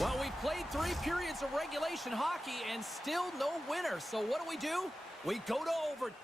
Well, we played 3 periods of regulation hockey and still no winner. So what do? We go to overtime.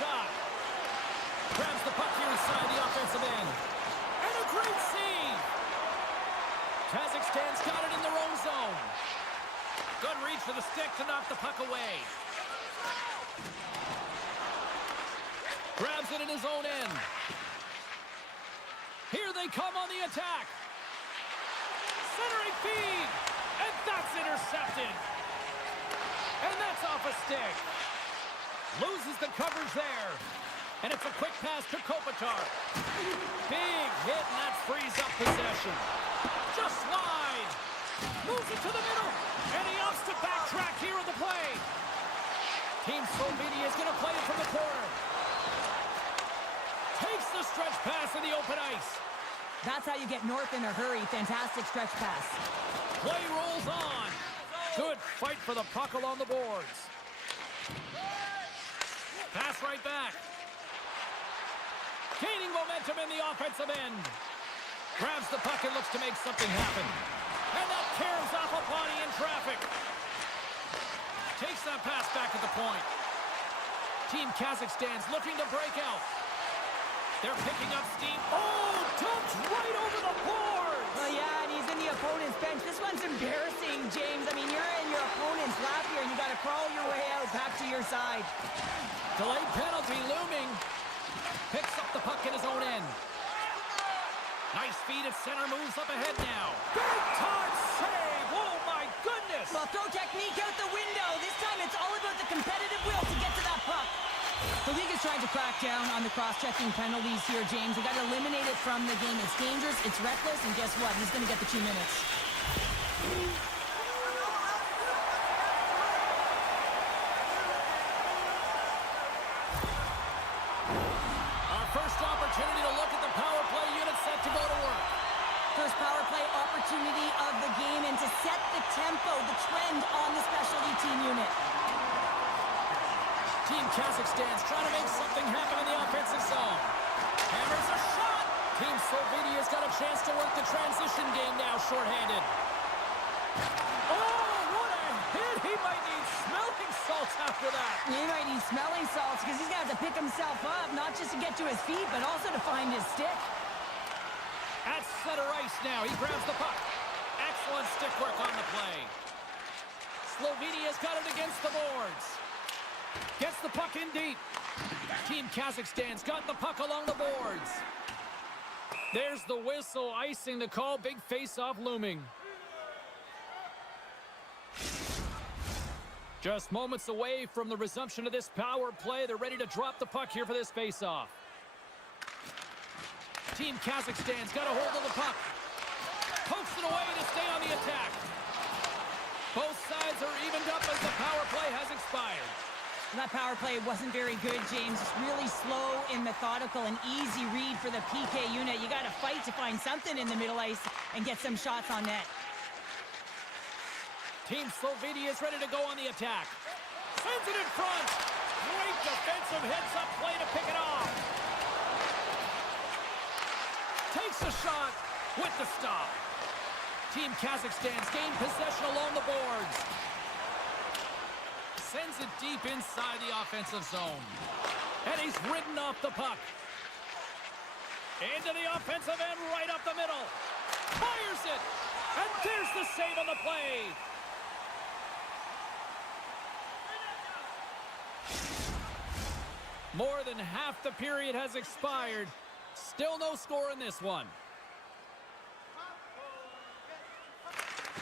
shot. Grabs the puck here inside the offensive end. And a great save. Kazakhstan's got it in their own zone. Good reach for the stick to knock the puck away. Grabs it in his own end. Here they come on the attack. Centering feed. And that's intercepted. And that's off a stick. Loses the coverage there. And it's a quick pass to Kopitar. Big hit, and that frees up possession. Just wide. Moves it to the middle. And he opts to backtrack here on the play. Team Slovenia is going to play it from the corner. Takes the stretch pass in the open ice. That's how you get north in a hurry. Fantastic stretch pass. Play rolls on. Good fight for the puck along the boards. Pass right back. Gaining momentum in the offensive end. Grabs the puck and looks to make something happen. And that tears off a body in traffic. Takes that pass back at the point. Team Kazakhstan's looking to break out. They're picking up steam. Oh, dumped right over the board. Well, yeah, and he's in the opponent's bench. This one's embarrassing, James. I mean, you're in your opponent's lap here, and you got to crawl your way out back to your side. Delayed penalty looming. Picks up the puck in his own end. Nice feed at center, moves up ahead now. Big time save! Oh my goodness! Well, throw technique out the window. This time it's all about the competitive will to get to that puck. The league is trying to crack down on the cross-checking penalties here, James. They got to eliminate it from the game. It's dangerous, it's reckless, and guess what? He's going to get the 2 minutes. Our first opportunity to look at the power play unit set to go to work. First power play opportunity of the game, and to set the tempo, the trend on the specialty team unit. Team Kazakhstan's trying to make something happen in the offensive zone. Hammers a shot. Team Slovenia's got a chance to work the transition game now, shorthanded. Oh, what a hit! He might need smelling salts after that. He might need smelling salts because he's going to have to pick himself up, not just to get to his feet, but also to find his stick. At center ice now, he grabs the puck. Excellent stick work on the play. Slovenia's got it against the boards. Gets the puck in deep. Team Kazakhstan's got the puck along the boards. There's the whistle, icing the call. Big face-off looming. Just moments away from the resumption of this power play. They're ready to drop the puck here for this face-off. Team Kazakhstan's got a hold of the puck. Pokes it away to stay on the attack. Both sides are evened up as the power play has expired. That power play wasn't very good, James. Just really slow and methodical, an easy read for the PK unit. You got to fight to find something in the middle ice and get some shots on net. Team Slovenia is ready to go on the attack. Sends it in front. Great defensive heads-up play to pick it off. Takes a shot with the stop. Team Kazakhstan's gained possession along the boards. Sends it deep inside the offensive zone. And he's ridden off the puck. Into the offensive end, right up the middle. Fires it. And there's the save on the play. More than half the period has expired. Still no score in this one.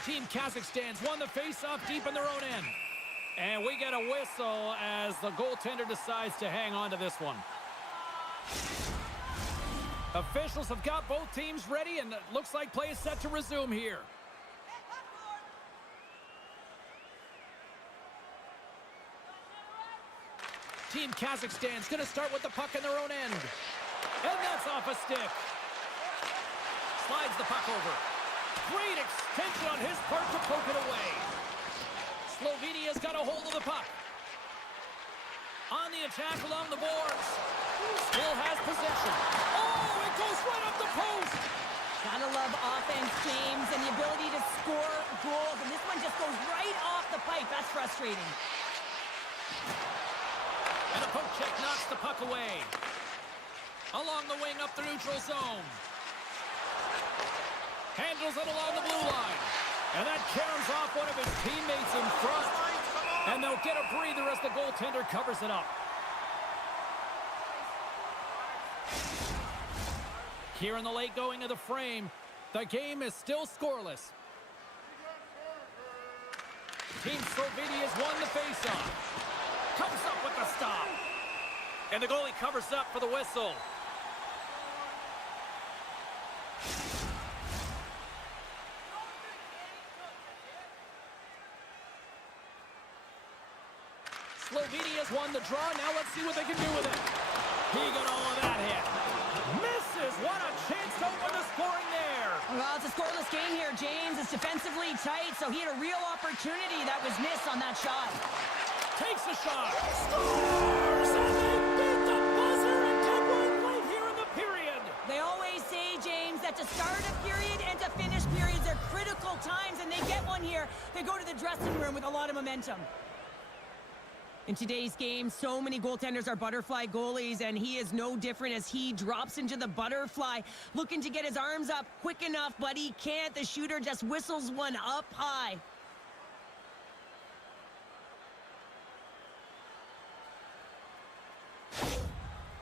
Team Kazakhstan's won the face-off deep in their own end. And we get a whistle as the goaltender decides to hang on to this one. Officials have got both teams ready, and it looks like play is set to resume here. Team Kazakhstan's going to start with the puck in their own end. And that's off a stick. Slides the puck over. Great extension on his part to poke it away. Slovenia's got a hold of the puck. On the attack along the boards. Still has possession. Oh, it goes right up the post. Gotta love offense, James, and the ability to score goals. And this one just goes right off the pipe. That's frustrating. And a poke check knocks the puck away. Along the wing up the neutral zone. Handles it along the blue line. And that caroms off one of his teammates in front. And they'll get a breather as the goaltender covers it up. Here in the late going of the frame, the game is still scoreless. Team Slovenia has won the faceoff. Comes up with the stop. And the goalie covers up for the whistle. Slovenia's won the draw. Now let's see what they can do with it. He got all of that hit. Misses. What a chance to open the scoring there. Well, it's a scoreless game here, James. It's defensively tight, so he had a real opportunity that was missed on that shot. Takes a shot. Scores! And they beat the buzzer and get one late here in the period. They always say, James, that to start a period and to finish periods are critical times, and they get one here. They go to the dressing room with a lot of momentum. In today's game, so many goaltenders are butterfly goalies, and he is no different as he drops into the butterfly, looking to get his arms up quick enough, but he can't. The shooter just whistles one up high.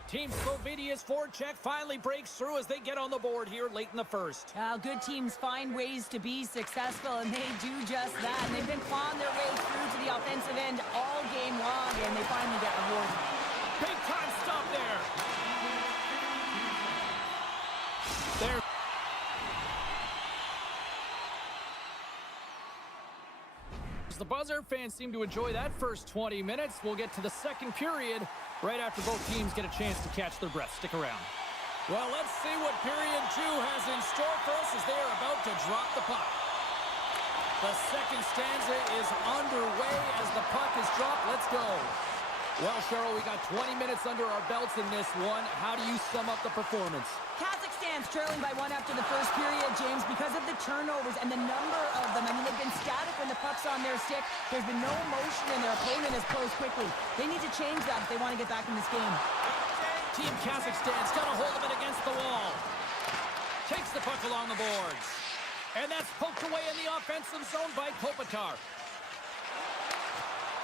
Team Slovenia's forecheck finally breaks through as they get on the board here late in the first. Good teams find ways to be successful, and they do just that. And they've been clawing their way through to the offensive end all game long, and they finally get rewarded. Big time stop there. There. The buzzer, fans seem to enjoy that first 20 minutes. We'll get to the second period right after both teams get a chance to catch their breath. Stick around. Well, let's see what period 2 has in store for us as they are about to drop the puck. The second stanza is underway as the puck is dropped. Let's go. Well, Cheryl, we got 20 minutes under our belts in this one. How do you sum up the performance? Kazakhstan's trailing by 1 after the first period, James, because of the turnovers and the number of them. I mean, they've been static when the puck's on their stick. There's been no motion, and their opponent has closed quickly. They need to change that if they want to get back in this game. Team Kazakhstan's got a hold of it against the wall. Takes the puck along the boards. And that's poked away in the offensive zone by Kopitar.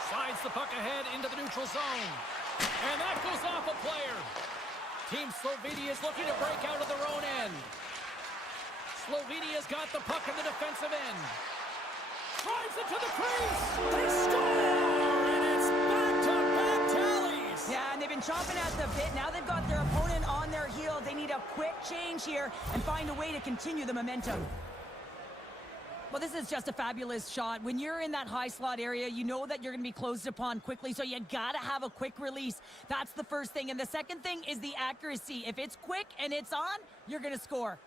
Slides the puck ahead into the neutral zone. And that goes off a player. Team Slovenia is looking to break out of their own end. Slovenia's got the puck in the defensive end. Drives it to the crease. They score! And it's back-to-back tallies. Yeah, and they've been chomping at the bit. Now they've got their opponent on their heels. They need a quick change here and find a way to continue the momentum. Well, this is just a fabulous shot. When you're in that high slot area, you know that you're going to be closed upon quickly, so you got to have a quick release. That's the first thing. And the second thing is the accuracy. If it's quick and it's on, you're going to score.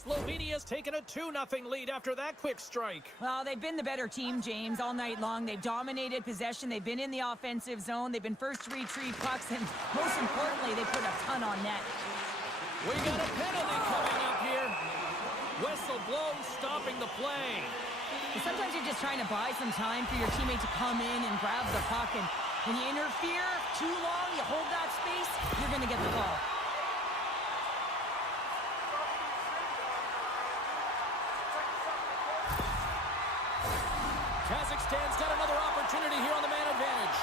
Slovenia's taken a 2-0 lead after that quick strike. Well, they've been the better team, James, all night long. They've dominated possession. They've been in the offensive zone. They've been first to retrieve pucks, and most importantly, they put a ton on net. We got a penalty coming up here. Whistle blown, stopping the play. Sometimes you're just trying to buy some time for your teammate to come in and grab the puck, and when you interfere too long, you hold that space, you're going to get the call. Kazakhstan's got another opportunity here on the man advantage.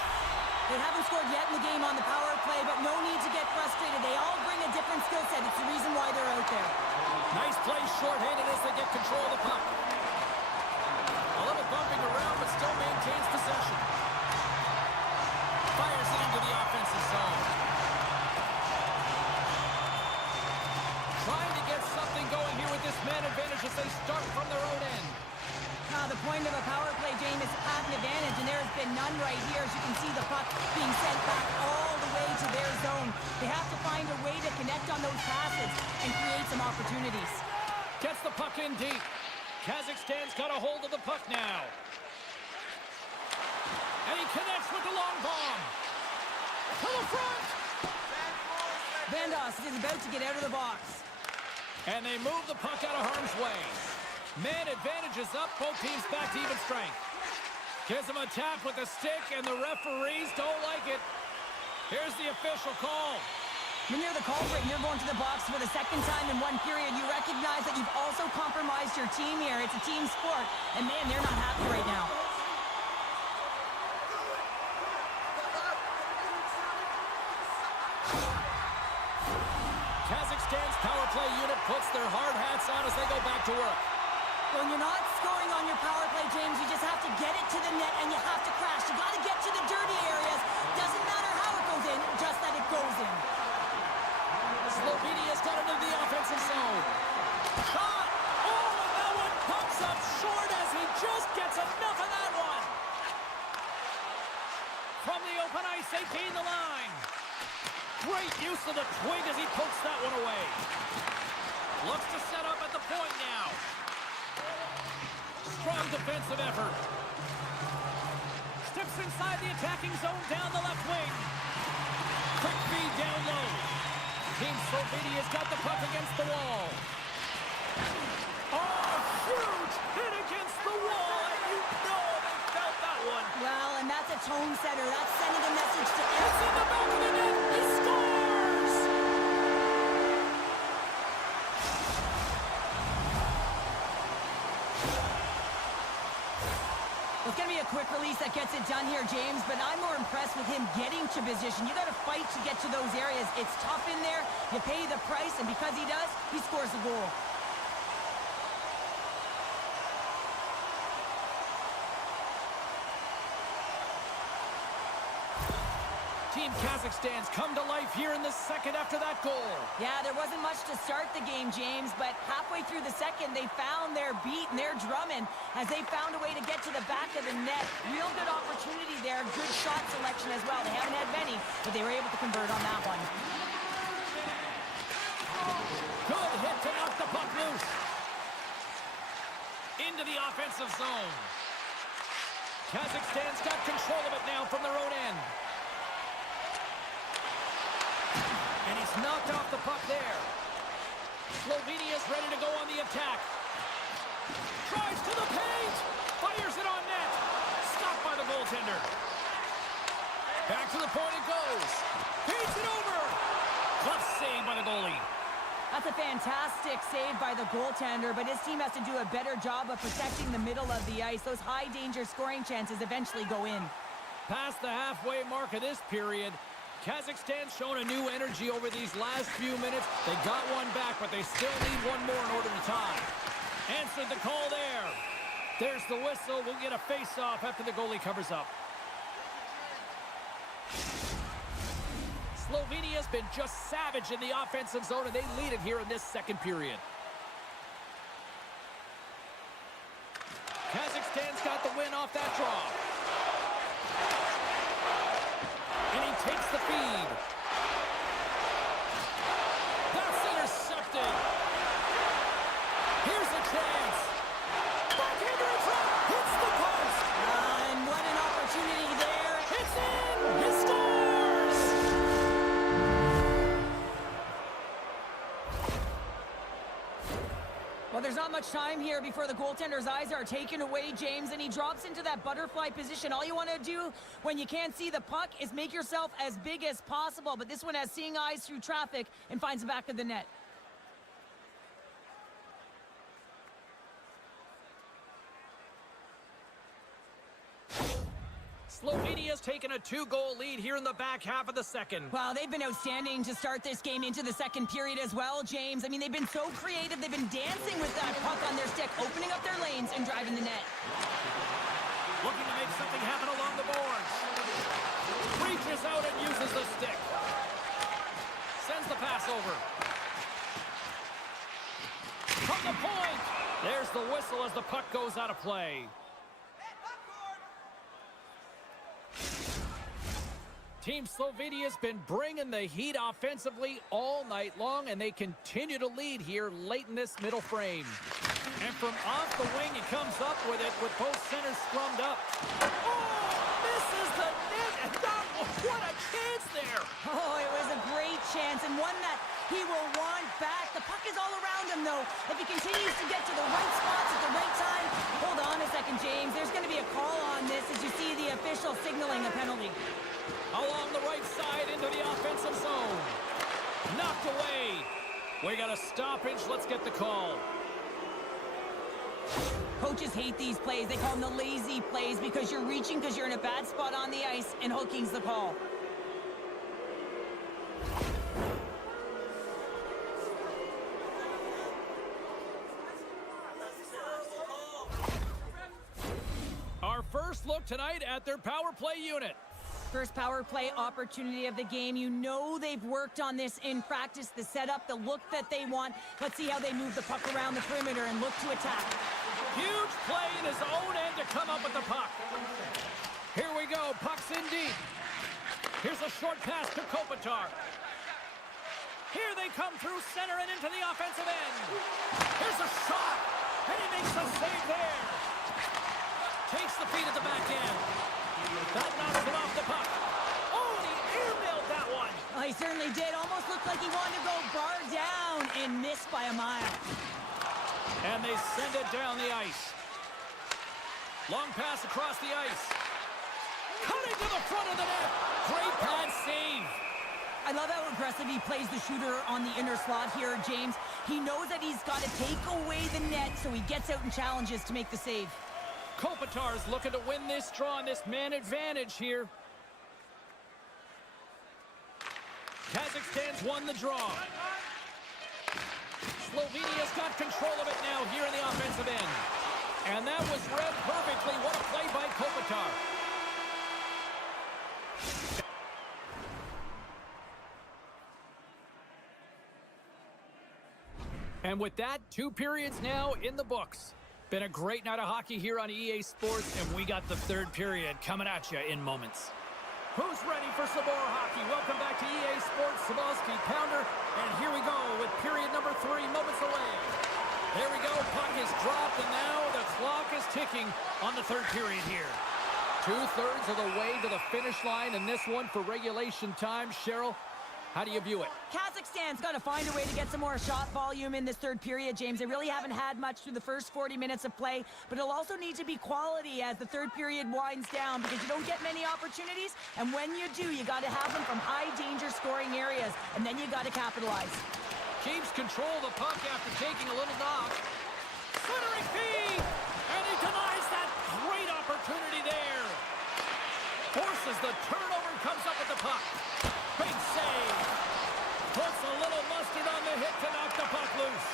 They haven't scored yet in the game on the power play, but no need to get frustrated. They all bring a different skill set. It's the reason why they're out there. Nice play shorthanded as they get control of the puck. A little bumping around, but still maintains possession. Fires it into the offensive zone. Trying to get something going here with this man advantage as they start from their own end. The point of a power play, James, is patent advantage, and there has been none right here. As you can see, the puck being sent back all the way to their zone. They have to find a way to connect on those passes and create some opportunities. Gets the puck in deep. Kazakhstan's got a hold of the puck now. And he connects with the long bomb. To the front. Vandos is about to get out of the box. And they move the puck out of harm's way. Man advantage is up. Both teams back to even strength. Gives him a tap with the stick, and the referees don't like it. Here's the official call. When you're the culprit and you're going to the box for the second time in one period, you recognize that you've also compromised your team here. It's a team sport, and man, they're not happy right now. Kazakhstan's power play unit puts their hard hats on as they go back to work. When you're not scoring on your power play, James, you just have to get it to the net and you have to crash. You got to get to the dirty areas. Doesn't matter how it goes in, just that it goes in. Slovenia's got it into the offensive zone. Shot! Oh, and that one comes up short as he just gets enough of that one. From the open ice, they gain the line. Great use of the twig as he pokes that one away. Looks to set up at the point now. Strong defensive effort. Steps inside the attacking zone down the left wing. Quick feed down low. Team Slovenia's got the puck against the wall. Oh, huge hit against the wall, and you know they felt that one. Well, and that's a tone setter. That's sending a message to It's in the back of the net. He scores! It's going to be a quick release that gets it done here, James, but I'm more impressed with him getting to position. You got to fight to get to those areas. It's tough in there. You pay the price, and because he does, he scores a goal. Team Kazakhstan's come to life here in the second after that goal. Yeah, there wasn't much to start the game, James, but halfway through the second, they found their beat and their drumming as they found a way to get to the back of the net. Real good opportunity there. Good shot selection as well. They haven't had many, but they were able to convert on that one. Good hit to knock the puck loose. Into the offensive zone. Kazakhstan's got control of it now from their own end. And he's knocked off the puck there. Slovenia's ready to go on the attack. Tries to the paint. Fires it on net. Stopped by the goaltender. Back to the point it goes. Feeds it over. Tough save by the goalie. That's a fantastic save by the goaltender, but his team has to do a better job of protecting the middle of the ice. Those high-danger scoring chances eventually go in. Past the halfway mark of this period, Kazakhstan's shown a new energy over these last few minutes. They got one back, but they still need one more in order to tie. Answered the call there. There's the whistle. We'll get a face-off after the goalie covers up. Slovenia's been just savage in the offensive zone, and they lead it here in this second period. Kazakhstan's got the win off that draw. And he takes the feed. That's intercepted. Here's a chance. Backhander in front. Hits the post. And what an opportunity there. It's in. He scores. Well, there's not much time here before the goaltender's eyes are taken away, James, and he drops into that butterfly position. All you want to do when you can't see the puck is make yourself as big as possible, but this one has seeing eyes through traffic and finds the back of the net. Slovenia's taken a 2-goal lead here in the back half of the second. Wow, they've been outstanding to start this game into the second period as well, James. I mean, they've been so creative. They've been dancing with that puck on their stick, opening up their lanes and driving the net. Looking to make something happen along the boards. Reaches out and uses the stick. Sends the pass over. From the point. There's the whistle as the puck goes out of play. Team Slovenia's been bringing the heat offensively all night long, and they continue to lead here late in this middle frame. And from off the wing, he comes up with it with both centers scrummed up. Oh, misses the net, and that was, what a chance there. Oh, it was a great chance and one that he will want back. The puck is all around him, though. If he continues to get to the right spots at the second, James. There's going to be a call on this as you see the official signaling a penalty. Along the right side into the offensive zone. Knocked away. We got a stoppage. Let's get the call. Coaches hate these plays. They call them the lazy plays because you're reaching because you're in a bad spot on the ice, and hooking's the call. Our first look tonight at their power play unit. First power play opportunity of the game. You know they've worked on this in practice, the setup, the look that they want. Let's see how they move the puck around the perimeter and look to attack. Huge play in his own end to come up with the puck. Here we go. Puck's in deep. Here's a short pass to Kopitar. Here they come through center and into the offensive end. Here's a shot, and he makes a save there. Takes the feed at the back end. That knocks him off the puck. Oh, and he airmailed that one. Oh, he certainly did. Almost looked like he wanted to go bar down and missed by a mile. And they send it down the ice. Long pass across the ice. Cutting to the front of the net. Great pad save. I love how aggressive he plays the shooter on the inner slot here, James. He knows that he's got to take away the net, so he gets out and challenges to make the save. Kopitar's looking to win this draw and this man advantage here. Kazakhstan's won the draw. Slovenia's got control of it now here in the offensive end. And that was read perfectly. What a play by Kopitar. And with that, 2 periods now in the books. Been a great night of hockey here on EA Sports, and we got the 3rd period coming at you in moments. Who's ready for some more hockey? Welcome back to EA Sports, Sabalski Pounder, and here we go with period number 3, moments away. There we go, puck is dropped, and now the clock is ticking on the 3rd period here. 2/3 of the way to the finish line, and this one for regulation time. Cheryl, how do you view it? Kazakhstan's got to find a way to get some more shot volume in this 3rd period, James. They really haven't had much through the first 40 minutes of play, but it'll also need to be quality as the 3rd period winds down because you don't get many opportunities, and when you do, you got to have them from high-danger scoring areas, and then you got to capitalize. Keeps control of the puck after taking a little knock. Centering feed, and he denies that great opportunity there. Forces the turnover and comes up with the puck. Big save. Puts a little mustard on the hit to knock the puck loose.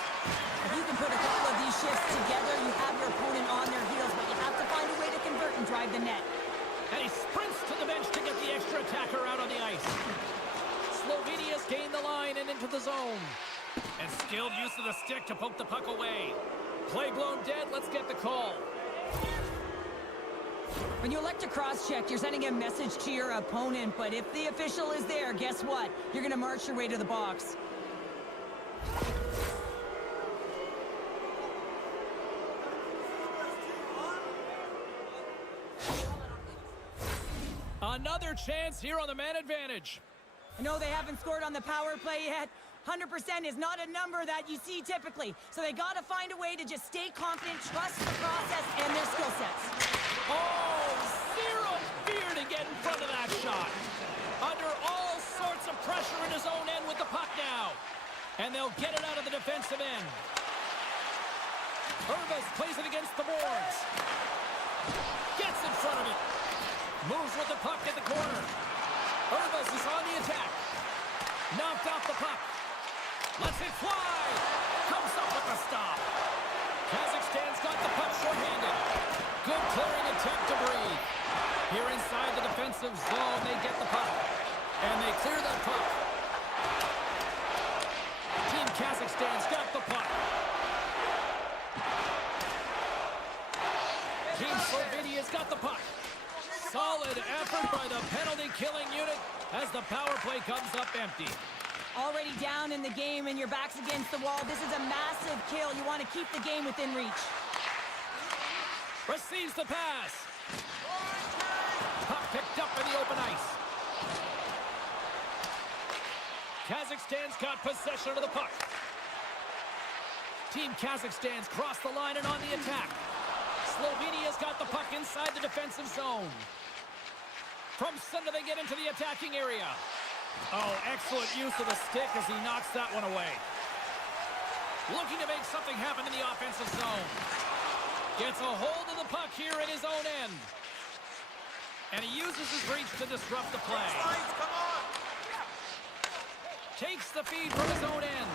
If you can put a couple of these shifts together, you have your opponent on their heels, but you have to find a way to convert and drive the net. And he sprints to the bench to get the extra attacker out on the ice. Slovenia's gained the line and into the zone. And skilled use of the stick to poke the puck away. Play blown dead, let's get the call. When you elect to cross-check, you're sending a message to your opponent, but if the official is there, guess what? You're going to march your way to the box. Another chance here on the man advantage. I know they haven't scored on the power play yet. 100% is not a number that you see typically, so they got to find a way to just stay confident, trust the process and their skill sets. Oh, zero fear to get in front of that shot. Under all sorts of pressure in his own end with the puck now. And they'll get it out of the defensive end. Urvas plays it against the boards. Gets in front of it. Moves with the puck in the corner. Urvas is on the attack. Knocked off the puck. Lets it fly. Comes up with the stop. Kazakhstan's got the puck short-handed. Good clearing attempt to breathe. Here inside the defensive zone, they get the puck. And they clear that puck. Team Kazakhstan's got the puck. Team Slovenia's got the puck. Solid effort by the penalty-killing unit as the power play comes up empty. Already down in the game and your back's against the wall. This is a massive kill. You want to keep the game within reach. Receives the pass. Puck picked up in the open ice. Kazakhstan's got possession of the puck. Team Kazakhstan's crossed the line and on the attack. Slovenia's got the puck inside the defensive zone. From center, they get into the attacking area. Oh, excellent use of the stick as he knocks that one away. Looking to make something happen in the offensive zone. Gets a hold of the puck here in his own end. And he uses his reach to disrupt the play. Takes the feed from his own end.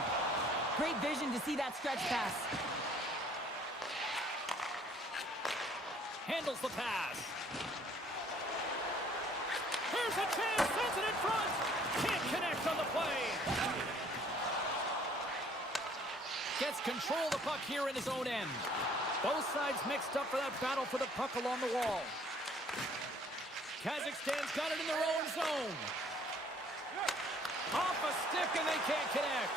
Great vision to see that stretch pass. Handles the pass. Here's a chance, sends it in front. Can't connect on the play. Gets control of the puck here in his own end. Both sides mixed up for that battle for the puck along the wall. Kazakhstan's got it in their own zone. Off a stick and they can't connect.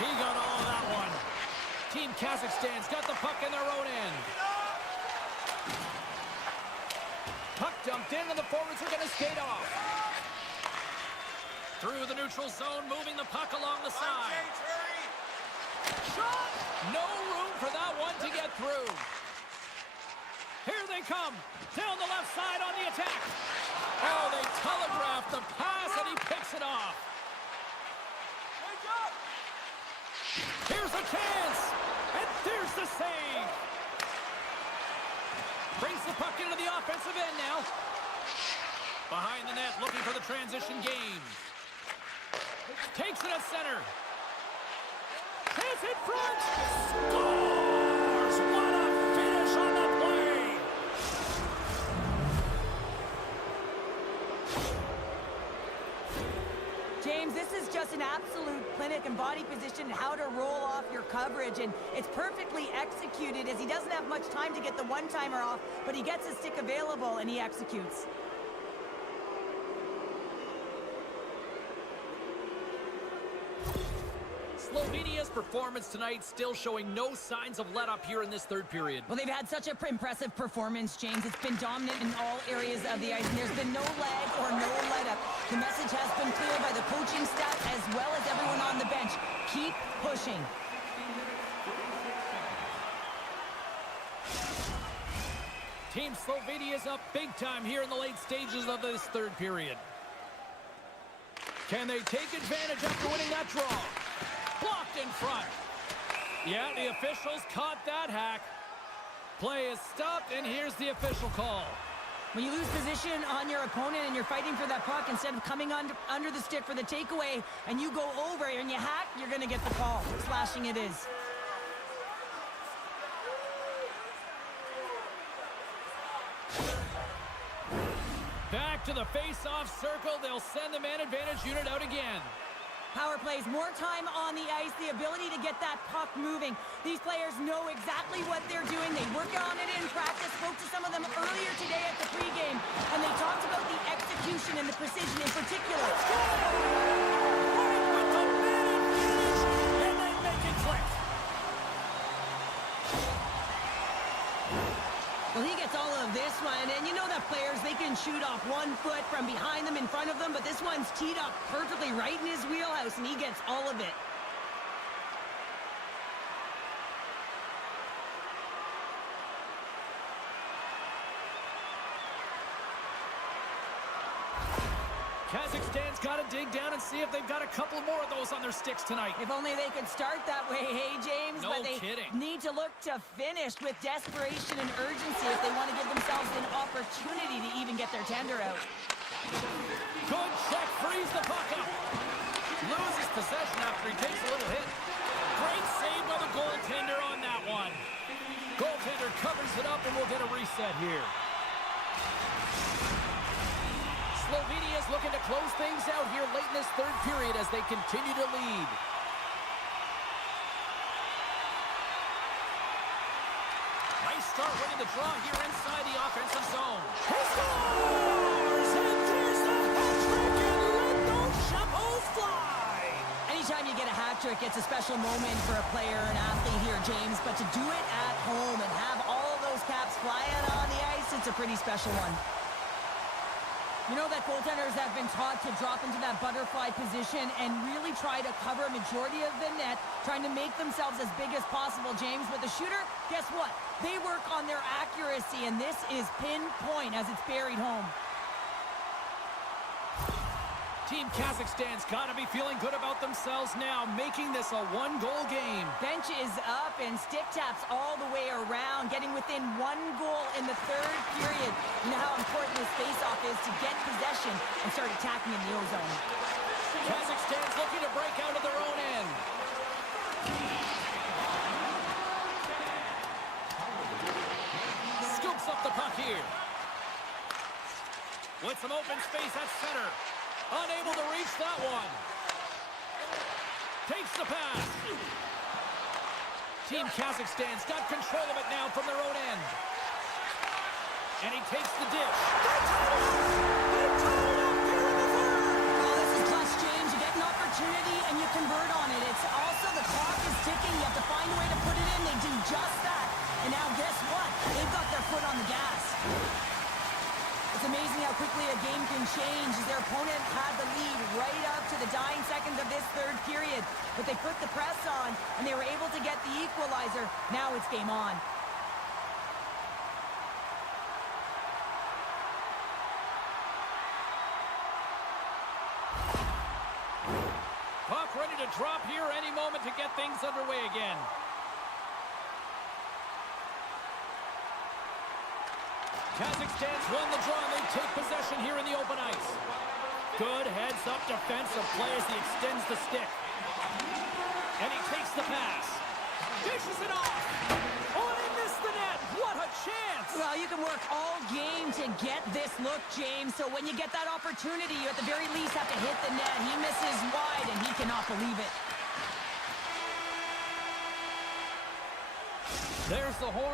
He got all of that one. Team Kazakhstan's got the puck in their own end. Puck dumped in and the forwards are going to skate off. Through the neutral zone, moving the puck along the side. Shot! No room for that one to get through. Here they come. Down the left side on the attack. Oh, they telegraphed the pass and he picks it off. Here's a chance. And there's the save. Brings the puck into the offensive end now. Behind the net, looking for the transition game. Takes it at center. Hits it front. Scores! What a finish on the play. James, this is just an absolute clinic and body position and how to roll off your coverage, and it's perfectly executed as he doesn't have much time to get the one-timer off, but he gets his stick available and he executes. Slovenia's performance tonight still showing no signs of let up here in this third period. Well, they've had such an impressive performance, James. It's been dominant in all areas of the ice, and there's been no lag or no let-up. The message has been clear by the coaching staff as well as everyone on the bench. Keep pushing. Team Slovenia's up big time here in the late stages of this third period. Can they take advantage after winning that draw? Blocked in front. Yeah, the officials caught that hack. Play is stopped, and here's the official call. When you lose position on your opponent and you're fighting for that puck, instead of coming under the stick for the takeaway, and you go over and you hack, you're going to get the call. Slashing it is. Back to the face-off circle. They'll send the man advantage unit out again. Power plays, more time on the ice, the ability to get that puck moving. These players know exactly what they're doing. They work on it in practice. Spoke to some of them earlier today at the pregame, and they talked about the execution and the precision in particular. With the man advantage, and they make it click. Well, he gets all of this one, and you know that players, they can shoot off 1 foot from behind them, in front of them, but this one's teed up perfectly right in his wheelhouse, and he gets all of it. Kazakhstan's got to dig down and see if they've got a couple more of those on their sticks tonight. If only they could start that way, hey, James? No but they kidding. need to look to finish with desperation and urgency if they want to give themselves an opportunity to even get their tender out. Good check, frees the puck up. Loses possession after he takes a little hit. Great save by the goaltender on that one. Goaltender covers it up, and we'll get a reset here. Slovenia's looking to close things out here late in this third period as they continue to lead. Nice start winning the draw here inside the offensive zone. He scores! And there's the hat-trick, and let those chapeaus fly! Anytime you get a hat trick, it's a special moment for a player or an athlete here, James. But to do it at home and have all of those caps flying on the ice, it's a pretty special one. You know that goaltenders have been taught to drop into that butterfly position and really try to cover a majority of the net, trying to make themselves as big as possible, James. But the shooter, guess what? They work on their accuracy, and this is pinpoint as it's buried home. Team Kazakhstan's got to be feeling good about themselves now, making this a one-goal game. Bench is up and stick taps all the way around, getting within 1 goal in the third period. You know how important this face-off is to get possession and start attacking in the O-zone. Kazakhstan's looking to break out of their own end. Scoops up the puck here. With some open space at center. Unable to reach that one. Takes the pass. Team Kazakhstan's got control of it now from their own end. And he takes the dish. Well, this is clutch, James. You get an opportunity and you convert on it. It's also the clock is ticking. You have to find a way to put it in. They do just that. And now guess what? They've got their foot on the gas. It's amazing how quickly a game can change. Their opponent had the lead right up to the dying seconds of this third period. But they put the press on, and they were able to get the equalizer. Now it's game on. Puck ready to drop here any moment to get things underway again. Kazakhstan's won the draw, and they take possession here in the open ice. Good heads-up defensive play as he extends the stick. And he takes the pass. Dishes it off. Oh, and he missed the net. What a chance. Well, you can work all game to get this look, James. So when you get that opportunity, you at the very least have to hit the net. He misses wide, and he cannot believe it. There's the horn.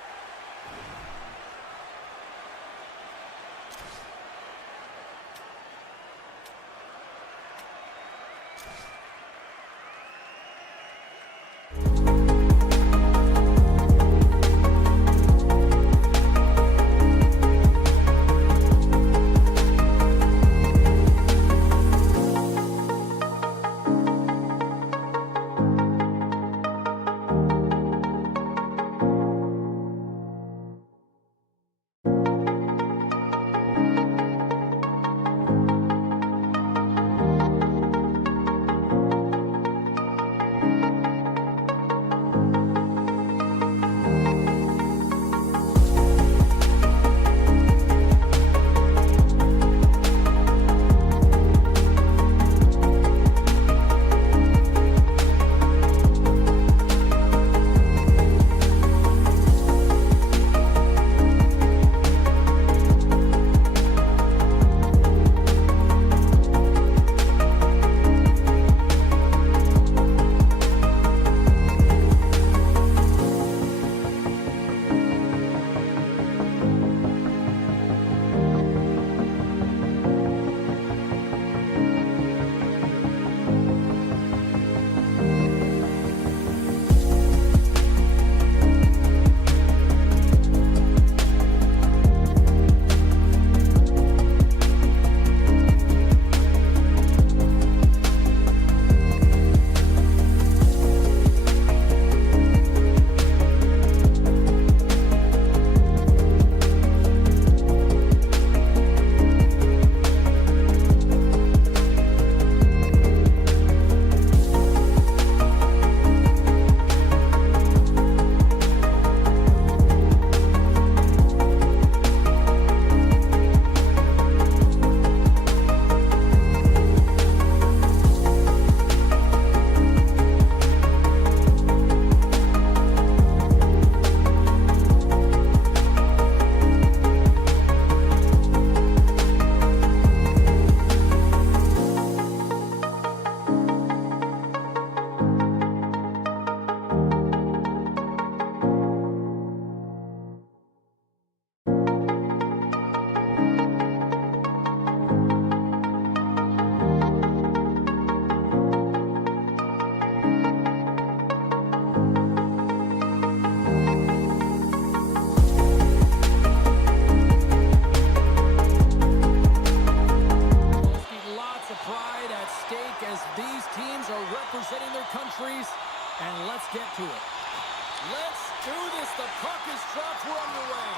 do this. The puck is dropped. We're underway.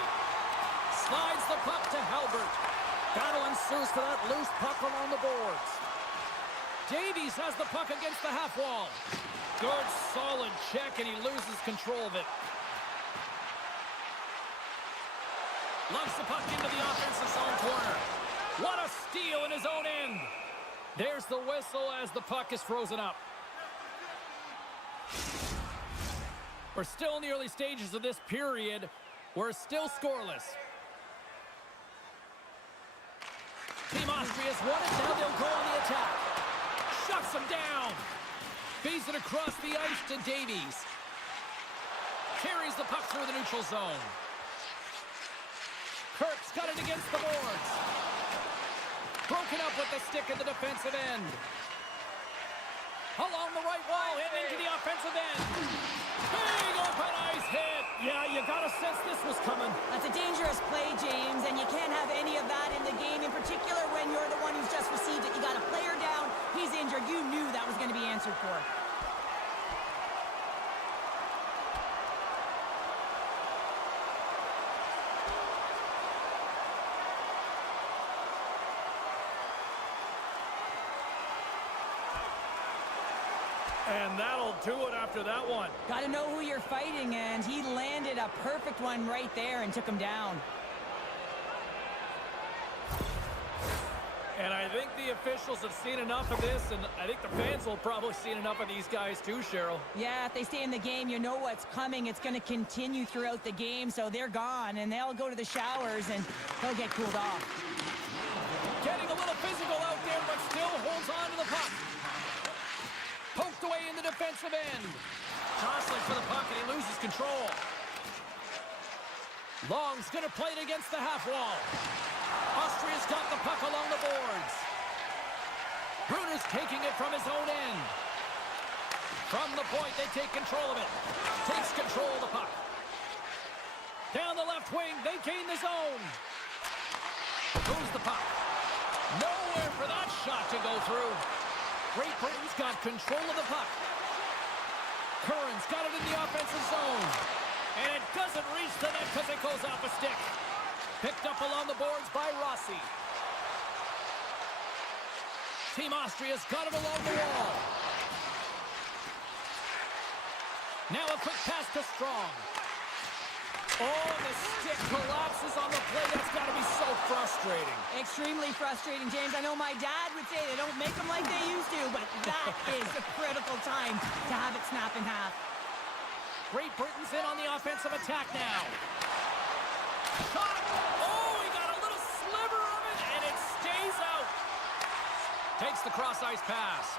Slides the puck to Halbert. Battle ensues for that loose puck along the boards. Davies has the puck against the half wall. Good, solid check, and he loses control of it. Lumps the puck into the offensive zone corner. What a steal in his own end. There's the whistle as the puck is frozen up. We're still in the early stages of this period. We're still scoreless. Team Austria's won it. Now they'll go on the attack. Shuts him down. Feeds it across the ice to Davies. Carries the puck through the neutral zone. Kirk's got it against the boards. Broken up with the stick at the defensive end. Along the right wall and into the offensive end. Big open ice hit. Yeah, you got to sense this was coming. That's a dangerous play, James, and you can't have any of that in the game, in particular when you're the one who's just received it. You got a player down, he's injured. You knew that was going to be answered for. And that'll do it after that one. Got to know who you're fighting, and he landed a perfect one right there and took him down. And I think the officials have seen enough of this, and I think the fans will probably seen enough of these guys too, Cheryl. Yeah, if they stay in the game, you know what's coming. It's going to continue throughout the game, so they're gone, and they'll go to the showers, and they'll get cooled off. Getting a little physical out there, but still holds on to the puck. Poked away in the defensive end. Jostling for the puck, and he loses control. Long's going to play it against the half wall. Austria's got the puck along the boards. Bruner's taking it from his own end. From the point, they take control of it. Takes control of the puck. Down the left wing, they gain the zone. Moves the puck. Nowhere for that shot to go through. Great Britain's got control of the puck. Curran's got it in the offensive zone. And it doesn't reach the net because it goes off a stick. Picked up along the boards by Rossi. Team Austria's got it along the wall. Now a quick pass to Strong. Oh, the stick collapses on the play. That's got to be so frustrating. Extremely frustrating, James. I know my dad would say they don't make them like they used to, but that is a critical time to have it snap in half. Great Britain's in on the offensive attack now. Shot! Oh, he got a little sliver of it, and it stays out. Takes the cross-ice pass.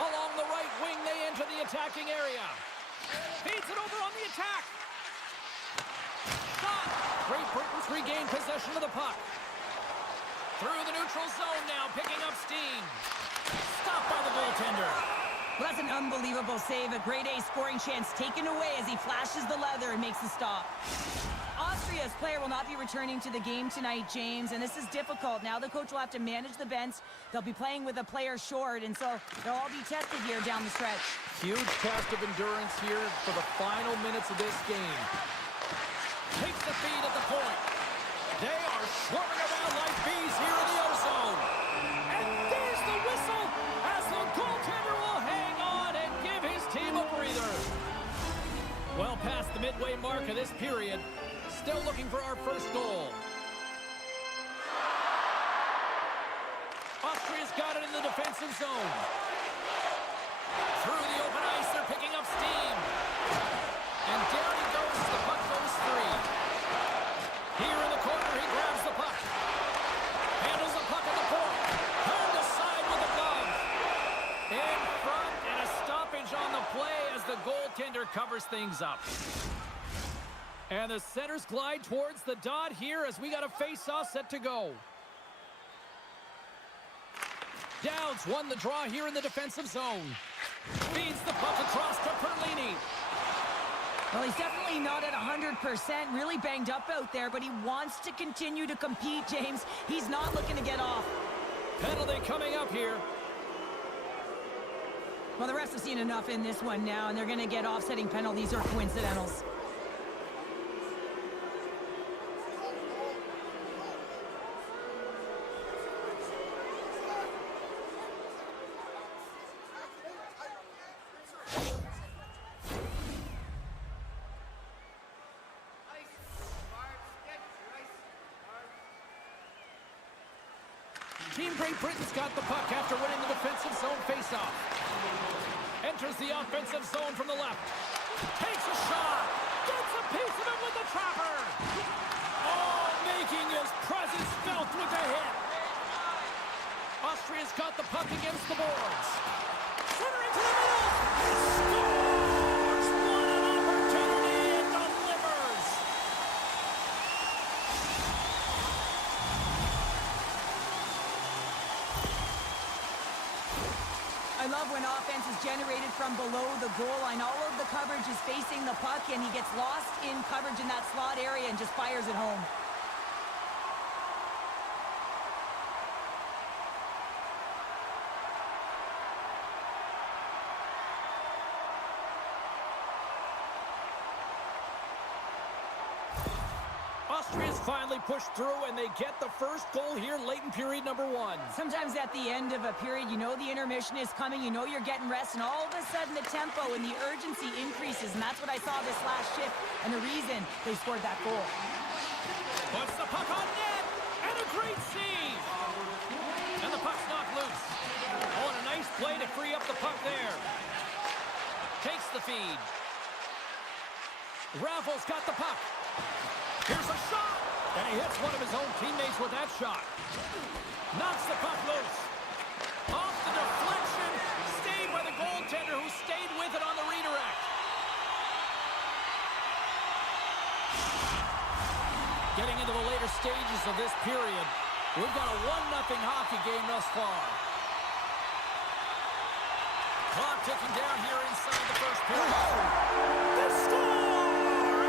Along the right wing, they enter the attacking area. Feeds it over on the attack. Shot! Great Britain's regained possession of the puck. Through the neutral zone now, picking up steam. Stopped by the goaltender. Well, that's an unbelievable save. A grade A scoring chance taken away as he flashes the leather and makes the stop. Austria's player will not be returning to the game tonight, James, and this is difficult. Now the coach will have to manage the bench. They'll be playing with a player short, and so they'll all be tested here down the stretch. Huge test of endurance here for the final minutes of this game. Takes the feed at the point. They are swarming around like bees here in the O-zone. And there's the whistle as the goaltender will hang on and give his team a breather. Well past the midway mark of this period. Still looking for our first goal. Austria's got it in the defensive zone. Through the open ice, they're picking up steam. And down he goes, the puck goes free. Here in the corner, he grabs the puck. Handles the puck at the point. Turned aside with a glove. In front, and a stoppage on the play as the goaltender covers things up. And the centers glide towards the dot here as we got a face-off set to go. Dowds won the draw here in the defensive zone. Feeds the puck across to Perlini. Well, he's definitely not at 100%, really banged up out there, but he wants to continue to compete, James. He's not looking to get off. Penalty coming up here. Well, the refs have seen enough in this one now, and they're going to get offsetting penalties or coincidentals. Team Great Britain's got the puck after winning the defensive zone faceoff. Enters the offensive zone from the left. Takes a shot. Gets a piece of it with the trapper. Oh, making his presence felt with the hit. Austria's got the puck against the boards. Center into the middle. Scores! What an opportunity and delivers. I love when offense is generated from below the goal line. All of the coverage is facing the puck, and he gets lost in coverage in that slot area and just fires it home. Austria's finally pushed through, and they get the first goal here late in period number 1. Sometimes at the end of a period, you know the intermission is coming, you know you're getting rest, and all of a sudden the tempo and the urgency increases, and that's what I saw this last shift, and the reason they scored that goal. Puts the puck on net, and a great save! And the puck's knocked loose. Oh, and a nice play to free up the puck there. Takes the feed. Raffles got the puck. Here's a shot! And he hits one of his own teammates with that shot. Knocks the puck loose. Off the deflection. Stayed by the goaltender, who stayed with it on the redirect. Getting into the later stages of this period, we've got a 1-0 hockey game thus far. Clock ticking down here inside the first period. The score!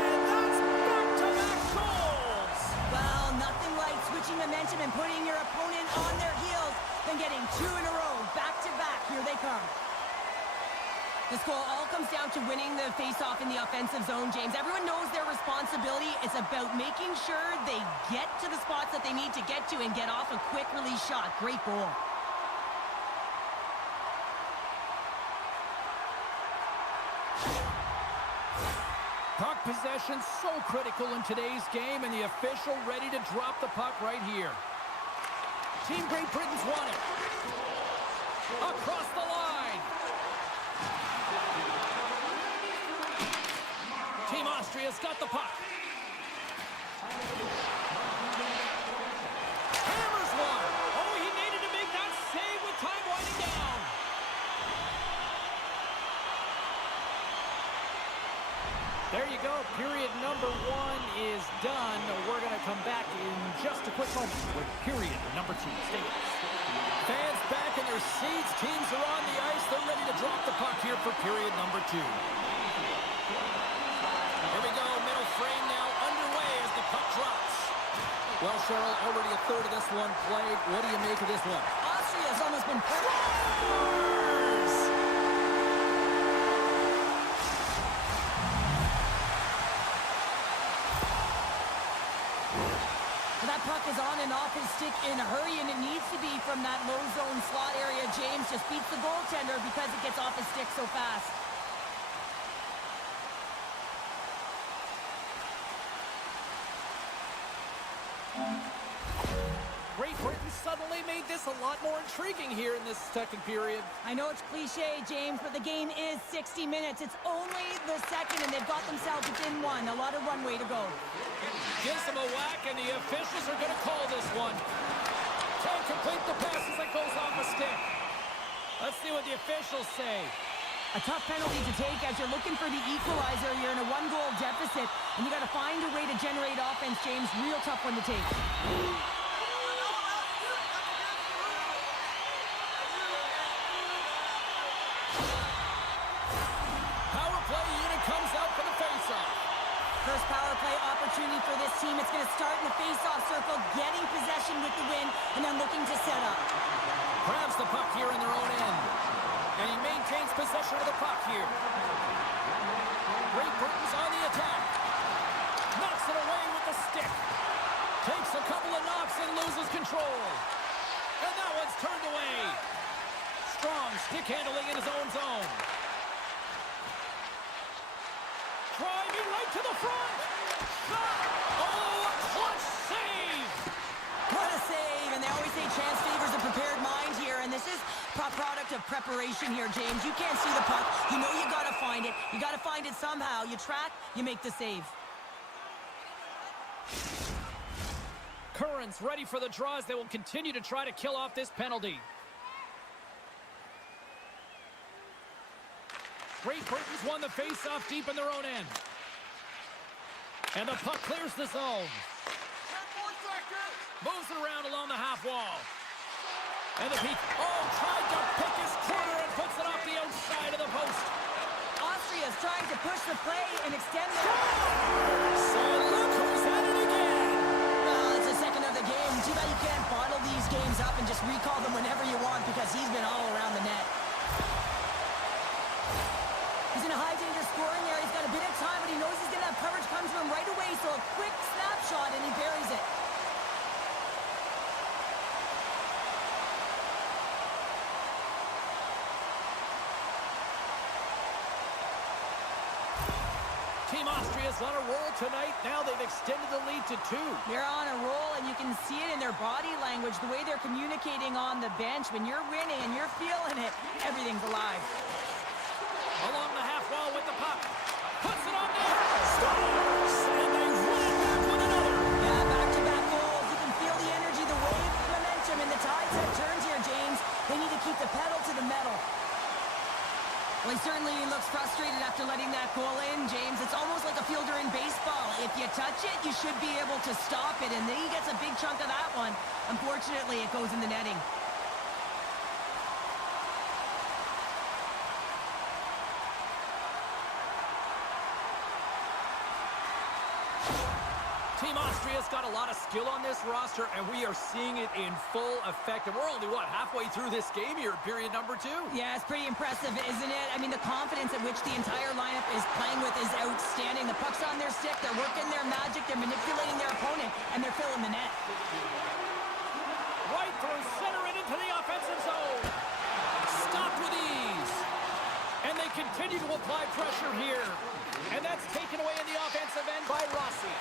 And that's back-to-back goals! Well, nothing like switching momentum and putting your opponent on their heels than getting 2 in a row, back-to-back. Here they come. This goal all comes down to winning the face-off in the offensive zone, James. Everyone knows their responsibility. It's about making sure they get to the spots that they need to get to and get off a quick release shot. Great goal. Puck possession so critical in today's game, and the official ready to drop the puck right here. Team Great Britain's won it. Across the line. Team Austria's got the puck. Hammers one. Oh, he needed to make that save with time winding down. There you go. Period number 1 is done. We're going to come back in just a quick moment with period number 2. Stay with us. Fans back in their seats. Teams are on the ice. They're ready to drop the puck here for period number 2. Here we go. Middle frame now underway as the puck drops. Well, Cheryl, already a third of this one played. What do you make of this one? Austria's almost been That puck is on and off his stick in a hurry, and it needs to be from that low zone slot area. James just beats the goaltender because it gets off his stick so fast. Great Britain suddenly made this a lot more intriguing here in this second period. I know it's cliche, James, but the game is 60 minutes. It's only the second, and they've got themselves within 1. A lot of runway to go. Gives them a whack, and the officials are going to call this one. Can't complete the pass as it goes off a stick. Let's see what the officials say. A tough penalty to take as you're looking for the equalizer. You're in a 1-goal deficit, and you got to find a way to generate offense, James. Real tough one to take. Power play unit comes out for the faceoff. First power play opportunity for this team. It's going to start in the face-off circle, getting possession with the win, and then looking to set up. Grabs the puck here in their own end. And he maintains possession of the puck here. Great Britain's on the attack. Knocks it away with the stick. Takes a couple of knocks and loses control. And that one's turned away. Strong stick handling in his own zone. Driving right to the front. Shot. Oh, a clutch save. What a save, and they always say chance favors a prepared mind here, and this is a product of preparation here, James. You can't see the puck. You know you got to find it. You got to find it somehow. You track, you make the save. Curran's ready for the draws. They will continue to try to kill off this penalty. Great Britain's won the face-off deep in their own end. And the puck clears the zone. Moves it around along the half wall. And the peak. Oh, tried to pick his corner and puts it off the outside of the post. Austria's trying to push the play and extend the... So look who's at it again. Well, it's the second of the game. Too bad you can't bottle these games up and just recall them whenever you want, because he's been all around the net. He's in a high danger scoring area. He's got a bit of time, but he knows he's going to have coverage come to him right away, so a quick snapshot and he buries it. Team Austria's on a roll tonight. Now they've extended the lead to 2. They're on a roll, and you can see it in their body language, the way they're communicating on the bench. When you're winning and you're feeling it, everything's alive. Along the half wall with the puck. Puts it on there. Scores! And they run back with another. Yeah, back-to-back goals. You can feel the energy, the wave, the momentum, and the tides have turned here, James. They need to keep the pedal to the metal. Well, he certainly looks frustrated after letting that goal in, James. It's almost like a fielder in baseball. If you touch it, you should be able to stop it, and then he gets a big chunk of that one. Unfortunately, it goes in the netting. Team Austria's got a lot of skill on this roster, and we are seeing it in full effect. And we're only, halfway through this game here, period number 2. Yeah, it's pretty impressive, isn't it? I mean, the confidence at which the entire lineup is playing with is outstanding. The puck's on their stick, they're working their magic, they're manipulating their opponent, and they're filling the net. Right through center and into the offensive zone. Stopped with ease. And they continue to apply pressure here. And that's taken away in the offensive end by Rossi.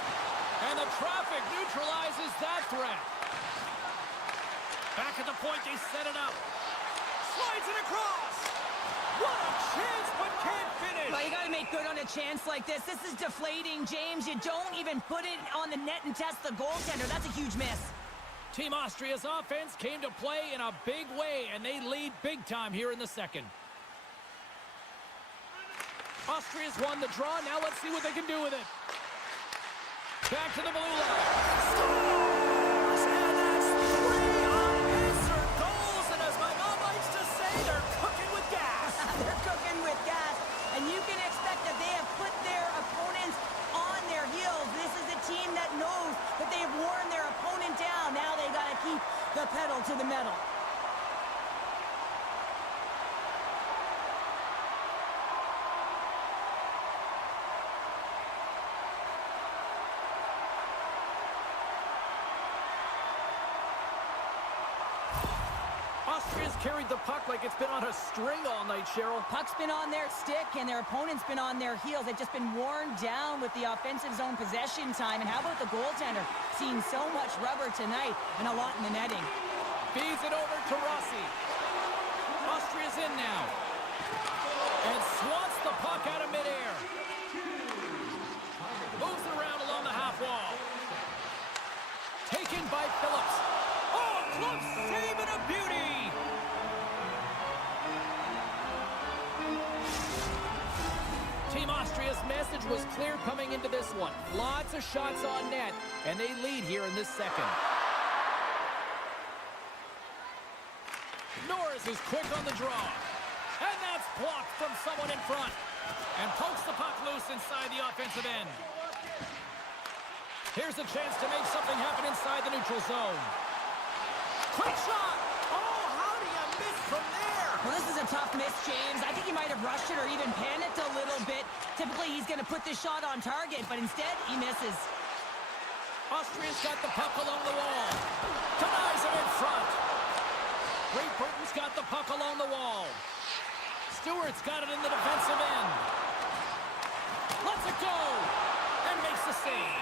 And the traffic neutralizes that threat. Back at the point, they set it up. Slides it across. What a chance, but can't finish. Well, you got to make good on a chance like this. This is deflating, James. You don't even put it on the net and test the goaltender. That's a huge miss. Team Austria's offense came to play in a big way, and they lead big time here in the second. Austria's won the draw. Now let's see what they can do with it. Back to the blue line. Scores! And that's 3 unanswered goals. And as my mom likes to say, they're cooking with gas. They're cooking with gas. And you can expect that they have put their opponents on their heels. This is a team that knows that they've worn their opponent down. Now they got to keep the pedal to the metal. Austria's carried the puck like it's been on a string all night, Cheryl. Puck's been on their stick, and their opponent's been on their heels. They've just been worn down with the offensive zone possession time. And how about the goaltender? Seeing so much rubber tonight and a lot in the netting. Feeds it over to Rossi. Austria's in now. And swats the puck out of midair. Moves it around along the half wall. Taken by Phillips. Oh, glove save and a beauty! Team Austria's message was clear coming into this one. Lots of shots on net, and they lead here in this second. Norris is quick on the draw. And that's blocked from someone in front. And pokes the puck loose inside the offensive end. Here's a chance to make something happen inside the neutral zone. Quick shot! Oh, how do you miss from there? Well, this is a a tough miss, James. I think he might have rushed it or even panicked a little bit. Typically, he's going to put this shot on target, but instead, he misses. Austria's got the puck along the wall. Denies it in front. Great Britain's got the puck along the wall. Stewart's got it in the defensive end. Lets it go. And makes the save.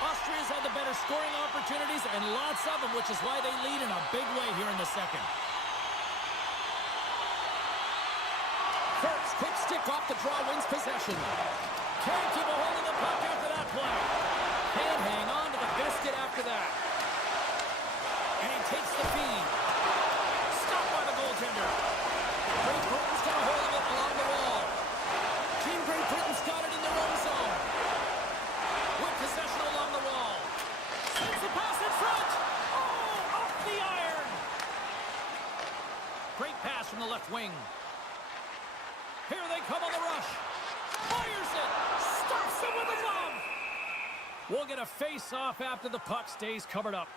Austria's had the better scoring opportunities and lots of them, which is why they lead in a big way here in the second. First, quick stick off the draw, wins possession. Can't keep a hold of the puck after that play. Can't hang on to the biscuit after that. And he takes the feed. Stopped by the goaltender. Great Britain's got a hold of it along the wall. Team Great Britain's got it in their own zone. With possession along the wall. Sends the pass in front. Oh, off the iron. Great pass from the left wing. Here they come on the rush. Fires it. Stops it with a glove. We'll get a face-off after the puck stays covered up.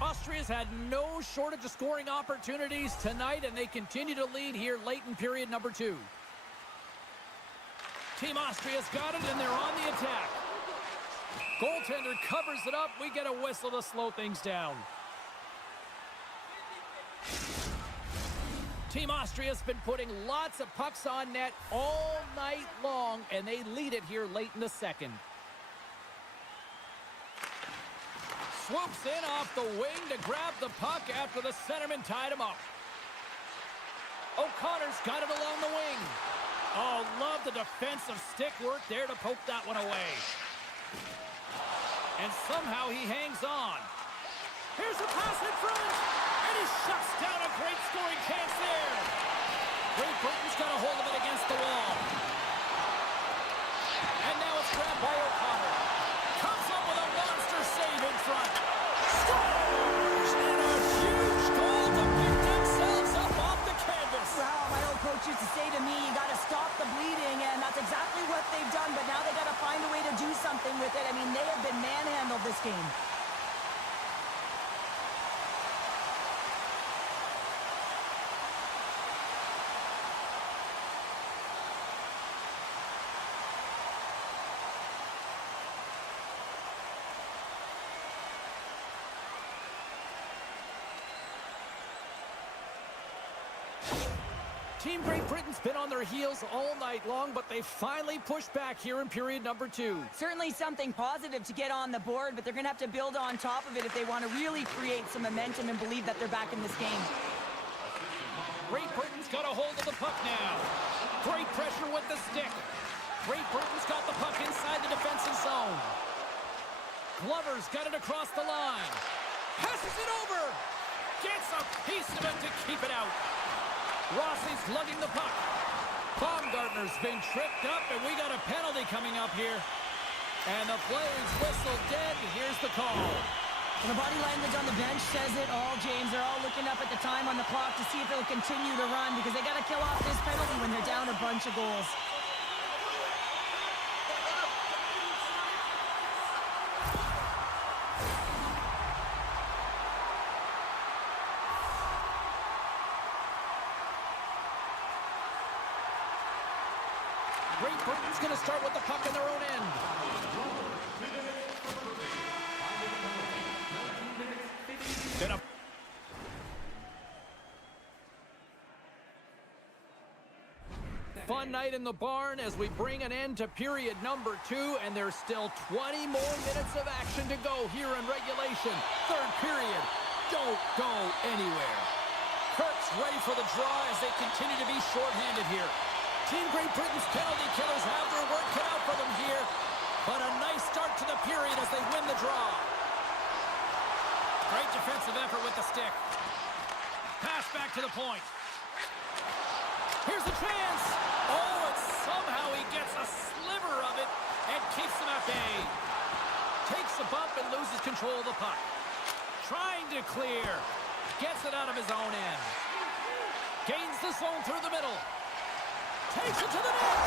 Austria's had no shortage of scoring opportunities tonight, and they continue to lead here late in period number 2. Team Austria's got it, and they're on the attack. Goaltender covers it up. We get a whistle to slow things down. Team Austria's been putting lots of pucks on net all night long, and they lead it here late in the second. Swoops in off the wing to grab the puck after the centerman tied him up. O'Connor's got it along the wing. Oh, love the defensive stick work there to poke that one away. And somehow he hangs on. Here's a pass in front. And he shuts down a great scoring chance there. Great Britain's got a hold of it against the wall. And now it's grabbed by O'Connor. Comes up with a monster save in front. Scores! And a huge goal to pick themselves up off the canvas. Well, my old coach used to say to me, you got to stop the bleeding, and that's exactly what they've done, but now they got to find a way to do something with it. I mean, they have been manhandled this game. Team Great Britain's been on their heels all night long, but they finally pushed back here in period number 2. Certainly something positive to get on the board, but they're going to have to build on top of it if they want to really create some momentum and believe that they're back in this game. Great Britain's got a hold of the puck now. Great pressure with the stick. Great Britain's got the puck inside the defensive zone. Glover's got it across the line. Passes it over. Gets a piece of it to keep it out. Rossi's lugging the puck. Baumgartner's been tripped up, and we got a penalty coming up here. And the play's whistle dead. Here's the call. Well, the body language on the bench says it all, James. They're all looking up at the time on the clock to see if it'll continue to run because they got to kill off this penalty when they're down a bunch of goals. Great Britain's going to start with the puck in their own end. Fun night in the barn as we bring an end to period number 2, and there's still 20 more minutes of action to go here in regulation. Third period. Don't go anywhere. Kirk's ready for the draw as they continue to be shorthanded here. Team Great Britain's penalty killers have their work cut out for them here, but a nice start to the period as they win the draw. Great defensive effort with the stick. Pass back to the point. Here's the chance. Oh, and somehow he gets a sliver of it and keeps them at bay. Takes a bump and loses control of the puck. Trying to clear. Gets it out of his own end. Gains the zone through the middle. Takes it to the net.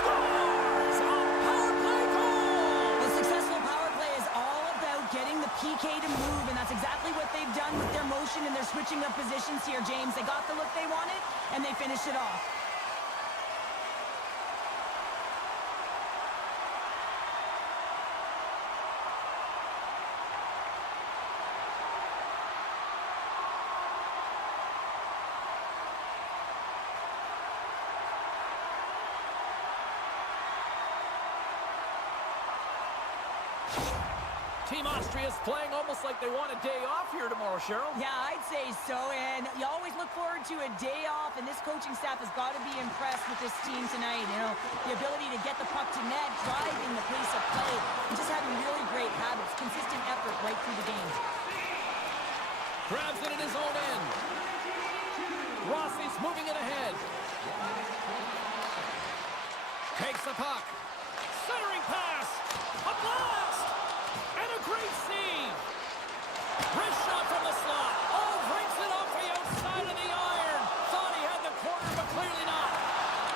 Scores! A power play goal! The successful power play is all about getting the PK to move, and that's exactly what they've done with their motion and their switching of positions here, James. They got the look they wanted, and they finished it off. Team Austria is playing almost like they want a day off here tomorrow, Cheryl. Yeah, I'd say so, and you always look forward to a day off, and this coaching staff has got to be impressed with this team tonight. You know, the ability to get the puck to net, driving the pace of play, and just having really great habits, consistent effort right through the game. Grabs it in his own end. Rossi's moving it ahead. Takes the puck. Centering pass. A blast! And a great save. Wrist shot from the slot. Oh, breaks it off the outside of the iron. Thought he had the corner, but clearly not.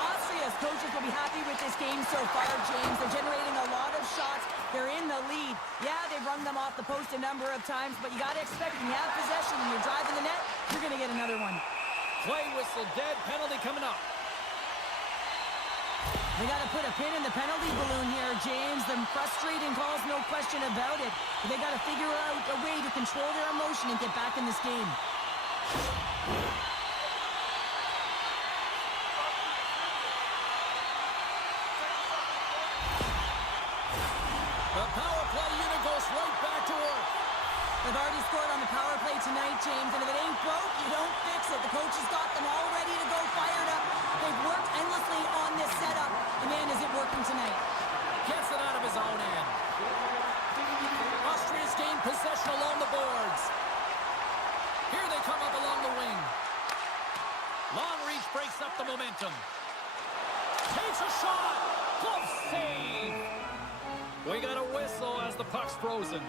Austria's coaches will be happy with this game so far, James. They're generating a lot of shots. They're in the lead. Yeah, they've rung them off the post a number of times, but you got to expect when you have possession and you're driving the net, you're going to get another one. Play whistle dead. Penalty coming up. They got to put a pin in the penalty balloon here, James. The frustrating calls, no question about it. But they got to figure out a way to control their emotion and get back in this game. The power play unit goes right back to work. They've already scored on the power play tonight, James, and if it ain't broke, you don't fix it. The coach has got them all ready to go, fired up. They've worked endlessly on this setup, and man, is it working tonight. Gets it out of his own end. Austria's gained possession along the boards. Here they come up along the wing. Long reach breaks up the momentum. Takes a shot. Close save. We got a whistle as the puck's frozen.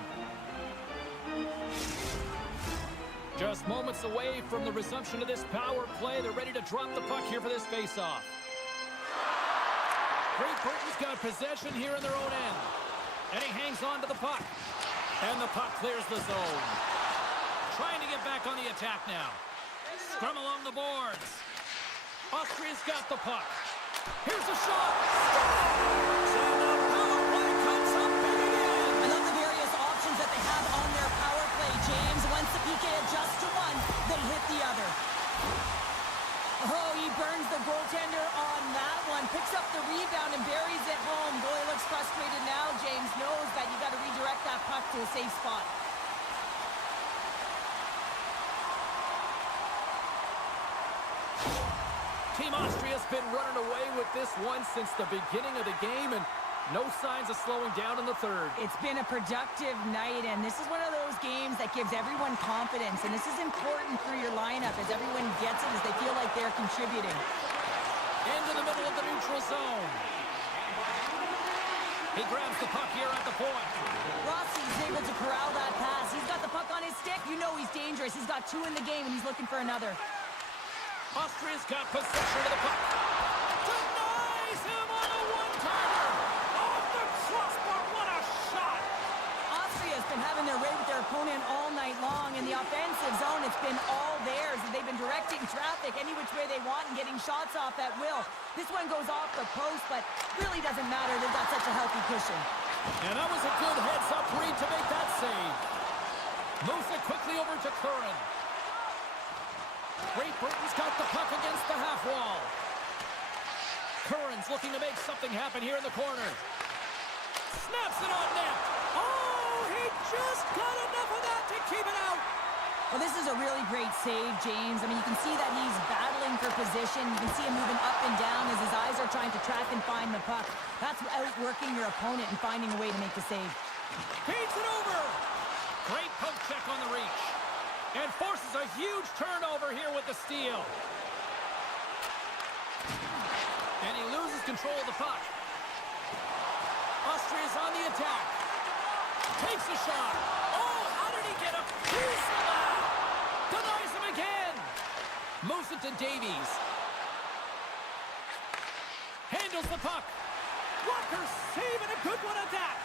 Just moments away from the resumption of this power play. They're ready to drop the puck here for this face-off. Great Britain's got possession here in their own end. And he hangs on to the puck. And the puck clears the zone. Trying to get back on the attack now. Scrum along the boards. Austria's got the puck. Here's a shot. And the power play comes up big again. I love the various options that they have on their power play, James. Once the PK adjusts to one, they hit the other. Oh, he burns the goaltender on that one. Picks up the rebound and buries it home. Goalie looks frustrated now. James knows that you got to redirect that puck to a safe spot. Team Austria's been running away with this one since the beginning of the game, and no signs of slowing down in the third. It's been a productive night, and this is one of those games that gives everyone confidence, and this is important for your lineup as everyone gets it, as they feel like they're contributing. Into the middle of the neutral zone. He grabs the puck here at the point. Rossi's able to corral that pass. He's got the puck on his stick. You know he's dangerous. He's got two in the game, and he's looking for another. Austria's got possession of the puck. Denies him on a one-timer. Off the crossbar. What a shot. Austria's been having their way with their opponent all night long. In the offensive zone, it's been all theirs. They've been directing traffic any which way they want and getting shots off at will. This one goes off the post, but really doesn't matter. They've got such a healthy cushion. And that was a good heads-up read to make that save. Moves it quickly over to Curran. Great Britain's got the puck against the half wall. Curran's looking to make something happen here in the corner. Snaps it on net. Oh, he just got enough of that to keep it out. Well, this is a really great save, James. I mean, you can see that he's battling for position. You can see him moving up and down as his eyes are trying to track and find the puck. That's outworking your opponent and finding a way to make the save. Feeds it over. Great poke check on the reach. And forces a huge turnover here with the steal. And he loses control of the puck. Austria's on the attack. Takes a shot. Oh, how did he get a piece of that? Denies him again. Moves it to Davies. Handles the puck. Walker saving a good one at that.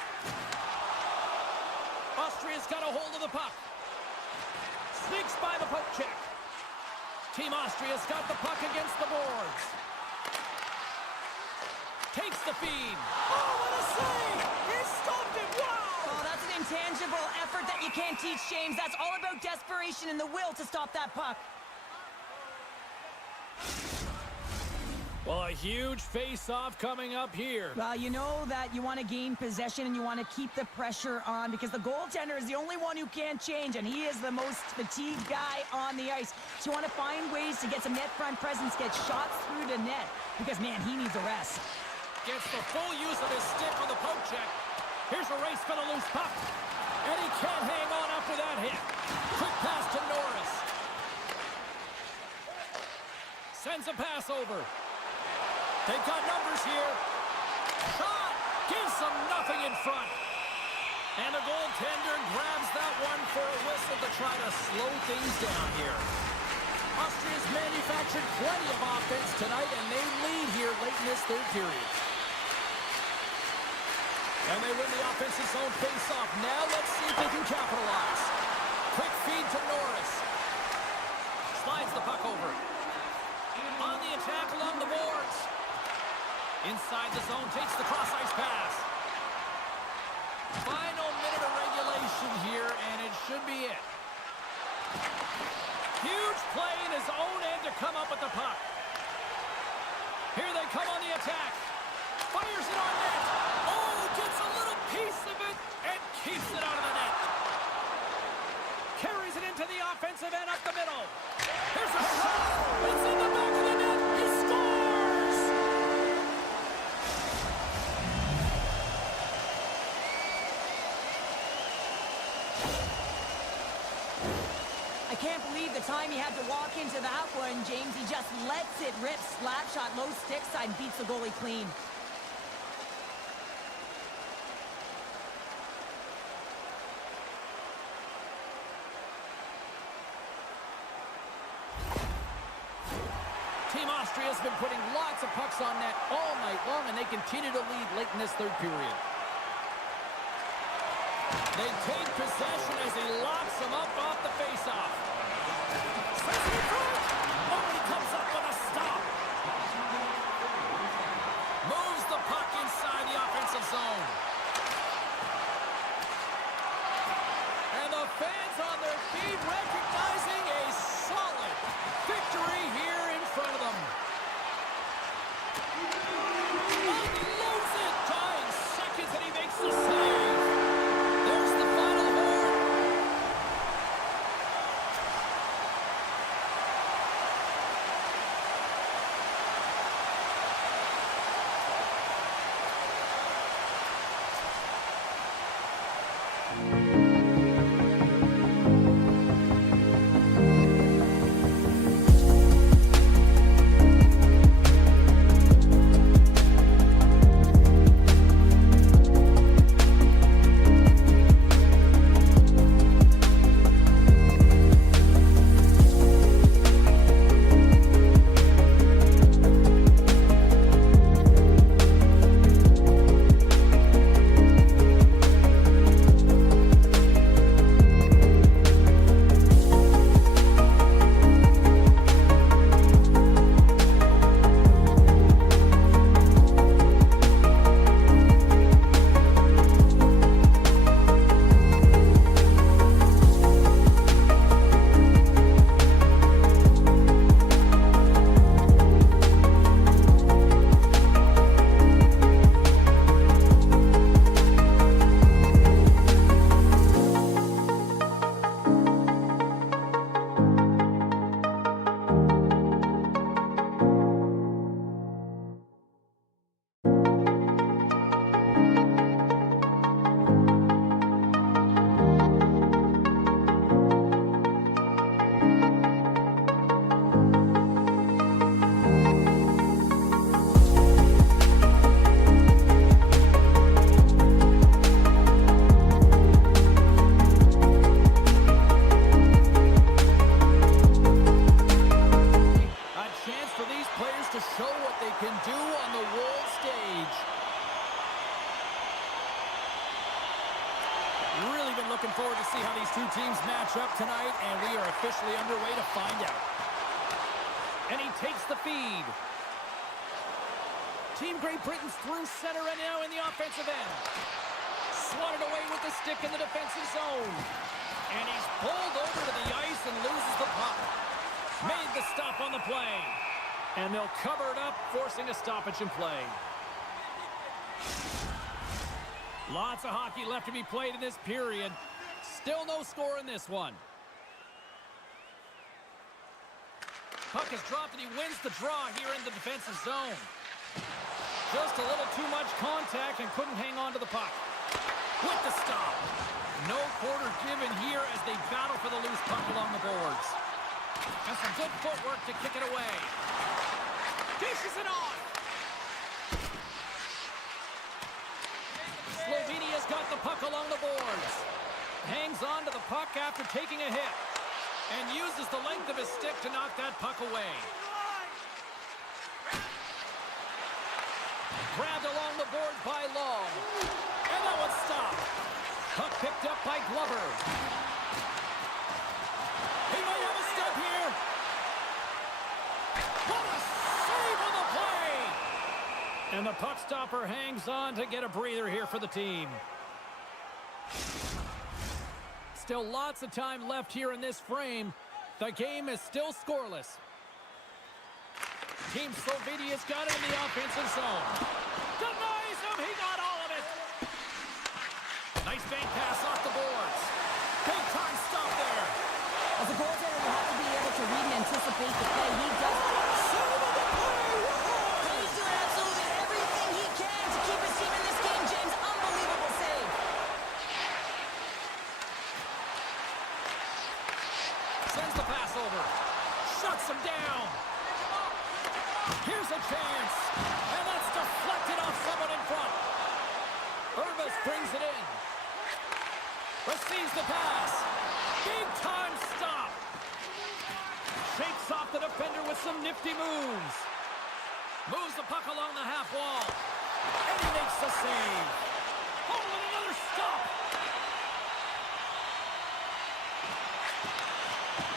Austria's got a hold of the puck. Sneaks by the poke check. Team Austria's got the puck against the boards. Takes the feed. Oh, what a save! He stopped it! Wow! Oh, that's an intangible effort that you can't teach, James. That's all about desperation and the will to stop that puck. Well, a huge face-off coming up here. Well, you know that you want to gain possession and you want to keep the pressure on because the goaltender is the only one who can't change, and he is the most fatigued guy on the ice. So you want to find ways to get some net front presence, get shots through the net, because, man, he needs a rest. Gets the full use of his stick on the poke check. Here's a race for the loose puck. And he can't hang on after that hit. Quick pass to Norris. Sends a pass over. They've got numbers here. Shot! Gives them nothing in front. And the goaltender grabs that one for a whistle to try to slow things down here. Austria's manufactured plenty of offense tonight, and they lead here late in this third period. And they win the offensive zone face-off. Now let's see if they can capitalize. Quick feed to Norris. Slides the puck over. On the attack along the boards. Inside the zone, takes the cross-ice pass. Final minute of regulation here, and it should be it. Huge play in his own end to come up with the puck. Here they come on the attack. Fires it on net. Oh, gets a little piece of it and keeps it out of the net. Carries it into the offensive end up the middle. Here's a shot. It's in the back of the net. He scores! I can't believe the time he had to walk into that one, James. He just lets it rip. Slap shot, low stick side, beats the goalie clean. Team Austria has been putting lots of pucks on net all night long, and they continue to lead late in this third period. They take possession as he locks them up off the faceoff. Sends it in front. Oh, he comes up with a stop. Moves the puck inside the offensive zone. And the fans on their feet recognizing a solid victory here in front of them. Unloads it. Dying seconds, and he makes the save. There's the final horn. looking forward to see how these two teams match up tonight, and we are officially underway to find out. And he takes the feed. Team Great Britain's through center and now in the offensive end. Swatted away with the stick in the defensive zone. And he's pulled over to the ice and loses the puck. Made the stop on the play. And they'll cover it up, forcing a stoppage in play. Lots of hockey left to be played in this period. Still no score in this one. Puck is dropped and he wins the draw here in the defensive zone. Just a little too much contact and couldn't hang on to the puck. With the stop. No quarter given here as they battle for the loose puck along the boards. And some good footwork to kick it away. Dishes it on. Slovenia's got the puck along the boards. Hangs on to the puck after taking a hit. And uses the length of his stick to knock that puck away. Grabbed along the boards by Long. And that one's stopped. Puck picked up by Glover. He might have a step here. What a save on the play! And the puck stopper hangs on to get a breather here for the team. Still lots of time left here in this frame. The game is still scoreless. Team Slovenia's got it in the offensive zone. Denies him, he got all of it. Nice bank pass off the boards. Big time stop there. As a goaltender, you have to be able to read and anticipate the play. He does. Save of the play! He's doing absolutely everything he can to keep his team in this game, James. Unbelievable save. Sends the pass over. Shuts him down. Here's a chance. And that's deflected off someone in front. Urbas brings it in. Receives the pass. Big time stop. Shakes off the defender with some nifty moves. Moves the puck along the half wall. And he makes the save. Oh, and another stop.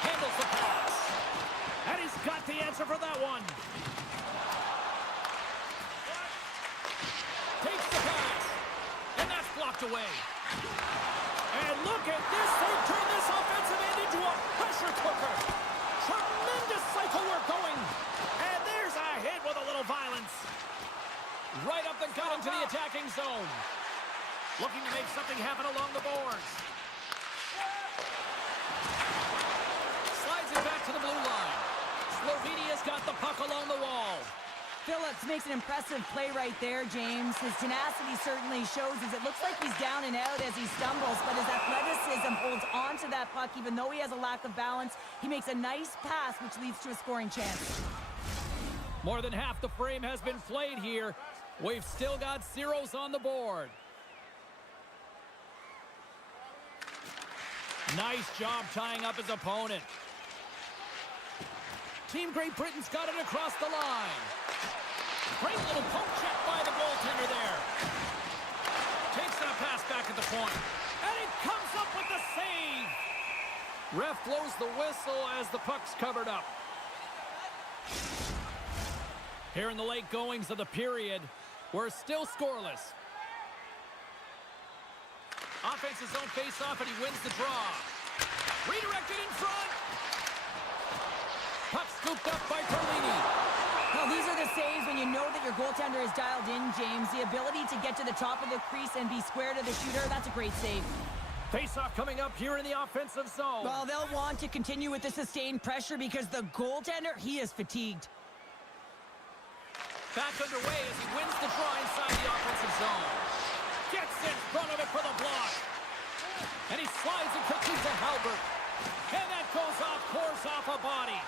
Handles the pass. And he's got the answer for that one. Takes the pass. And that's blocked away. And look at this. They've turned this offensive end into a pressure cooker. Tremendous cycle work going. And there's a hit with a little violence. Right up the gut into the attacking zone. Looking to make something happen along the boards. Slides it back to the blue line. Slovenia's got the puck along the wall. Phillips makes an impressive play right there, James. His tenacity certainly shows as it looks like he's down and out as he stumbles, but his athleticism holds on to that puck even though he has a lack of balance. He makes a nice pass, which leads to a scoring chance. More than half the frame has been played here. We've still got zeros on the board. Nice job tying up his opponent. Team Great Britain's got it across the line. Great little poke check by the goaltender there. Takes that pass back at the point. And he comes up with the save. Ref blows the whistle as the puck's covered up. Here in the late goings of the period, we're still scoreless. Offensive zone face-off, and he wins the draw. Redirected in front. Puck scooped up by Perlini. Well, these are the saves when you know that your goaltender is dialed in, James. The ability to get to the top of the crease and be square to the shooter, that's a great save. Face-off coming up here in the offensive zone. Well, they'll want to continue with the sustained pressure because the goaltender, he is fatigued. Back underway as he wins the draw inside the offensive zone. Gets in front of it for the block. And he slides it quickly to Halbert. And that goes off course off a body.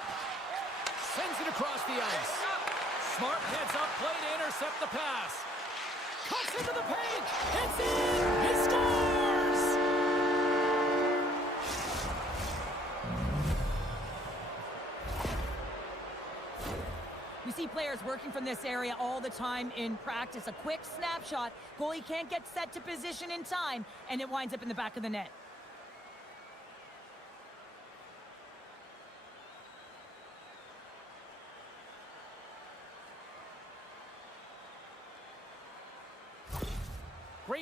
Sends it across the ice. Smart heads up play to intercept the pass. Cuts into the paint. It's in. He scores! We see players working from this area all the time in practice. A quick snapshot. Goalie can't get set to position in time, and it winds up in the back of the net.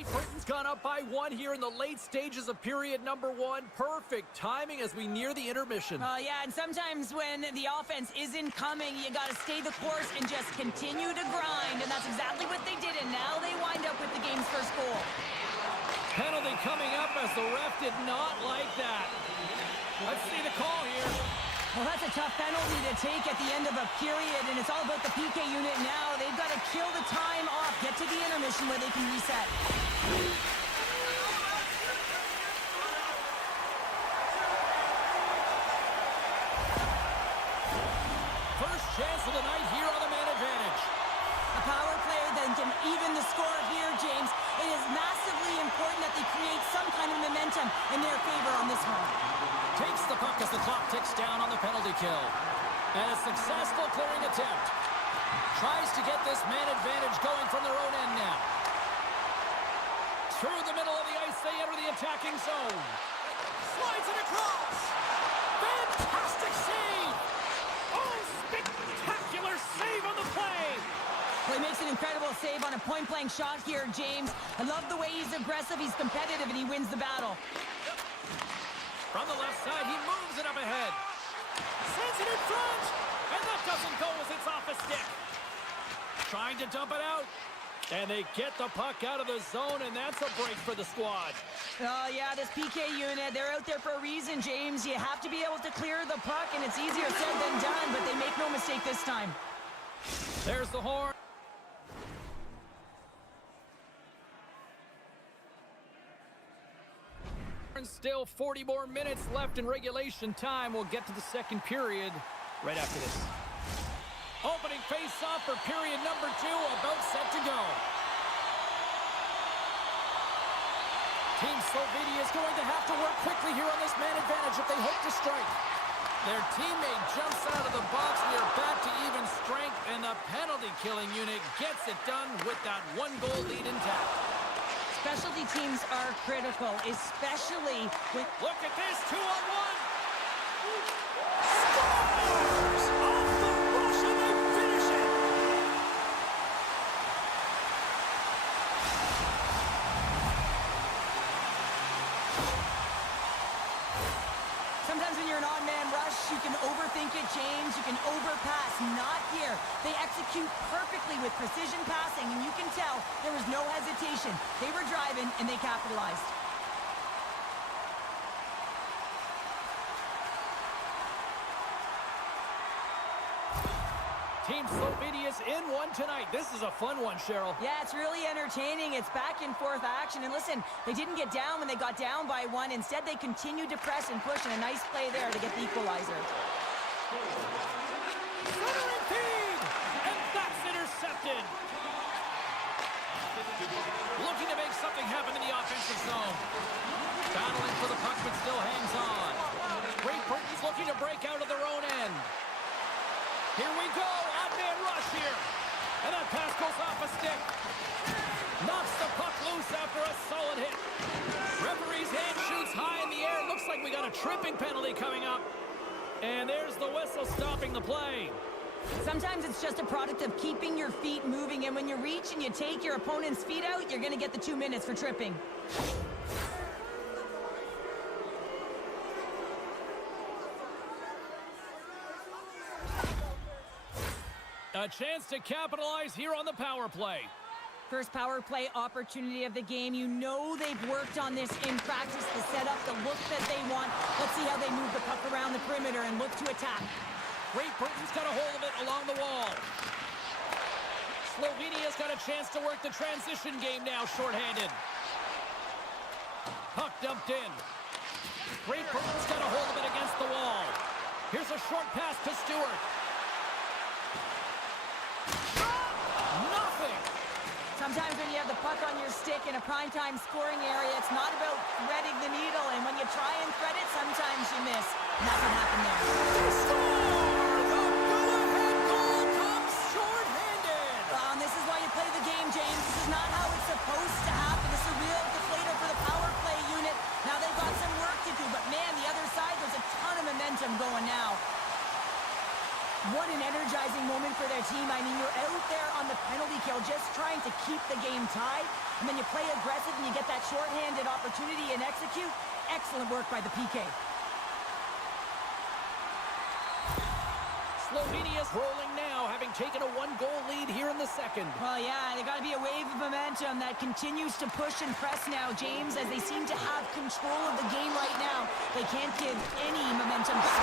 Great Britain's gone up by 1 here in the late stages of period number 1. Perfect timing as we near the intermission. Yeah, and sometimes when the offense isn't coming, you got to stay the course and just continue to grind. And that's exactly what they did, and now they wind up with the game's first goal. Penalty coming up as the ref did not like that. Let's see the call here. Well, that's a tough penalty to take at the end of a period, and it's all about the PK unit now. They've got to kill the time off, get to the intermission where they can reset. First chance of the night here on the man advantage. A power play then can even the score here, James. It is massively important that they create some kind of momentum in their favor on this one. Takes the puck as the clock ticks down on the penalty kill. And a successful clearing attempt. Tries to get this man advantage going from their own end now. Through the middle of the ice, they enter the attacking zone. Slides it across. Fantastic save. Oh, spectacular save on the play. Well, he makes an incredible save on a point-blank shot here, James. I love the way he's aggressive, he's competitive, and he wins the battle. From the left side, he moves it up ahead. Sends it in front. And that doesn't go as it's off a stick. Trying to dump it out. And they get the puck out of the zone, and that's a break for the squad. Oh, yeah, this PK unit, they're out there for a reason, James. You have to be able to clear the puck, and it's easier said than done, but they make no mistake this time. There's the horn. Still 40 more minutes left in regulation time. We'll get to the second period right after this. Opening face-off for period number 2, about set to go. Team Slovenia is going to have to work quickly here on this man advantage if they hope to strike. Their teammate jumps out of the box. We are back to even strength, and the penalty-killing unit gets it done with that 1-goal lead intact. Specialty teams are critical, especially when... Look at this, 2-on-1. Scores! Off the rush and they finish it. Sometimes when you're an odd-man rush, you can overthink it, James. You can overpass. Not here. They execute perfectly with precision passing, and you can tell there was no hesitation. They were driving, and they capitalized. Team Slovenia's in one tonight. This is a fun one, Cheryl. Yeah, it's really entertaining. It's back and forth action. And listen, they didn't get down when they got down by 1. Instead, they continued to press and push, and a nice play there to get the equalizer. Centering feed! And that's intercepted! Looking to make something happen in the offensive zone. Battling for the puck, but still hangs on. Great Britain's looking to break out of their own end. Here we go, odd-man rush here. And that pass goes off a stick. Knocks the puck loose after a solid hit. Referee's hand shoots high in the air. Looks like we got a tripping penalty coming up. And there's the whistle stopping the play. Sometimes it's just a product of keeping your feet moving, and when you reach and you take your opponent's feet out, you're going to get the 2 minutes for tripping. A chance to capitalize here on the power play. First power play opportunity of the game. You know they've worked on this in practice to set up the look that they want. Let's see how they move the puck around the perimeter and look to attack. Great Britain's got a hold of it along the wall. Slovenia's got a chance to work the transition game now, shorthanded. Puck dumped in. Great Britain's got a hold of it against the wall. Here's a short pass to Stewart. Nothing! Sometimes when you have the puck on your stick in a primetime scoring area, it's not about threading the needle, and when you try and thread it, sometimes you miss. And that's what happened there. They score! The go-ahead goal comes short-handed. This is why you play the game, James. This is not how it's supposed to happen. It's a real deflator for the power play unit. Now they've got some work to do, but man, the other side, there's a ton of momentum going now. What an energizing moment for their team. I mean, you're out there on the penalty kill just trying to keep the game tied, and then you play aggressive, short-handed opportunity and execute. Excellent work by the PK. Slovenia's rolling now, having taken a one-goal lead here in the second. Well, yeah, there got to be a wave of momentum that continues to push and press now, James, as they seem to have control of the game right now. They can't give any momentum back.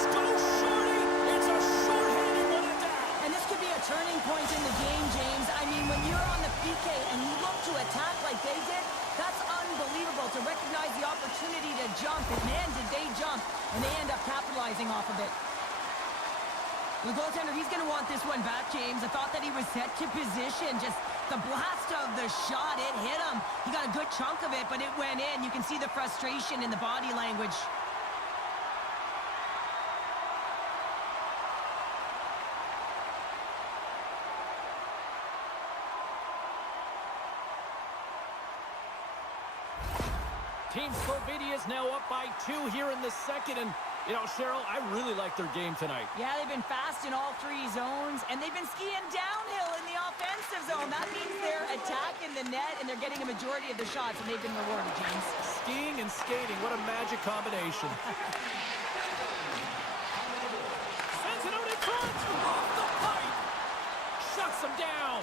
Scores! Go Shorty! It's a short-handed one at that. And this could be a turning point in the game, James. I mean, when you're on the PK and you look to attack like they did, that's unbelievable to recognize the opportunity to jump. And man, did they jump. And they end up capitalizing off of it. The goaltender, he's going to want this one back, James. I thought that he was set to position. Just the blast of the shot, it hit him. He got a good chunk of it, but it went in. You can see the frustration in the body language. Team Slovenia is now up by 2 here in the second, and you know, Cheryl, I really like their game tonight. Yeah, they've been fast in all 3 zones, and they've been skiing downhill in the offensive zone. That means they're attacking the net, and they're getting a majority of the shots, and they've been rewarded, James. Skiing and skating, what a magic combination. Sends it out in front. Off the pipe. Shuts them down.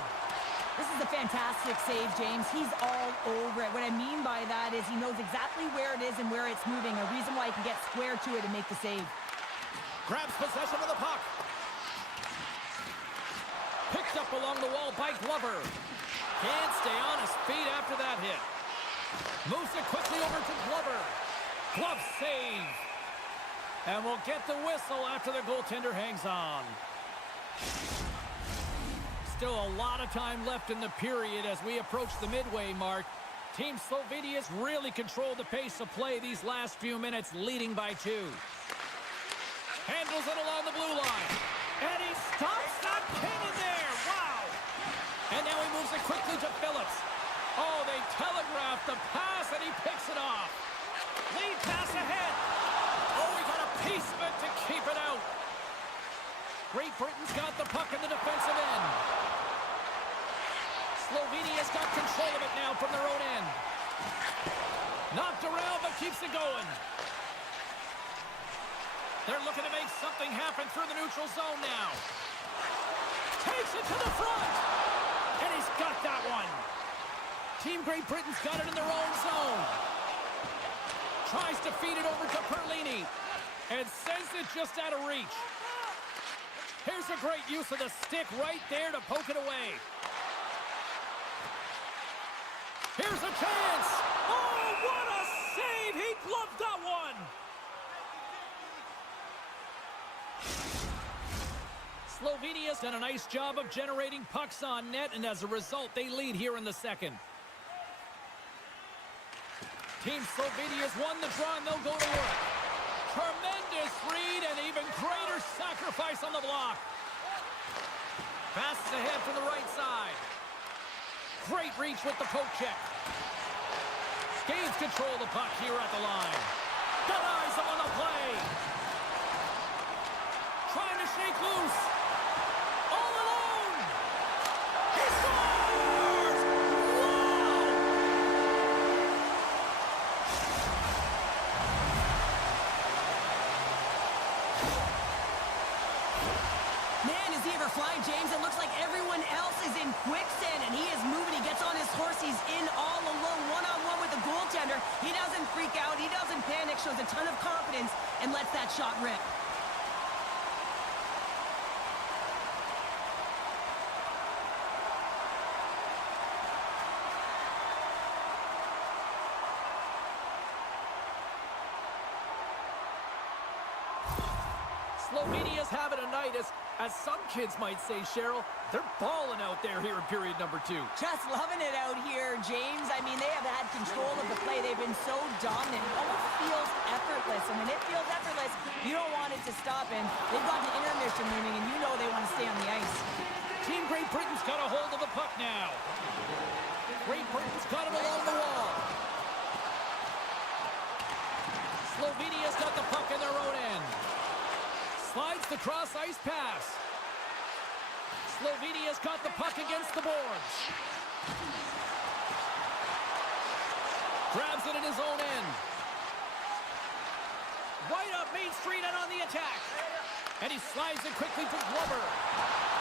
This is a fantastic save, James. He's all over it. What I mean by that is he knows exactly where it is and where it's moving, a reason why he can get square to it and make the save. Grabs possession of the puck. Picked up along the wall by Glover. Can't stay on his feet after that hit. Moves it quickly over to Glover. Glove save. And we'll get the whistle after the goaltender hangs on. Still a lot of time left in the period as we approach the midway mark. Team Slovenia's really controlled the pace of play these last few minutes, leading by 2. Handles it along the blue line. And he stops that cannon there. Wow. And now he moves it quickly to Phillips. Oh, they telegraphed the pass, and he picks it off. Lead pass ahead. Oh, he got a piece of it to keep it out. Great Britain's got the puck in the defensive end. Slovenia's got control of it now from their own end. Knocked around, but keeps it going. They're looking to make something happen through the neutral zone now. Takes it to the front. And he's got that one. Team Great Britain's got it in their own zone. Tries to feed it over to Perlini. And sends it just out of reach. Here's a great use of the stick right there to poke it away. Here's a chance! Oh, what a save! He gloved that one! Slovenia's done a nice job of generating pucks on net, and as a result, they lead here in the second. Team Slovenia's won the draw, and they'll go to work. Tremendous read, and even greater sacrifice on the block. Passes ahead from the right side. Great reach with the poke check. Gains control of the puck here at the line. Denies him on the play. Trying to shake loose. All alone. He scores! Wow! Man, is he ever flying, James? It looks like everyone else is in quicksand, and he is moving. He gets on his horse. He's in all alone, one-on-one with the goaltender. He doesn't freak out. He doesn't panic. Shows a ton of confidence and lets that shot rip. Slovenia's having a night, as some kids might say, Cheryl. They're balling out there here in period number 2. Just loving it out here, James. I mean, they have had control of the play. They've been so dominant. It almost feels effortless. And when it feels effortless, you don't want it to stop. And they've got an intermission looming, and you know they want to stay on the ice. Team Great Britain's got a hold of the puck now. Great Britain's got it along the wall. Slovenia's got the puck in their own end. Slides the cross-ice pass. Slovenia's got the puck against the boards. Grabs it in his own end. Right up Main Street and on the attack. And he slides it quickly to Glover.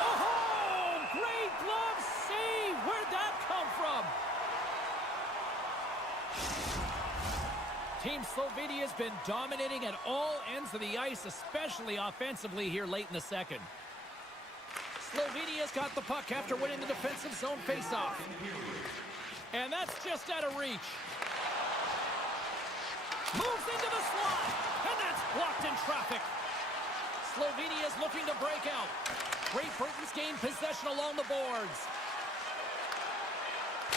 Oh, great glove save. Where'd that come from? Team Slovenia has been dominating at all ends of the ice, especially offensively here late in the second. Slovenia's got the puck after winning the defensive zone faceoff. And that's just out of reach. Moves into the slot. And that's blocked in traffic. Slovenia's looking to break out. Great Britain's gained possession along the boards.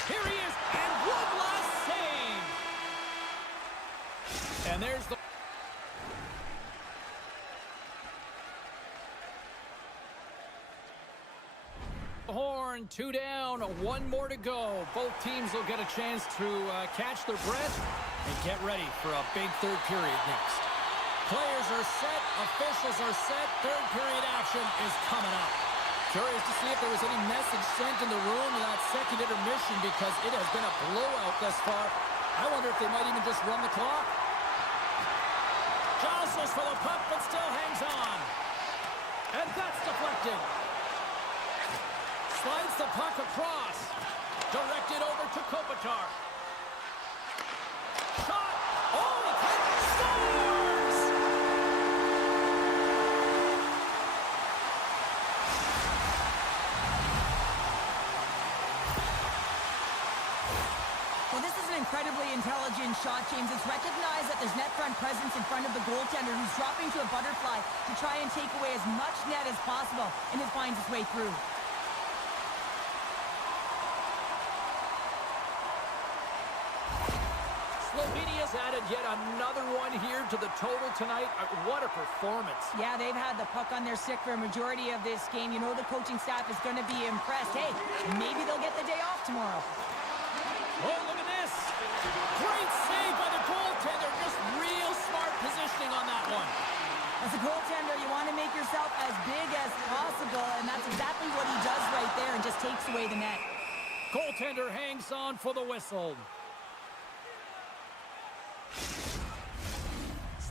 Here he is. And one last save. And there's the horn. 2 down, 1 more to go. Both teams will get a chance to catch their breath and get ready for a big third period next. Players are set, officials are set, third period action is coming up. Curious to see if there was any message sent in the room in that second intermission, because it has been a blowout thus far. I wonder if they might even just run the clock. Jostles for the puck, but still hangs on. And that's deflected. Slides the puck across. Directed over to Kopitar. Shot. Oh, he scores! Well, this is an incredibly intelligent shot, James. It's recognized that there's net front presence in front of the goaltender, who's dropping to a butterfly to try and take away as much net as possible, and it finds its way through. Slovenia's added yet another one here to the total tonight. What a performance. Yeah, they've had the puck on their stick for a majority of this game. You know the coaching staff is going to be impressed. Hey, maybe they'll get the day off tomorrow. Oh, look at this. Great save by the goaltender. Just real smart positioning on that one. As a goaltender, you want to make yourself as big as possible, and that's exactly what he does right there, and just takes away the net. Goaltender hangs on for the whistle.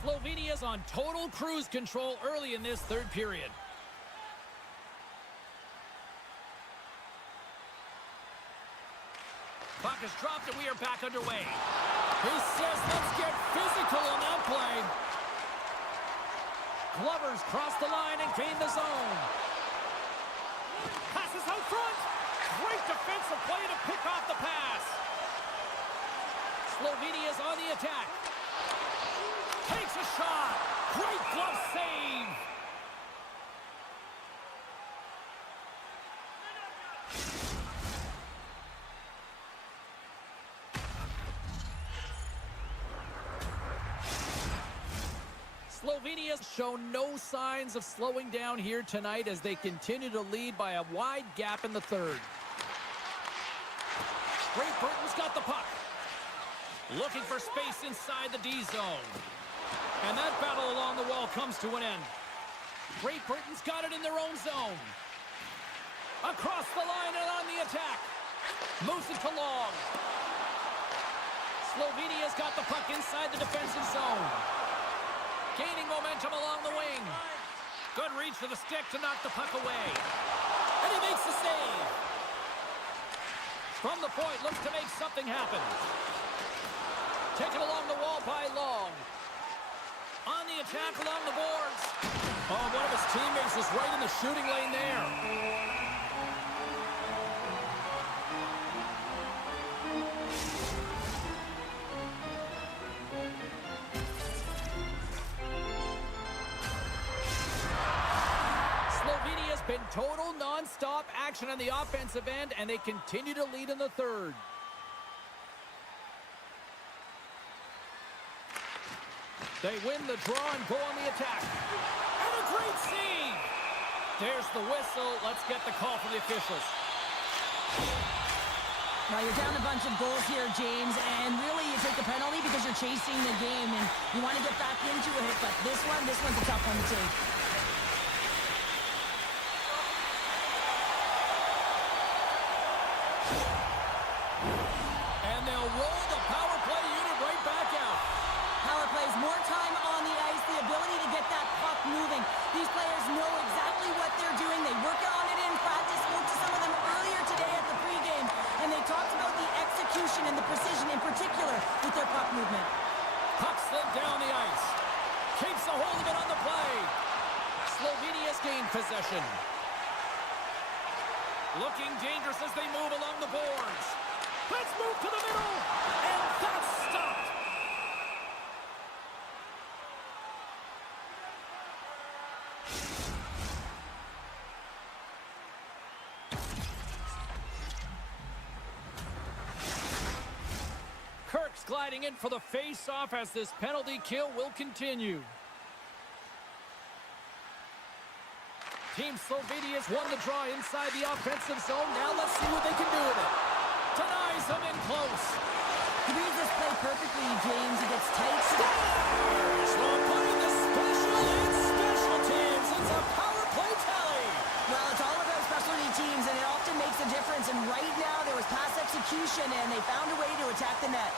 Slovenia's on total cruise control early in this third period. Puck is dropped and we are back underway. He says, let's get physical on that play. Glover's crossed the line and gained the zone. Passes out front. Great defensive play to pick off the pass. Slovenia's on the attack. Takes a shot. Great glove save. Slovenia's shown no signs of slowing down here tonight as they continue to lead by a wide gap in the third. Great Britain's got the puck. Looking for space inside the D zone. And that battle along the wall comes to an end. Great Britain's got it in their own zone. Across the line and on the attack. Moves it to long. Slovenia's got the puck inside the defensive zone. Gaining momentum along the wing. Good reach to the stick to knock the puck away. And he makes the save. From the point, looks to make something happen. Taken along the wall by Long. On the attack along the boards. Oh, one of his teammates is right in the shooting lane there. Slovenia's been total non-stop action on the offensive end, and they continue to lead in the third. They win the draw and go on the attack. And a great save! There's the whistle. Let's get the call from the officials. Well, you're down a bunch of goals here, James, and really you take the penalty because you're chasing the game and you want to get back into it, but this one's a tough one to take. And they'll roll the power play possession. Looking dangerous as they move along the boards. Let's move to the middle. And that's stopped. Kirk's gliding in for the face-off as this penalty kill will continue. Team Slovenia's won the draw inside the offensive zone. Now let's see what they can do with it. Denies them in close. He reads this play perfectly, James. He gets tight. Scores! Well, putting the special in special teams. It's a power play tally. Well, it's all about specialty teams, and it often makes a difference. And right now, there was pass execution, and they found a way to attack the net.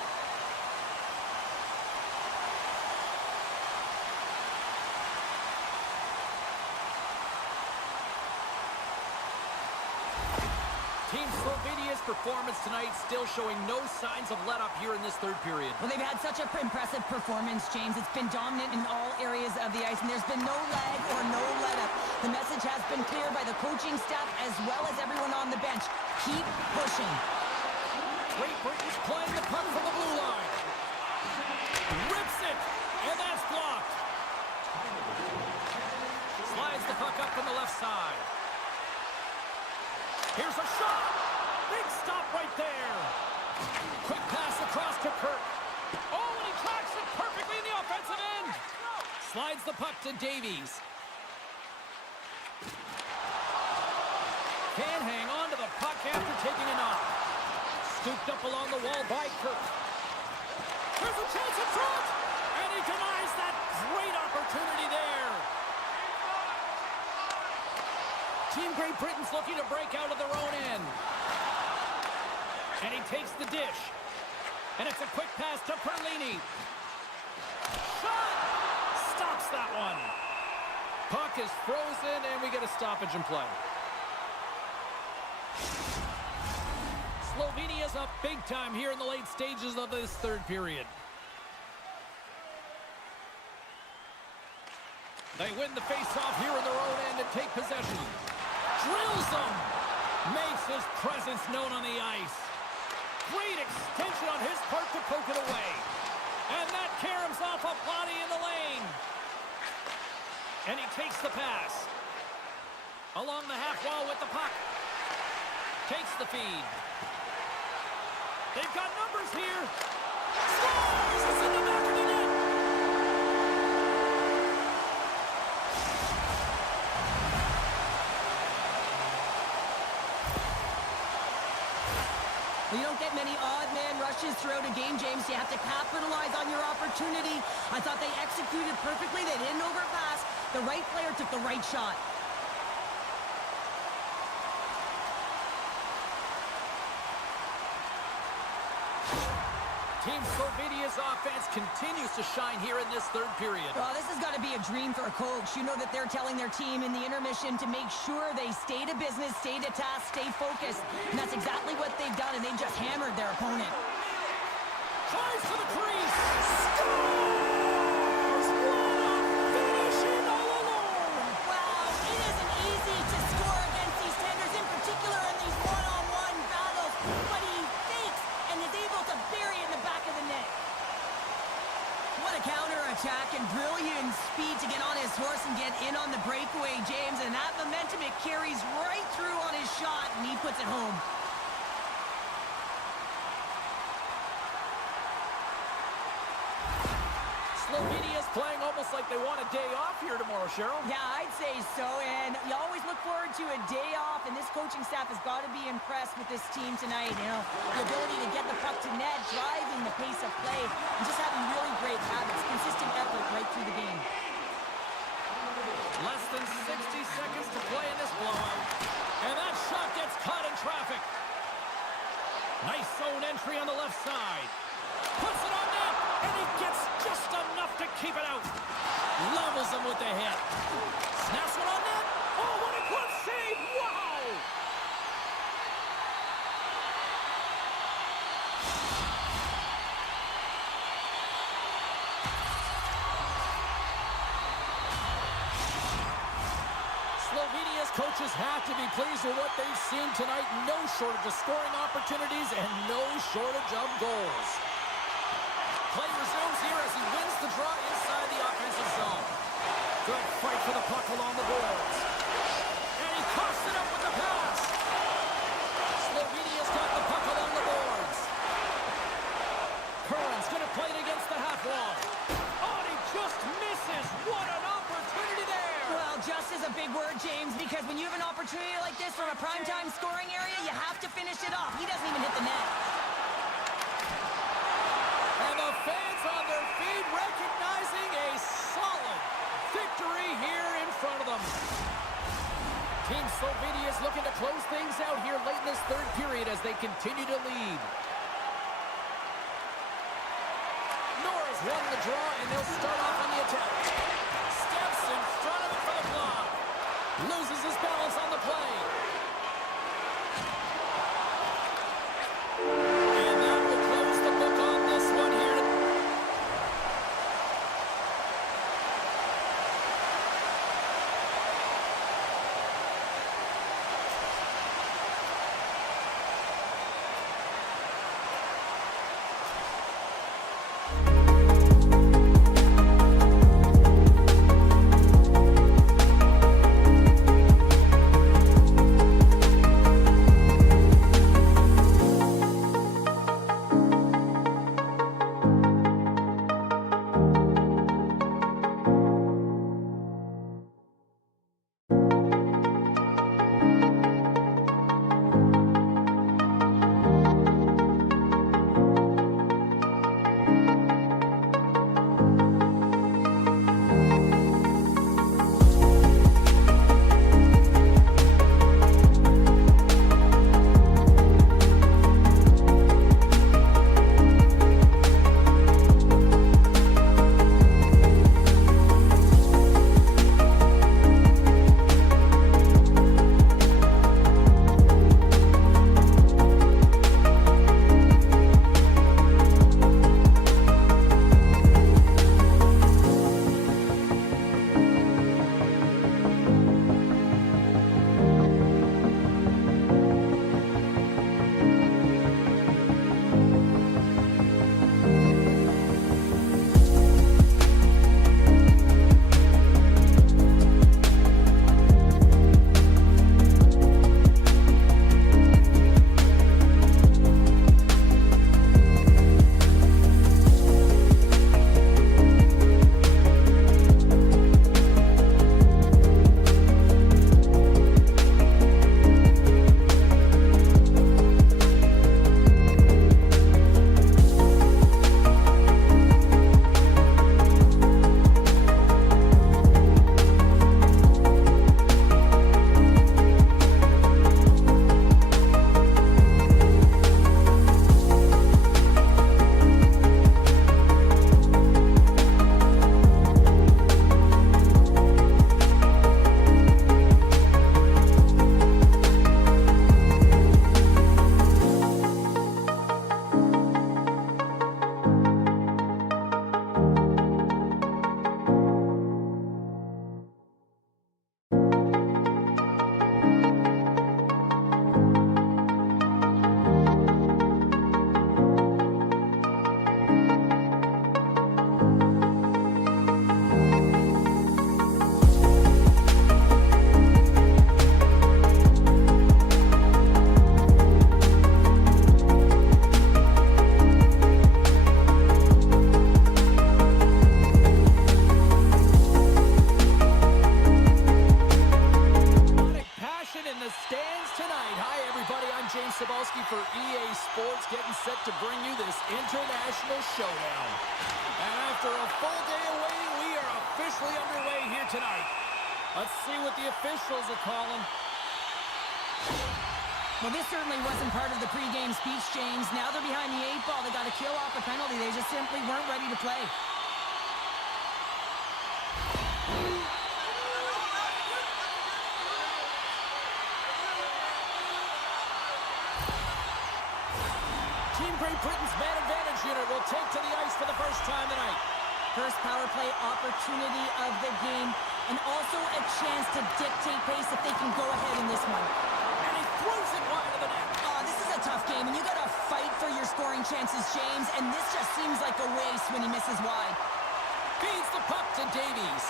Team Slovenia's performance tonight still showing no signs of let-up here in this third period. Well, they've had such an impressive performance, James. It's been dominant in all areas of the ice, and there's been no lag or no let-up. The message has been clear by the coaching staff as well as everyone on the bench. Keep pushing. Great Britain's playing the puck from the blue line. Rips it, and that's blocked. Slides the puck up from the left side. Here's a shot. Big stop right there. Quick pass across to Kirk. Oh, and he tracks it perfectly in the offensive end. Slides the puck to Davies. Can't hang on to the puck after taking a knock. Scooped up along the wall by Kirk. There's a chance in front. And he denies that great opportunity there. Team Great Britain's looking to break out of their own end. And he takes the dish. And it's a quick pass to Perlini. Shot! Stops that one. Puck is frozen, and we get a stoppage in play. Slovenia's up big time here in the late stages of this third period. They win the face-off here in their own end and take possession. Drills them. Makes his presence known on the ice. Great extension on his part to poke it away. And that caroms off a body in the lane. And he takes the pass. Along the half wall with the puck. Takes the feed. They've got numbers here. Scores! It's in the back of the net. You don't get many odd man rushes throughout a game, James. You have to capitalize on your opportunity. I thought they executed perfectly. They didn't overpass. The right player took the right shot. Team Slovenia's offense continues to shine here in this third period. Well, this has got to be a dream for a coach. You know that they're telling their team in the intermission to make sure they stay to business, stay to task, stay focused. And that's exactly what they've done, and they've just hammered their opponent. Tries to the crease. Scores! What a finishing all alone! Wow, it isn't easy to score against these tenders, in particular in these one-on-one battles. But he fakes and is able to bury it in the back of the net. What a counter-attack and brilliant speed to get on his horse and get in on the breakaway, James. And that momentum, it carries right through on his shot, and he puts it home. Slovenia's playing almost like they want a day off here tomorrow, Cheryl. Yeah, I'd say so, and you always look forward to a day off, and this coaching staff has got to be impressed with this team tonight. You know, the ability to get the puck to net, driving the pace of play, and just having really great habits, consistent effort right through the game. Less than 60 seconds to play in this blowout. And that shot gets caught in traffic. Nice zone entry on the left side. Puts it on net, and he gets just enough to keep it out. Levels him with the hit. Snaps one on net. Oh, what a glove save! Wow! Slovenia's coaches have to be pleased with what they've seen tonight. No shortage of scoring opportunities and no shortage of goals. Play resumes here as he wins the draw inside the offensive zone. Good fight for the puck along the boards. And he coughs it up with the pass. Slovenia's got the puck along the boards. Curran's going to play it against the half wall. Oh, and he just misses. What an opportunity there. Well, just is a big word, James, because when you have an opportunity like this from a primetime scoring area, you have to finish it off. He doesn't even hit the net. And the fans on their feet recognizing a solid victory here in front of them. Team Slovenia is looking to close things out here late in this third period as they continue to lead. Norris won the draw, and they'll start off on the attack. Steps in front of it for the block. Loses his balance on the play. And that will close the book on this one here. to bring you this international showdown. And after a full day of waiting, we are officially underway here tonight. Let's see what the officials are calling. Well, this certainly wasn't part of the pregame speech, James. Now they're behind the 8 ball. They got to kill off a penalty. They just simply weren't ready to play. Team Great Britain's man advantage unit will take to the ice for the first time tonight. First power play opportunity of the game. and also a chance to dictate pace if they can go ahead in this one. And he throws it wide of the net. This is a tough game, and you got to fight for your scoring chances, James, and this just seems like a waste when he misses wide. Feeds the puck to Davies.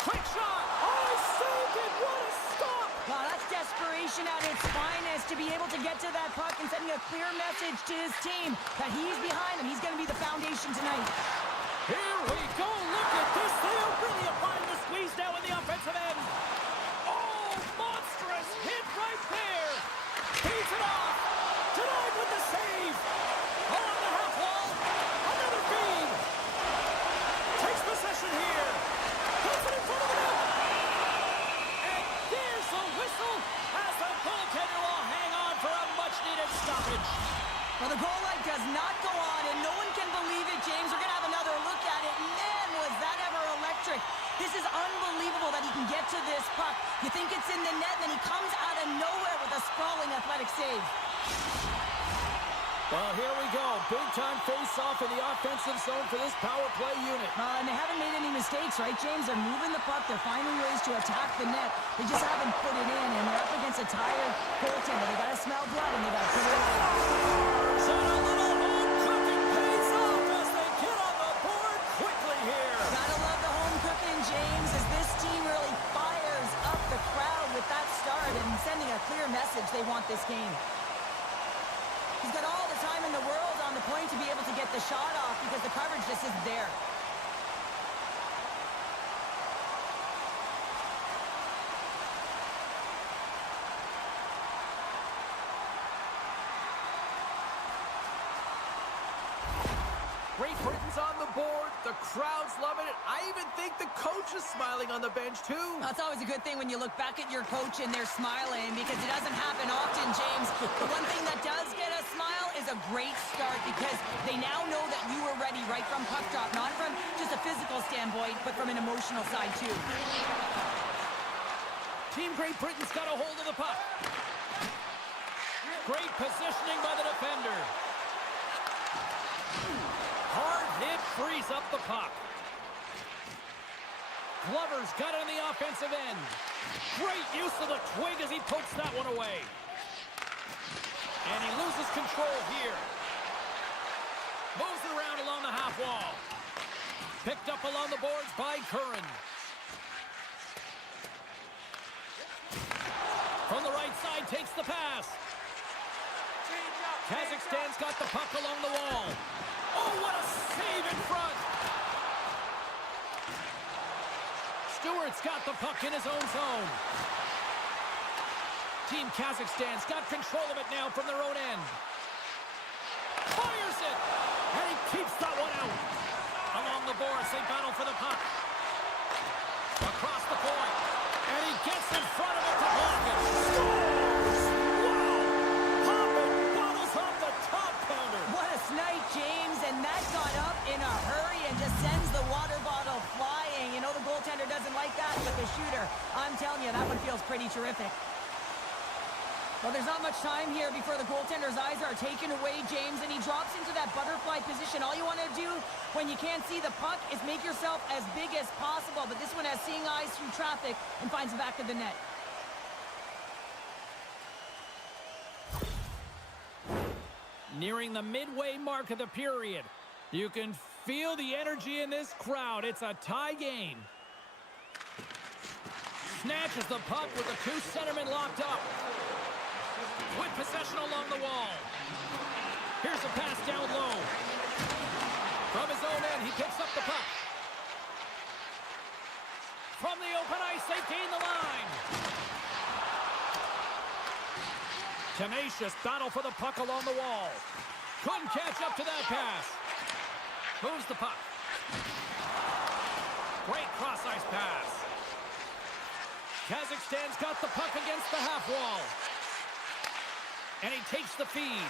Quick shot. I saved it. What a stop. Wow, that's desperation at its finest to be able to get to that puck and sending a clear message to his team that he's behind them. He's going to be the foundation tonight. Here we go. Look at this. They are really applying the squeeze now in the offensive end. Oh, monstrous hit right there. Feeds it off. Denied with the save. On the half wall. Another feed. Takes possession here. Puts it in front of the net. And there's the whistle as the goaltender will hang on for a much-needed stoppage. Well, the goal light does not go on, and no one can believe it, James. We're going to have another look at it. Man, was that ever electric. This is unbelievable that he can get to this puck. You think it's in the net, and then he comes out of nowhere with a sprawling athletic save. Well, here we go. Big-time face-off in the offensive zone for this power play unit. And they haven't made any mistakes, right, James? They're moving the puck. They're finding ways to attack the net. They just haven't put it in, and they're up against a tired goaltender. They got to smell blood, and they got to put it in. So a little home cooking pays off as they get on the board quickly here. Gotta love the home cooking, James, as this team really fires up the crowd with that start and sending a clear message they want this game. He's got all the time in the world on the point to be able to get the shot off because the coverage just isn't there. Great Britain's on the board. The crowd's loving it. I even think the coach is smiling on the bench, too. That's always a good thing when you look back at your coach and they're smiling because it doesn't happen often, James. The one thing that does get a smile is a great start because they now know that you were ready right from puck drop, not from just a physical standpoint, but from an emotional side, too. Team Great Britain's got a hold of the puck. Great positioning by the defender. Hard hit frees up the puck. Glover's got it on the offensive end. Great use of the twig as he pokes that one away. And he loses control here. Moves it around along the half wall. Picked up along the boards by Curran. From the right side, takes the pass. Kazakhstan's got the puck along the wall. Oh, what a save in front! Stewart's got the puck in his own zone. Team Kazakhstan's got control of it now from their own end. Fires it! And he keeps that one out. Along the boards, they battle for the puck. Across the point. And he gets in front of it to block it. Scores! Wow! Popping bottles off the top counter. What a snipe, James, and that got up in a hurry and just sends the water bottle flying. You know the goaltender doesn't like that, but the shooter, I'm telling you, that one feels pretty terrific. Well, there's not much time here before the goaltender's eyes are taken away, James, and he drops into that butterfly position. All you want to do when you can't see the puck is make yourself as big as possible, but this one has seeing eyes through traffic and finds the back of the net. Nearing the midway mark of the period. You can feel the energy in this crowd. It's a tie game. Snatches the puck with the two centermen locked up. With possession along the wall. Here's a pass down low. From his own end, he picks up the puck. From the open ice, they gain the line. Tenacious battle for the puck along the wall. Couldn't catch up to that pass. Moves the puck. Great cross-ice pass. Kazakhstan's got the puck against the half wall. And he takes the feed.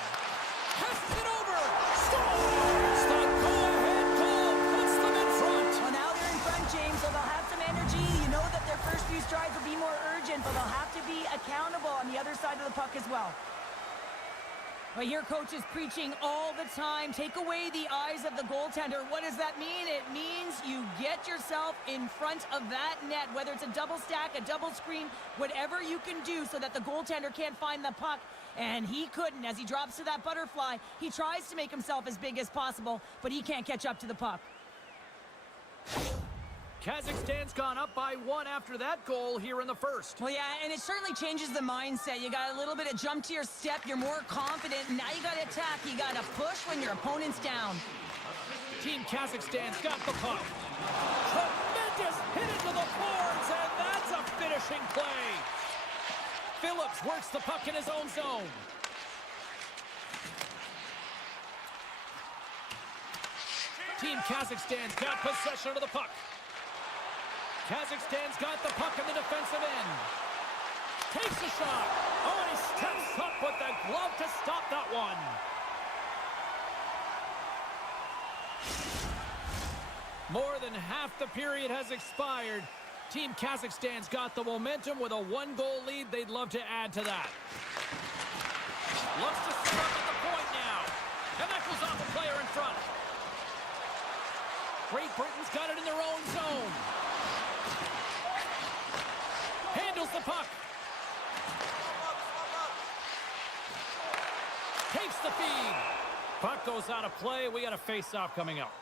Passes it over. Scores! The go-ahead goal puts them in front. Well, now they're in front, James, so they'll have some energy. You know that their first few strides will be more urgent, but they'll have to be accountable on the other side of the puck as well. Well, your coach is preaching all the time. Take away the eyes of the goaltender. What does that mean? It means you get yourself in front of that net, whether it's a double stack, a double screen, whatever you can do so that the goaltender can't find the puck. And he couldn't. As he drops to that butterfly, he tries to make himself as big as possible, but he can't catch up to the puck. Kazakhstan's gone up by 1 after that goal here in the first. Well, yeah, and it certainly changes the mindset. You got a little bit of jump to your step. You're more confident. Now you got to attack. You got to push when your opponent's down. Team Kazakhstan's got the puck. Tremendous hit into the boards, and that's a finishing play. Phillips works the puck in his own zone. Team Kazakhstan's got possession of the puck. Kazakhstan's got the puck in the defensive end. Takes a shot. Oh, and he steps up with the glove to stop that one. More than half the period has expired. Team Kazakhstan's got the momentum with a 1-goal lead. They'd love to add to that. Looks to set up at the point now. And that goes off the player in front. Great Britain's got it in their own zone. Handles the puck. Takes the feed. Puck goes out of play. We got a face-off coming up.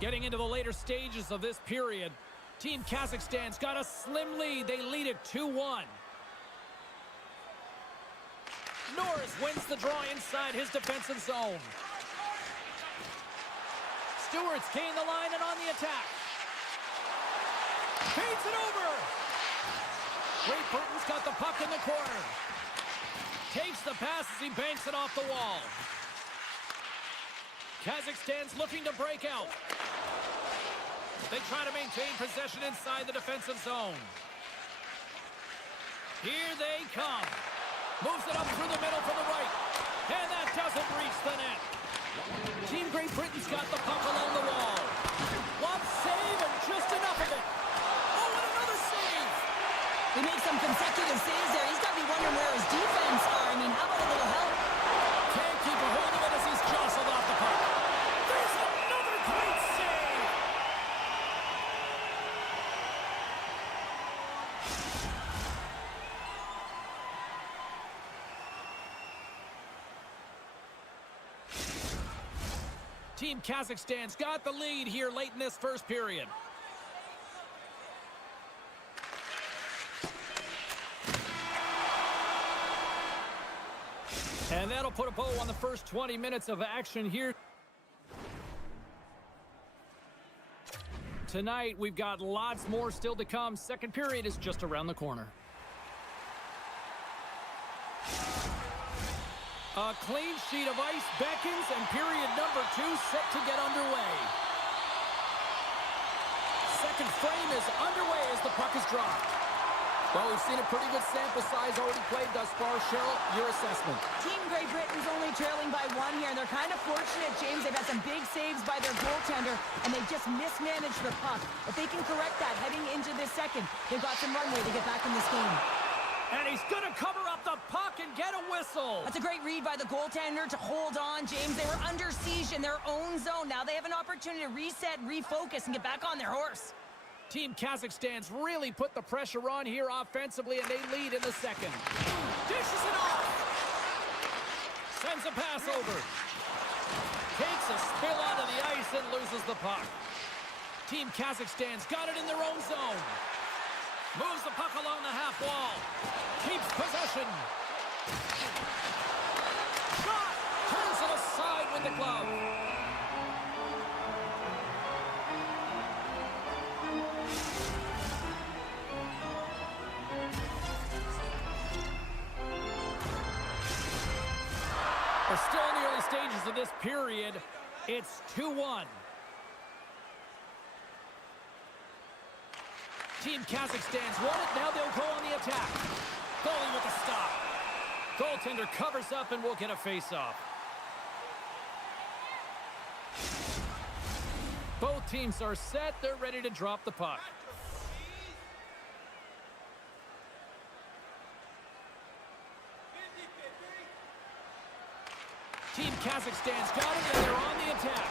Getting into the later stages of this period, Team Kazakhstan's got a slim lead. They lead it 2-1. Norris wins the draw inside his defensive zone. Stewart's gained the line and on the attack. Feeds it over. Great Britain's got the puck in the corner. Takes the pass as he banks it off the wall. Kazakhstan's looking to break out. They try to maintain possession inside the defensive zone. Here they come. Moves it up through the middle for the right. And that doesn't reach the net. Team Great Britain's got the puck along the wall. One save and just enough of it. Oh, and another save. He makes some consecutive saves there. He's got to be wondering where his defense are. I mean, how about a little help? Can't keep a hold of it as he's jostled off the puck. There's another great save. Team Kazakhstan's got the lead here late in this first period. And that'll put a bow on the first 20 minutes of action here. Tonight, we've got lots more still to come. Second period is just around the corner. A clean sheet of ice beckons, and period number 2 set to get underway. Second frame is underway as the puck is dropped. Well, we've seen a pretty good sample size already played thus far. Cheryl, your assessment. Team Great Britain's only trailing by 1 here, and they're kind of fortunate, James. They've had some big saves by their goaltender, and they just mismanaged the puck. If they can correct that heading into this second, they've got some runway to get back in this game. And he's going to cover up the puck and get a whistle. That's a great read by the goaltender to hold on, James. They were under siege in their own zone. Now they have an opportunity to reset, refocus, and get back on their horse. Team Kazakhstan's really put the pressure on here offensively, and they lead in the second. Dishes it off. Sends a pass over. Takes a spill onto the ice and loses the puck. Team Kazakhstan's got it in their own zone. Moves the puck along the half wall. Keeps possession. Shot! Turns it aside with the glove. We're still in the early stages of this period. It's 2-1. Team Kazakhstan's won it. Now they'll go on the attack. Goalie with the stop. Goaltender covers up and will get a face-off. Both teams are set. They're ready to drop the puck. Team Kazakhstan's got it, and they're on the attack.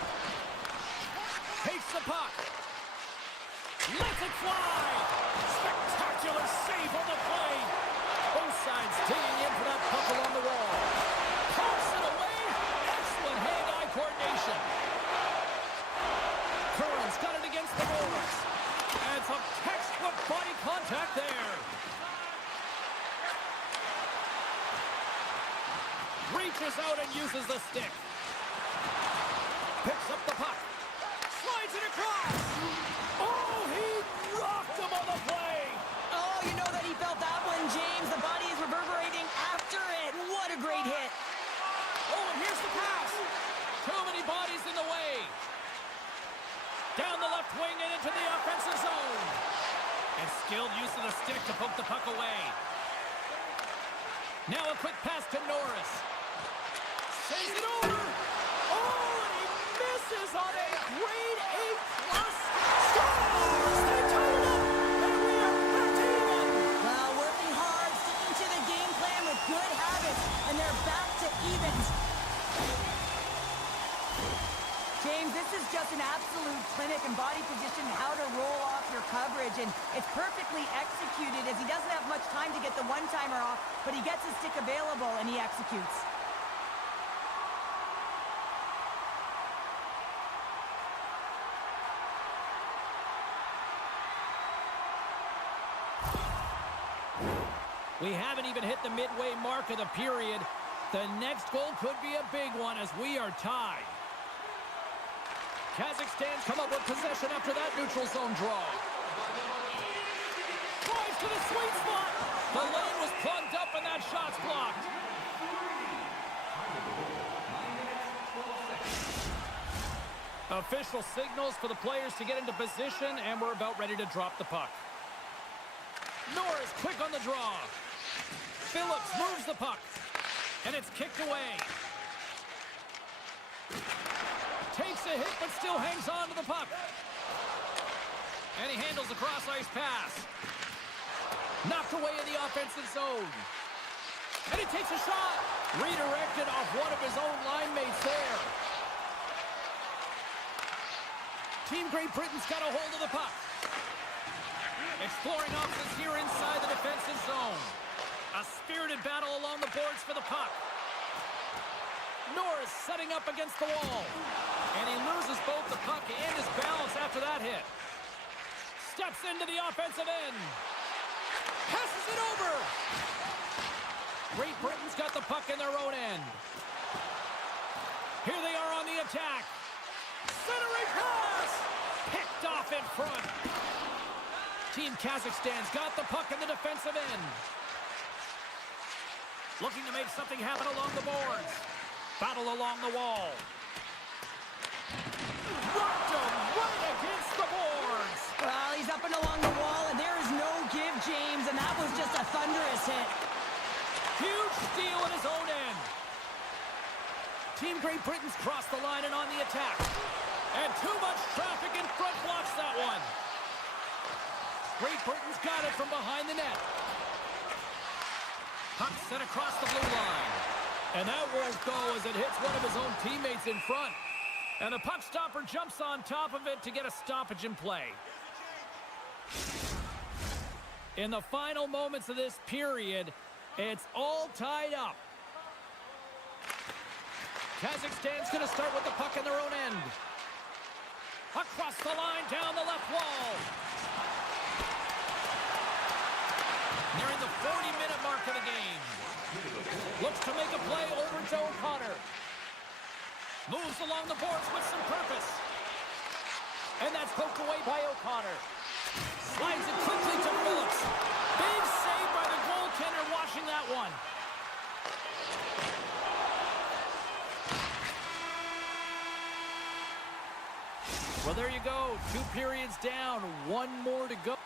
Takes the puck. Lets it fly. Spectacular save on the play. Both sides digging in for that puck along the wall. Pumps it away. Excellent hand-eye coordination. Curran's got it against the boards. And some textbook body contact there. Reaches out and uses the stick. Picks up the puck. Slides it across. Oh, he rocked him on the play. Oh, you know that he felt that one, James. The body is reverberating after it. What a great hit. Oh, and here's the pass. Too many bodies in the way. Down the left wing and into the offensive zone. And skilled use of the stick to poke the puck away. Now a quick pass to Norris. Sends it over. Oh, and he misses on a grade A+ scores. They tie it up, and we are back to even. Well, working hard, sticking to the game plan with good habits, and they're back to evens. James, this is just an absolute clinic in body position, how to roll off your coverage, and it's perfectly executed as he doesn't have much time to get the one-timer off, but he gets his stick available and he executes. We haven't even hit the midway mark of the period. The next goal could be a big one as we are tied. Kazakhstan's come up with possession after that neutral zone draw. Drives to the sweet spot. The lane was plugged up and that shot's blocked. Official signals for the players to get into position, and we're about ready to drop the puck. Norris quick on the draw. Phillips moves the puck, and it's kicked away. Takes a hit, but still hangs on to the puck. And he handles the cross-ice pass. Knocked away in the offensive zone. And he takes a shot. Redirected off one of his own line mates there. Team Great Britain's got a hold of the puck. Exploring options here inside the defensive zone. A spirited battle along the boards for the puck. Norris setting up against the wall. And he loses both the puck and his balance after that hit. Steps into the offensive end. Passes it over. Great Britain's got the puck in their own end. Here they are on the attack. Centering pass. Picked off in front. Team Kazakhstan's got the puck in the defensive end. Looking to make something happen along the boards. Battle along the wall. Rocked him right against the boards. Well, he's up and along the wall, and there is no give, James, and that was just a thunderous hit. Huge steal at his own end. Team Great Britain's crossed the line and on the attack. And too much traffic in front blocks that one. Great Britain's got it from behind the net. Puck sent across the blue line. And that won't go as it hits one of his own teammates in front. And the puck stopper jumps on top of it to get a stoppage in play. In the final moments of this period, it's all tied up. Kazakhstan's going to start with the puck in their own end. Across the line, down the left wall. Nearing the 40-minute mark of the game. Looks to make a play over to O'Connor. Moves along the boards with some purpose. And that's poked away by O'Connor. Slides it quickly to Phillips. Big save by the goaltender watching that one. Well, there you go. 2 periods down, 1 more to go.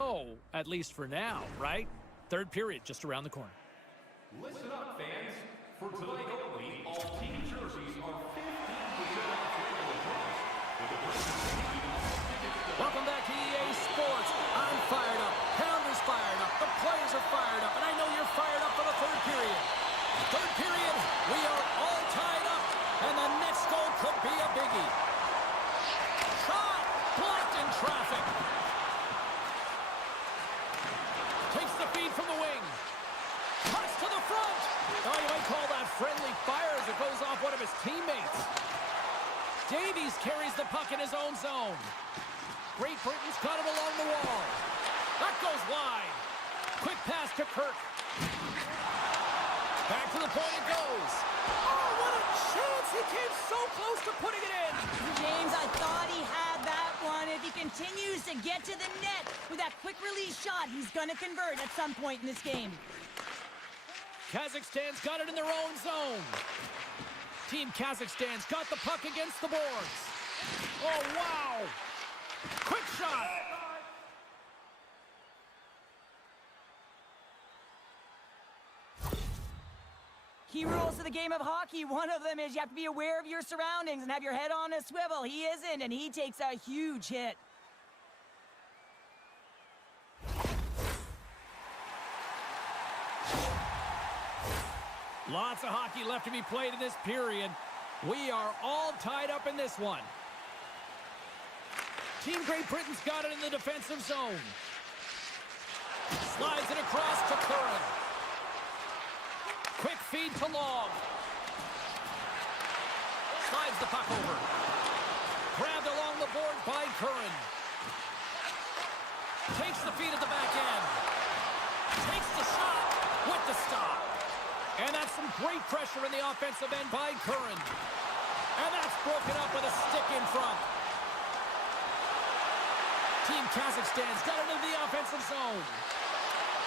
Oh, at least for now, right? 3rd period just around the corner. Listen up, fans. For tonight only, all team jerseys are 15% off regular price. Welcome back to EA Sports. I'm fired up. Pounder's fired up. The players are fired up, and I know you're fired up for the third period. Third period, we are all tied up, and the next goal could be a biggie. Shot, blocked in traffic. Takes the feed from the wing. Cuts to the front. Oh, you might call that friendly fire as it goes off one of his teammates. Davies carries the puck in his own zone. Great Britain's got it along the wall. That goes wide. Quick pass to Kirk. Back to the point it goes. Oh, what a chance. He came so close to putting it in. James, I thought he had that one. If he continues to get to the net with that quick release shot, he's going to convert at some point in this game. Kazakhstan's got it in their own zone. Team Kazakhstan's got the puck against the boards. Oh, wow. Quick shot. Key rules to the game of hockey. One of them is you have to be aware of your surroundings and have your head on a swivel. He isn't, and he takes a huge hit. Lots of hockey left to be played in this period. We are all tied up in this one. Team Great Britain's got it in the defensive zone. Slides it across to Curran. Quick feed to Long. Slides the puck over. Grabbed along the board by Curran. Takes the feed at the back end. Takes the shot with the stop. And that's some great pressure in the offensive end by Curran. And that's broken up with a stick in front. Team Kazakhstan's got it into the offensive zone.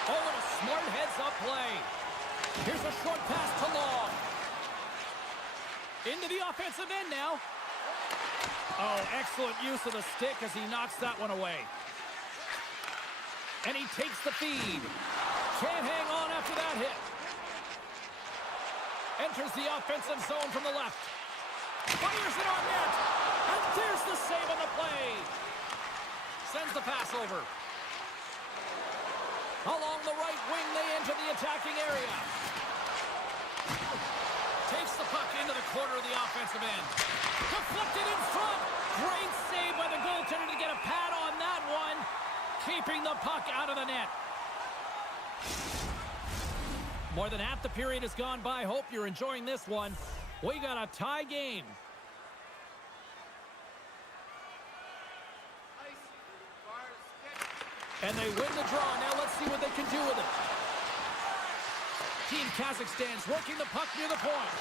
Oh, and a smart heads-up play. Here's a short pass to Long. Into the offensive end now. Oh, excellent use of the stick as he knocks that one away. And he takes the feed. Can't hang on after that hit. Enters the offensive zone from the left. Fires it on net. And there's the save on the play. Sends the pass over. Along the right wing, they enter the attacking area. Takes the puck into the corner of the offensive end. Deflected in front. Great save by the goaltender to get a pad on that one. Keeping the puck out of the net. More than half the period has gone by. Hope you're enjoying this one. We got a tie game. And they win the draw. Now let's see what they can do with it. Team Kazakhstan's working the puck near the point.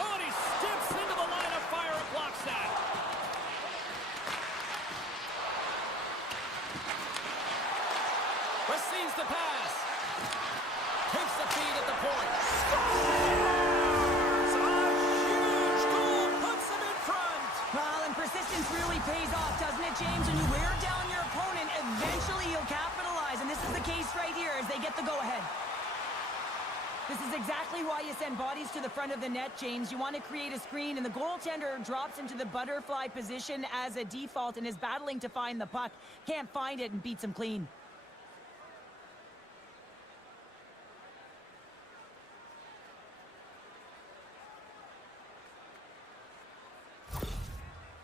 Oh, and he steps into the line of fire and blocks that. Receives the pass. Takes the feed at the point. Scores! A huge goal puts him in front. Well, and persistence really pays off, doesn't it, James? When you wear down your opponent, eventually you'll capitalize. And this is the case right here as they get the go-ahead. This is exactly why you send bodies to the front of the net, James. You want to create a screen, and the goaltender drops into the butterfly position as a default and is battling to find the puck. Can't find it and beats him clean.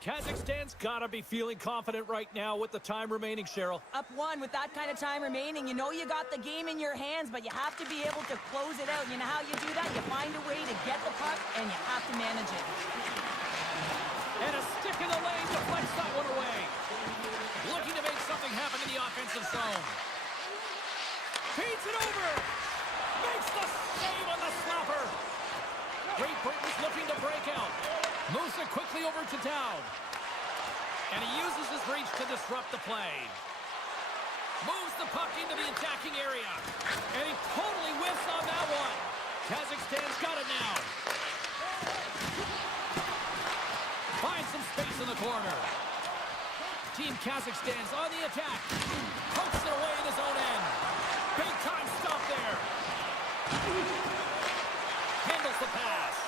Kazakhstan's got to be feeling confident right now with the time remaining, Cheryl. Up one with that kind of time remaining. You know you got the game in your hands, but you have to be able to close it out. You know how you do that? You find a way to get the puck, and you have to manage it. And a stick in the lane deflects that one away. Looking to make something happen in the offensive zone. Feeds it over. Makes the save on the slapper. Great Britain's looking to break out. Moves it quickly over to Dowd. And he uses his reach to disrupt the play. Moves the puck into the attacking area. And he totally whiffs on that one. Kazakhstan's got it now. Finds some space in the corner. Team Kazakhstan's on the attack. Pokes it away in his own end. Big time stop there. Handles the pass.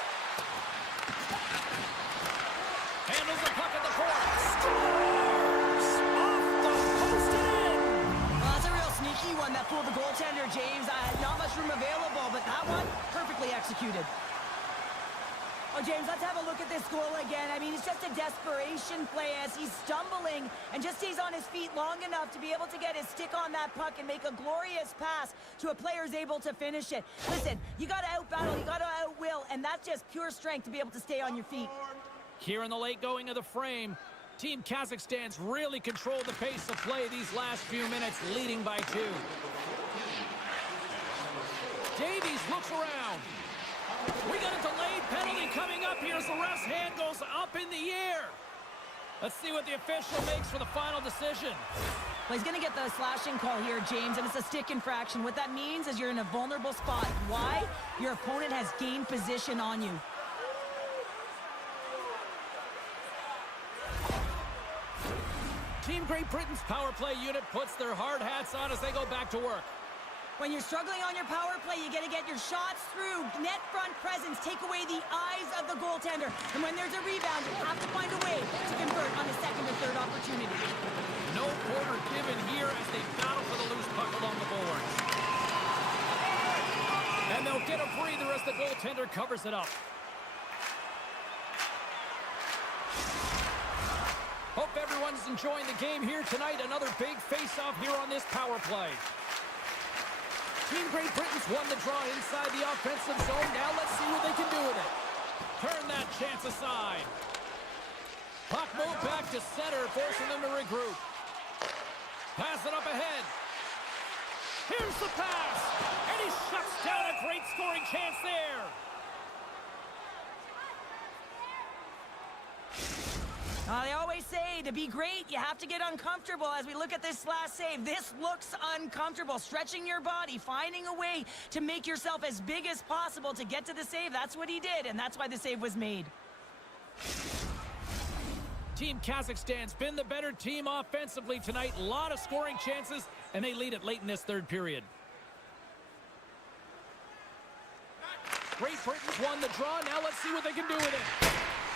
Handles the puck at the point. Scores! Off the post and in! Well, that's a real sneaky one. that fooled the goaltender, James. Not much room available, but that one, perfectly executed. Oh, James, let's have a look at this goal again. I mean, it's just a desperation play as he's stumbling and just stays on his feet long enough to be able to get his stick on that puck and make a glorious pass to a player who's able to finish it. Listen, you got to out-battle, you got to out-will, and that's just pure strength to be able to stay on your feet. Here in the late going of the frame, Team Kazakhstan's really controlled the pace of play these last few minutes, leading by 2. Davies looks around. We got a delayed penalty coming up here as the ref's hand goes up in the air. Let's see what the official makes for the final decision. Well, he's going to get the slashing call here, James, and it's a stick infraction. What that means is you're in a vulnerable spot. Why? Your opponent has gained position on you. Team Great Britain's power play unit puts their hard hats on as they go back to work. When you're struggling on your power play, you got to get your shots through. Net front presence, take away the eyes of the goaltender. And when there's a rebound, you have to find a way to convert on a second or third opportunity. No quarter given here as they battle for the loose puck along the boards. And they'll get a breather as the goaltender covers it up. Hope everyone's enjoying the game here tonight. Another big face-off here on this power play. Team Great Britain's won the draw inside the offensive zone. Now let's see what they can do with it. Turn that chance aside. Puck moved back to center, forcing them to regroup. Pass it up ahead. Here's the pass. And he shuts down a great scoring chance there. They always say to be great, you have to get uncomfortable. As we look at this last save, this looks uncomfortable. Stretching your body, finding a way to make yourself as big as possible to get to the save. That's what he did, and that's why the save was made. Team Kazakhstan's been the better team offensively tonight. A lot of scoring chances, and they lead it late in this third period. Great Britain's won the draw. Now let's see what they can do with it.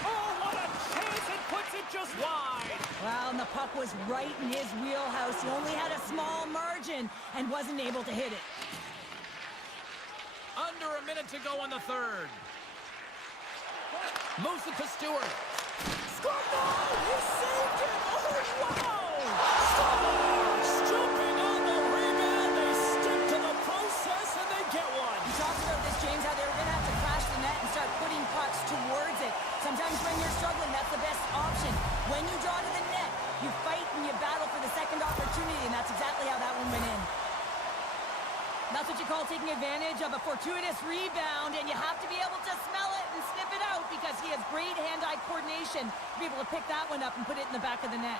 Oh, what a chance! It puts it just wide. Well, and the puck was right in his wheelhouse. He only had a small margin and wasn't able to hit it. Under a minute to go in the third. Moves it to Stewart. Scored! He saved it! Oh, wow! Jumping on the rebound. They stick to the process, and they get one. We talked about this, James, how they were going to have to crash the net and start putting pucks towards it. Sometimes when you're struggling, that's the best option. When you draw to the net, you fight and you battle for the second opportunity, and that's exactly how that one went in. That's what you call taking advantage of a fortuitous rebound, and you have to be able to smell it and sniff it out because he has great hand-eye coordination to be able to pick that one up and put it in the back of the net.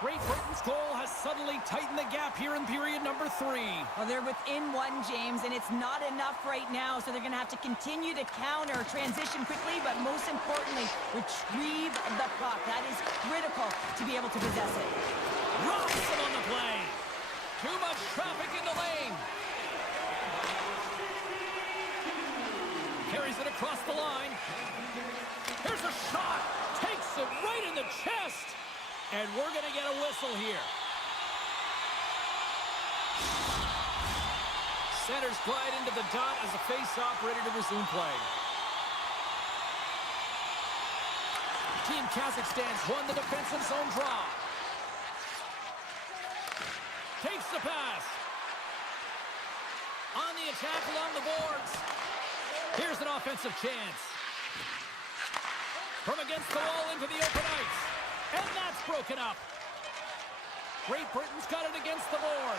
Great Britain's goal has suddenly tightened the gap here in period number 3. Well, they're within one, James, and it's not enough right now, so they're going to have to continue to counter, transition quickly, but most importantly, retrieve the puck. That is critical to be able to possess it. Robson on the play. Too much traffic in the lane. Carries it across the line. Here's a shot. Takes it right in the chest. And we're going to get a whistle here. Centers glide into the dot as a face-off ready to resume play. Team Kazakhstan's won the defensive zone draw. Takes the pass. On the attack along the boards. Here's an offensive chance. From against the wall into the open ice. And that's broken up. Great Britain's got it against the boards.